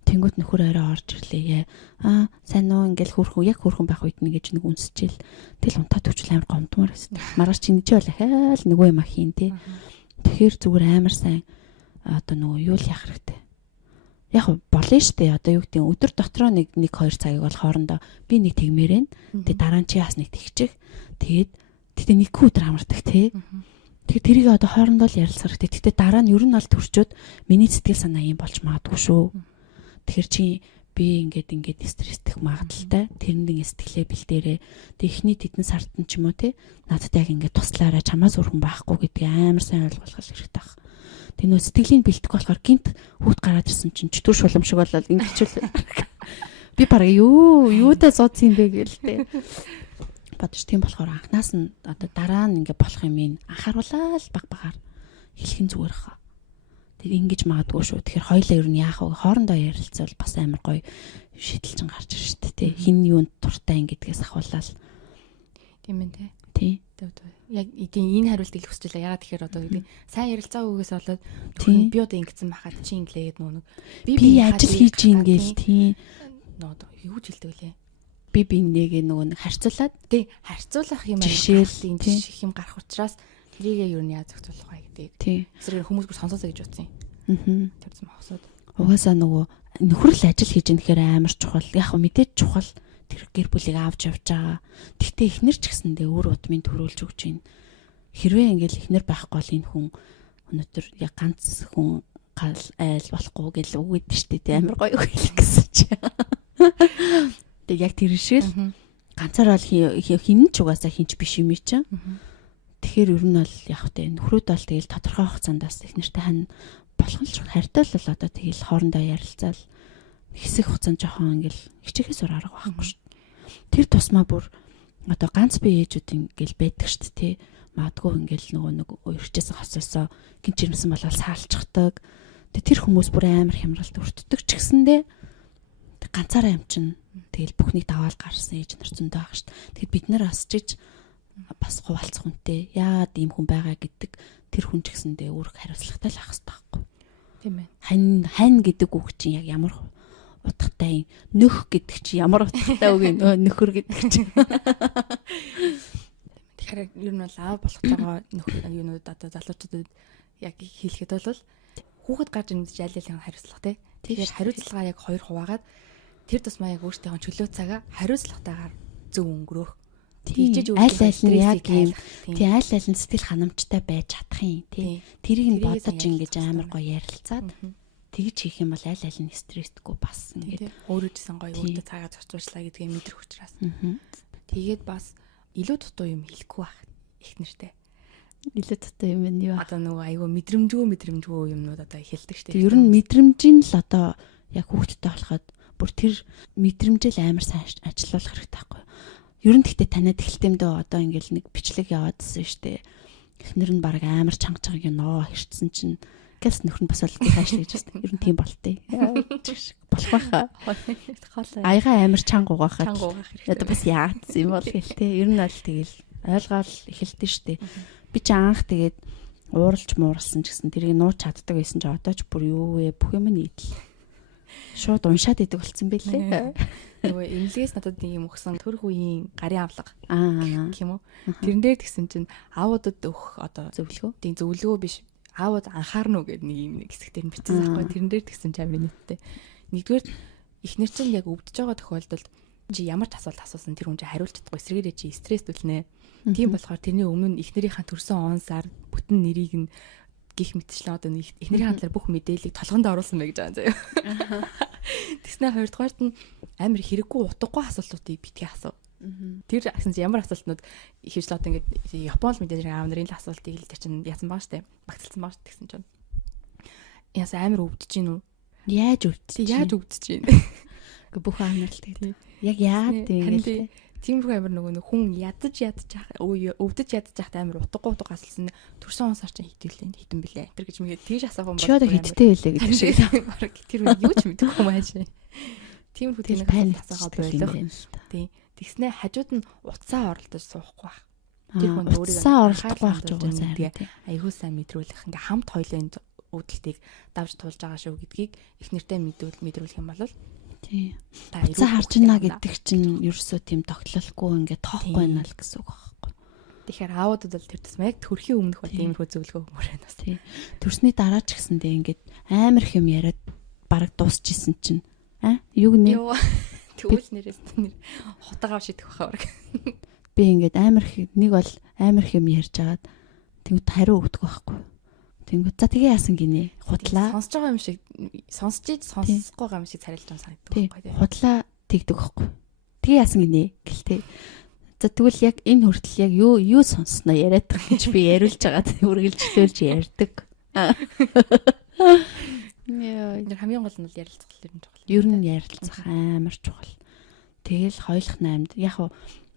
Тэнгүүд нөхөр орой орж ирлээ. Сайн уу ингээл хөөрхөн байх үед нэгэж нэг үнсчихэл тэл унтаа төвчл амар гомдмоор байсан. Маргааш чинь чи бол ахаал нөгөө юм ахийн тий. Тэгэхээр зүгээр амар сайн одоо нөгөө юу л яах хэрэгтэй. Яг болно штэ одоо юу гэдэг өдөр дотроо нэг 2 цагийг бол хоорондоо би нэг тэгмээрэн. Тэгээ дараа нь чи бас нэг тэгчих. Тэгээд нэг өдөр амардаг тий. Тэгэхээр тэрийг одоо хоорондоо л ярилцах хэрэгтэй. Тэгтээ дараа нь ер нь бол төрчөөд миний сэтгэл санаа юм болж магадгүй шүү. Тэгэхээр чи би ингээд стрессдэх магадaltaй. Тэрний сэтгэлээ бэлдээрээ. Тэг ихний тэдэн сард нь ч юм уу те надад яг ингээд туслаарай чамаас өрхөн байхгүй гэдгийг амар сайн ойлгуулах хэрэгтэй баг. Тэг нөө сэтгэлийн бэлтгэх болохоор гинт хүүхд гараад ирсэн чинь чөтгөр шулам шиг болол ингэчүүл. Би бараг юутай зооц юм бэ гээл те. Бодож тийм болохоор анханаас нь одоо дараа нь ингээд болох юм ин анхааруулаад багаар хэлхэн зүгээр хаа. Тэр ингэж магадгүй шүү. Тэгэхээр хоёлаа ер нь яах вэ? Хоорондоо ярилцвал бас амар гоё шийдэлчин гарч ирж штэ тий. Хин юунд дуртай ингэдгээс ахуулаад. Тийм ээ тий. Тий. Яг энэ хариултыг хүсэж байлаа. Ягаад тэгэхээр одоо гэдэг сайн ярилцаа үгээс болоод би одоо ингэсэн байхад чи инглээд нөө би ажил хийж ийн гээл тий. Нөө юу ч хэлдэг лээ. Би нэгэ нөгөө нэг харьцуулаад тий харьцуулах юм жишээл жиших юм гарах учраас тэрийг юу яаж зохицуулах вэ гэдэг. Тий. Эсрэг хүмүүс бүр сонсоосоо гэж утсан юм. Тэр зам хосоод. Угаасаа нөгөө нөхрөл ажил хийж ирэхээр амар чухал. Яг мэдээж чухал тэр гэр бүлийг авч явж байгаа. Гэхдээ эхнэр ч гэсэндээ өөр удмын төрүүлж өгч байна. Хэрвээ ингээл эхнэр байхгүй бол энэ хүн өнөөдөр яг ганц хүн гал айл болохгүй гэл үг гэдэг штеп тий амар гоё үг хэлэх гэсэн чи. Тэг яг тэр шиг л ганцаар бол хин ч угаасаа хинч биш юм чинь. Тэгэхээр ер нь бол яг тэ нөхрүүд бол тэгэл тодорхой хугацаанд бас их нэртэй хань болох л хайртай л бол одоо тэгэл хоорондоо ярилцаал хэсэг хугацаанд жоохон ингээл хичээхээс өр арга байхгүй шүү. Тэр тусмаа бүр одоо ганц бие ээжүүд ингээл байдаг шүү дээ тий. Маадгүй ингээл нөгөө нэг өрчөөсөн хосоосоо гинч ирмсэн болол саалчдаг. Тэр хүмүүс бүр амар хямралд өртдөг ч гэсэндээ ганцаараа юм чин тэгэл бүхнийг даваал гарсан ээж нар зөндөө байх шүү. Тэгэд бид нар асчиж бас хуваалцах хүнтэй яад ийм хүн байгаа гэдэг тэр хүн ч гэсэндээ өөрөг хариуцлагатай л ах хэрэгтэй байхгүй. Тийм ээ. Хань гэдэг үг чинь яг ямар утгатай нөх гэдэг чинь ямар утгатай үг нөхөр гэдэг чинь. Тэгэхээр ер нь бол аав болох байгаа нөхөр юунууд одоо залуучуудад яг хэлэхэд бол хүүхэд гарч ирэх аль аль хариуцлага тий. Тэгэхээр хариуцлагаа яг 2 хуваагаад тэр тусмаа яг өөртөө чөлөө цагаа хариуцлагатайгаар зөв өнгөрөөх. Тийжээж аль аль нь яг юм тий аль аль нь сэтгэл ханамжтай байж чадах юм тий. Тэрийг нь бодож ингэж амар гоё ярилцаад тэгж хийх юм бол аль аль нь стрессдэггүй бас ингээд өөрөө ч сан гоё өөртөө цагаа зарцуулчлаа гэдгийг мэдрэх учраас. Тэгээд бас илүү дутуу юм хэлэхгүй байх их нэртэй. Илүү дутуу юм нь юу? Одоо нөгөө айгүй мэдрэмжгүй юмнууд одоо хэлдэг шүү дээ. Ер нь мэдрэмжийн л одоо яг хүүхдтэй болоход бүр тэр мэдрэмжэл амар сайн ажиллуулах хэрэгтэй байхгүй юу? Ер нь гэхдээ танад эхэлтэмдээ одоо ингээл нэг бичлэг яваадсэн шүү дээ. Эхнэр нь баг амар чангаж байгааг ноо хэрчсэн чинь гэлс нөхөр нь бас л хааш гэж байна. Ер нь тийм болтой. Болох байхаа. Аяга амар чанга угаахаа. Одоо бас яатсан юм бол гэлтэй. Ер нь аль тэгэл ойлгоол эхэлтэн шүү дээ. Би ч анх тэгээд ууралж мууралсан ч гэсэн тэрийг нууч чаддаг байсан ч одоо ч бүр юу вэ бүх юм нийтл. Шууд уншаад идэг болсон байлээ. Нөгөө эмнэлгээс надад нэг юм өгсөн төрх үеийн гарын авлага гэх юм уу. Тэрэн дээр тэгсэн чинь аавуудад өгөх одоо зөвлөгөө. Тийм зөвлөгөө биш. Аавууд анхаарна уу гэдэг нэг юм хэсэгтэр бичсэн байхгүй. Тэрэн дээр тэгсэн чинь амар нийттэй. Нэгдүгээр эхнэр чинь яг өвдөж байгаа тохиолдолд чи ямар ч асуулт асуусан тэр хүн чинь хариулж чадахгүй эсрэгээрээ чи стресс төлнө. Тийм болохоор тэрний өмнө эхнэрийнхээ төрсөн онсаар бүтэн нэрийг нь гих мэтчлэн одоо эхнэрийн хандлаар бүх мэдээллийг толгонд оруулсан байх гэж байгаа заяа. Тэгснэ хоёрдугаарт нь амар хэрэггүй утгагүй асуултуудыг битгий асуу. Тэр гэсэн ямар асуултнууд хийж л одоо ингээд Японд мэдээж аав нарын л асуултыг л тэр чинь яасан баа штэ. Багталсан баа гэсэн чинь. Яас амар өвдөж гин үү? Яаж өвдөж гин? Гэхдээ бүх аав нар л тэгээд яг яад тийм. Тиймэрхүү амар нөгөө хүн ядаж өвдөж ядаж яхад амар утгагүй асуулсан төрсөн онсаар чинь хитэн билээ. Тэр гэж мэгээд тэгж асуух юм бол одоо хиттэй байлээ гэдэг шиг баг тэр юу ч мэдэхгүй юм ааш. Тиймэрхүү тийм асуугаа болдог. Тийм. Тэгснэ хажууд нь уцаа оролдож суухгүй байх. Тэр хүн Уцсаа оролдохгүй байх ч угаа сайн. Айгуу сайн мэдрүүлэх ингээ хамт хоёлын үүдэлтийг давж туулж байгаа шүү гэдгийг их нэртэй мэдрүүлэх юм бол тий. Уцаа харж байна гэдэг чинь ерөөсөө тийм тогтлохгүй ингээ тоохгүй байна л гэсэн үг байхгүй. Тэгэхээр аавуудад бол тэр тусмаа яг төрхийн өмнөх бол иймэрхүү зөвлөгөө өгмөр байна. Тий. Төрсний дараа ч гэсэндээ ингээд амар их юм яриад бараг дуусчихсан чинь юу гэнэ? Тэгвэл нэрээс нэр хутагаа шидэх баха баг. Би ингээд нэг бол амар их юм ярьж агаад тэгвэл хариу өгдөг байхгүй. Тэнгүүд за тэгээ яасан гинэ? Худлаа. Сонсож байгаа юм шиг сонсохгүй байгаа юм шиг царилж байгаа санагддаг байхгүй. Худлаа тэгдэг байхгүй. Тэгээ яасан гинэ гэлтэй. За тэгвэл яг энэ хүртэл яг юу сонссноо яриад байгаа гэж би яриулж байгаа үргэлжлүүлж ярьдаг. Яа, хамгийн гол нь бол ярилцах л юм чухал. Ер нь ярилцах амар чухал. Тэгэл хоёулах наймд яг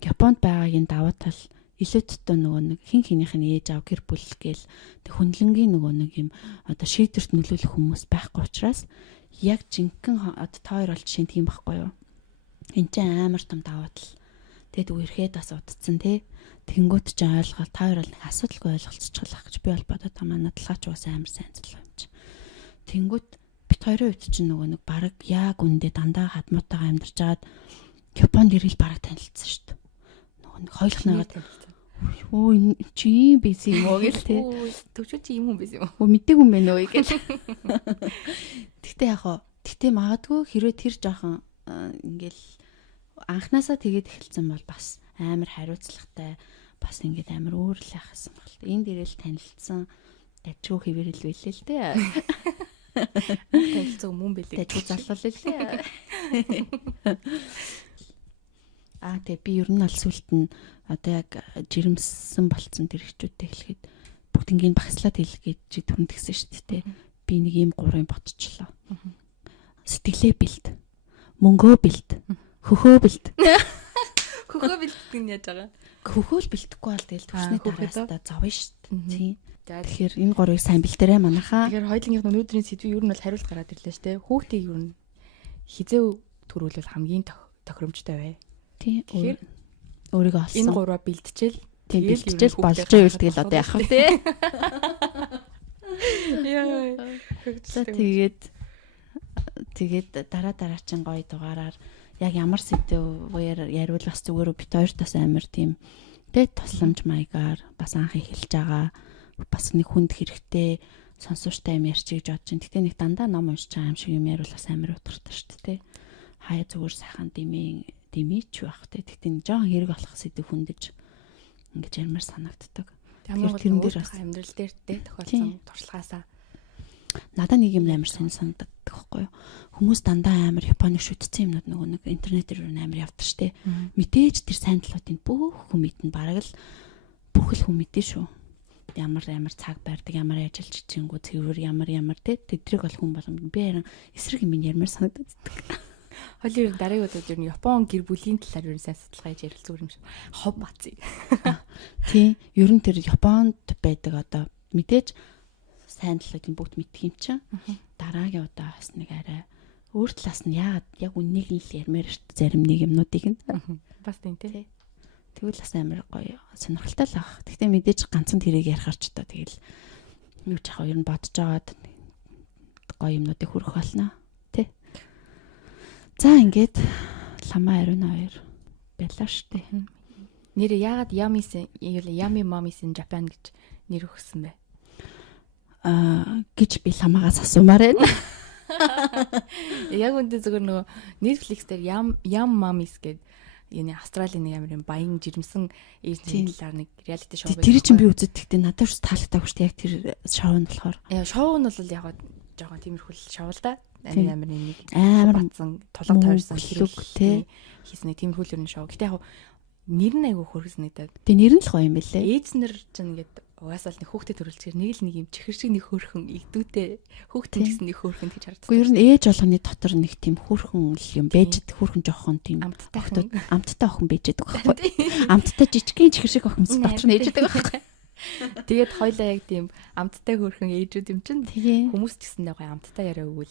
Японд байгаагийн давуу тал илүүтдээ нөгөө нэг хин хинийх нь ээж аав гэр бүл гээл хүнлэнгийн нөгөө нэг юм одоо шийдвэрт нөлөөлөх хүмүүс байхгүй учраас яг жинхэнэ одоо та хоёр бол жишээ нь тийм байхгүй юу? Энд чинь амар том давуу тал. Тэгэд үерхэд бас удцсан тий. Тэнгүүт ч ойлгоод та хоёр бол нэг асуудалгүй ойлголцчихлаа гэж би бол бодоод та манай талаач уус амар сайн зүйл юм чи. Тэнгүүт бит хоёрын үед чинь нөгөө нэг баг яг үндэ дандаа хадмуутайгаа амьдарч чаад Японд ирэл баг танилцсан шүү дээ. Нөгөө нэг хойлохнаагаад өө чи юм биш юм уу гэл тий. Төвчөө чи юм биш юм уу? Мэдээгүй юм байна уу гэл. Тэгтээ магадгүй хэрвээ тэр жоохон ингээл анханасаа тэгээд эхэлсэн бол бас амар хариуцлагатай бас ингээд амар өөрлөх хасан баг. Энд ирэл танилцсан дажгүй хэвэрэл байлээ л дээ. Танилцсан юм бэлээ. Дажгүй залуул л дээ. Тэгээ би ер нь аль сүлт нь одоо яг жирэмсэн болцсон тэр хчүүдтэй хэлэхэд бүгднийг багслаад хэлгээд чи түрэн тгсэн шүү дээ. Би нэг ийм 3 ботчлоо. Сэтгэлээ бэлд. Мөнгөө бэлд. Хөхөө бэлд. Хөхөө бэлддэг нь яаж байгаа? Хөхөө л бэлдэхгүй бол тэгэл төвчний дараастаа зовно шүү дээ. Тэгэхээр энэ 3-ыг сайн бэлдээрэй манайхаа. Тэгэхээр хоёулынх нь өнөөдрийн сэдвийг ер нь бол хариулт гараад ирлээ шүү дээ. Хүүхдийг ер нь хизээ төрүүлвэл хамгийн тохиромжтой бай. Тийм. Тэгэхээр өөрийгөө олсон. Энэ 3-аа бэлдчихэл бэлдчихэл болж байвал тэгэл одоо яах вэ? Яа. Тэгээд дараа чин гоё дугаараар яг ямар сэдвээр яриул бас зүгээр бит хоёр тас амар тийм тэг тусламж маягаар бас анх эхэлж байгаа. Бас нэг хүнд хэрэгтэй сонсууштай юм ярьчих гэж бодож байна. Гэтэ нэг дандаа ном уншиж байгаа юм шиг юм яриул бас амар утгартай шүү дээ. Хаяа зүгээр сайхан дэмийч байх те. Гэтэ нэг жоохон хэрэг болох сэдв хүндэж ингэж ярмаар санагддаг. Тэгэхээр тэрэн дээр бас амьдрал дээр тохиолдсон туршлагаасаа надад нэг юм амар санагддаг байхгүй юу? Хүмүүс дандаа амар Японыг шүтцсэн юмнууд нөгөө нэг интернетээр амар явдаг штэ. Мэдээж тэр сайн талуудыг бүх хүн мэднэ. Бараг л бүх л хүн мэдэн шүү. Ямар цаг байрдаг, ямар ажиллаж чичэнгүү цэвэр ямар те тэдрэг бол хүн болгоно. Би харин эсрэг юм ярмаар санагддаг. Хойлын дараагийн удаад ер нь Япон гэр бүлийн талаар ер нь сайн судалгаа хийж ярилцсан юм шиг. Хов бацыг. Тийм. Ер нь тэр Японд байдаг одоо мэдээж сайн талуудыг бүгд мэдх юм чинь. Дараагийн удаа бас нэг арай өөр талаас нь яг үннийг л ярмаар шүү зарим нэг юмнуудыг нь. Бас тийм тий. Тэгвэл бас амар гоё сонирхолтой л ах. Гэхдээ мэдээж ганцхан тэрийг ярихаар ч одоо тэгэл юу ч яхаа ер нь бодож агаад гоё юмнуудыг хүрэх болно. Тэ. За ингээд ламаа ариун хоёр байлаа штэ. Нэр яагаад Yummy Mommies in Japan гэж нэр өгсөн бэ? Гэж би ламаагаас асуумаар байна. Яг үнтэй зөвхөн нөгөө Netflix дээр Yum Mommies гэдэг энэ Австралийн нэг амар баян жирэмсэн ээжний талаар нэг реалити шоу байдаг. Тэр чинь би үзэж тэгтээ надад ч таалагдаагүй шүү дээ. Яг тэр шоу нь болохоор. Шоу нь бол яг жоохон тиймэрхүү шоу л да. Амар нэг батсан тулгам тойрсон хэрэг хийсэн тиймэрхүү л юм шоу. Гэтэ яг нэр нь айгүй хөргөснөдөө. Тэ нэр нь л гоё юм байлээ. Ээжнэр чинь ингээд угаасаа л нэг хүүхдэд төрүүлчихээр нэг юм чихэр шиг нэг хөөрхөн игдүүтэй хүүхдэн гэсэн нэг хөөрхөн гэж харагдав. Гэхдээ ер нь ээж болгоны дотор нэг тийм хөөрхөн л юм байж хөөрхөн жоохон тийм амттай охин байж байгаа байхгүй. Амттай жижигхэн чихэр шиг охин дотор нь ээж байгаа байхгүй. Тэгээд хоёлаа яг тийм амттай хөөрхөн ээжүүд юм чинь хүмүүс ч гэсэндээ гоё амттай яриа өгвөл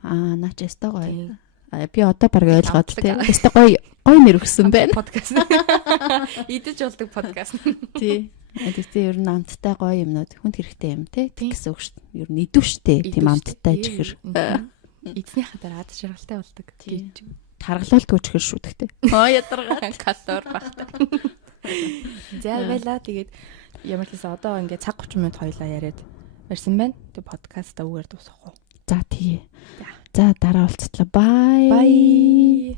наач ястаа гоё. Би одоо баг ойлгоод тий. Өстой гоё нэр өгсөн байна. Подкаст. Идэж болдог подкаст. Тий. Тэгтээ ер нь амттай гоё юмнууд хүнд хэрэгтэй юм тий. Тэгсэн үг шүү дээ. Ер нь идэв штэ тийм амттай чихэр. Эзнийхээ дараа ад жаргалтай болдог гэж. Таргалуулдгүй чихэр шүү тэгтээ. Ядаргаад калор багтаа. За байла тэгээд ямар ч гэсэн одоо ингээд цаг 30 минут хоёлаа яриад барьсан байна. Тэг подкаста үгээр дуусгах уу? За тий. За дараа уулзтлаа. Bye. Bye.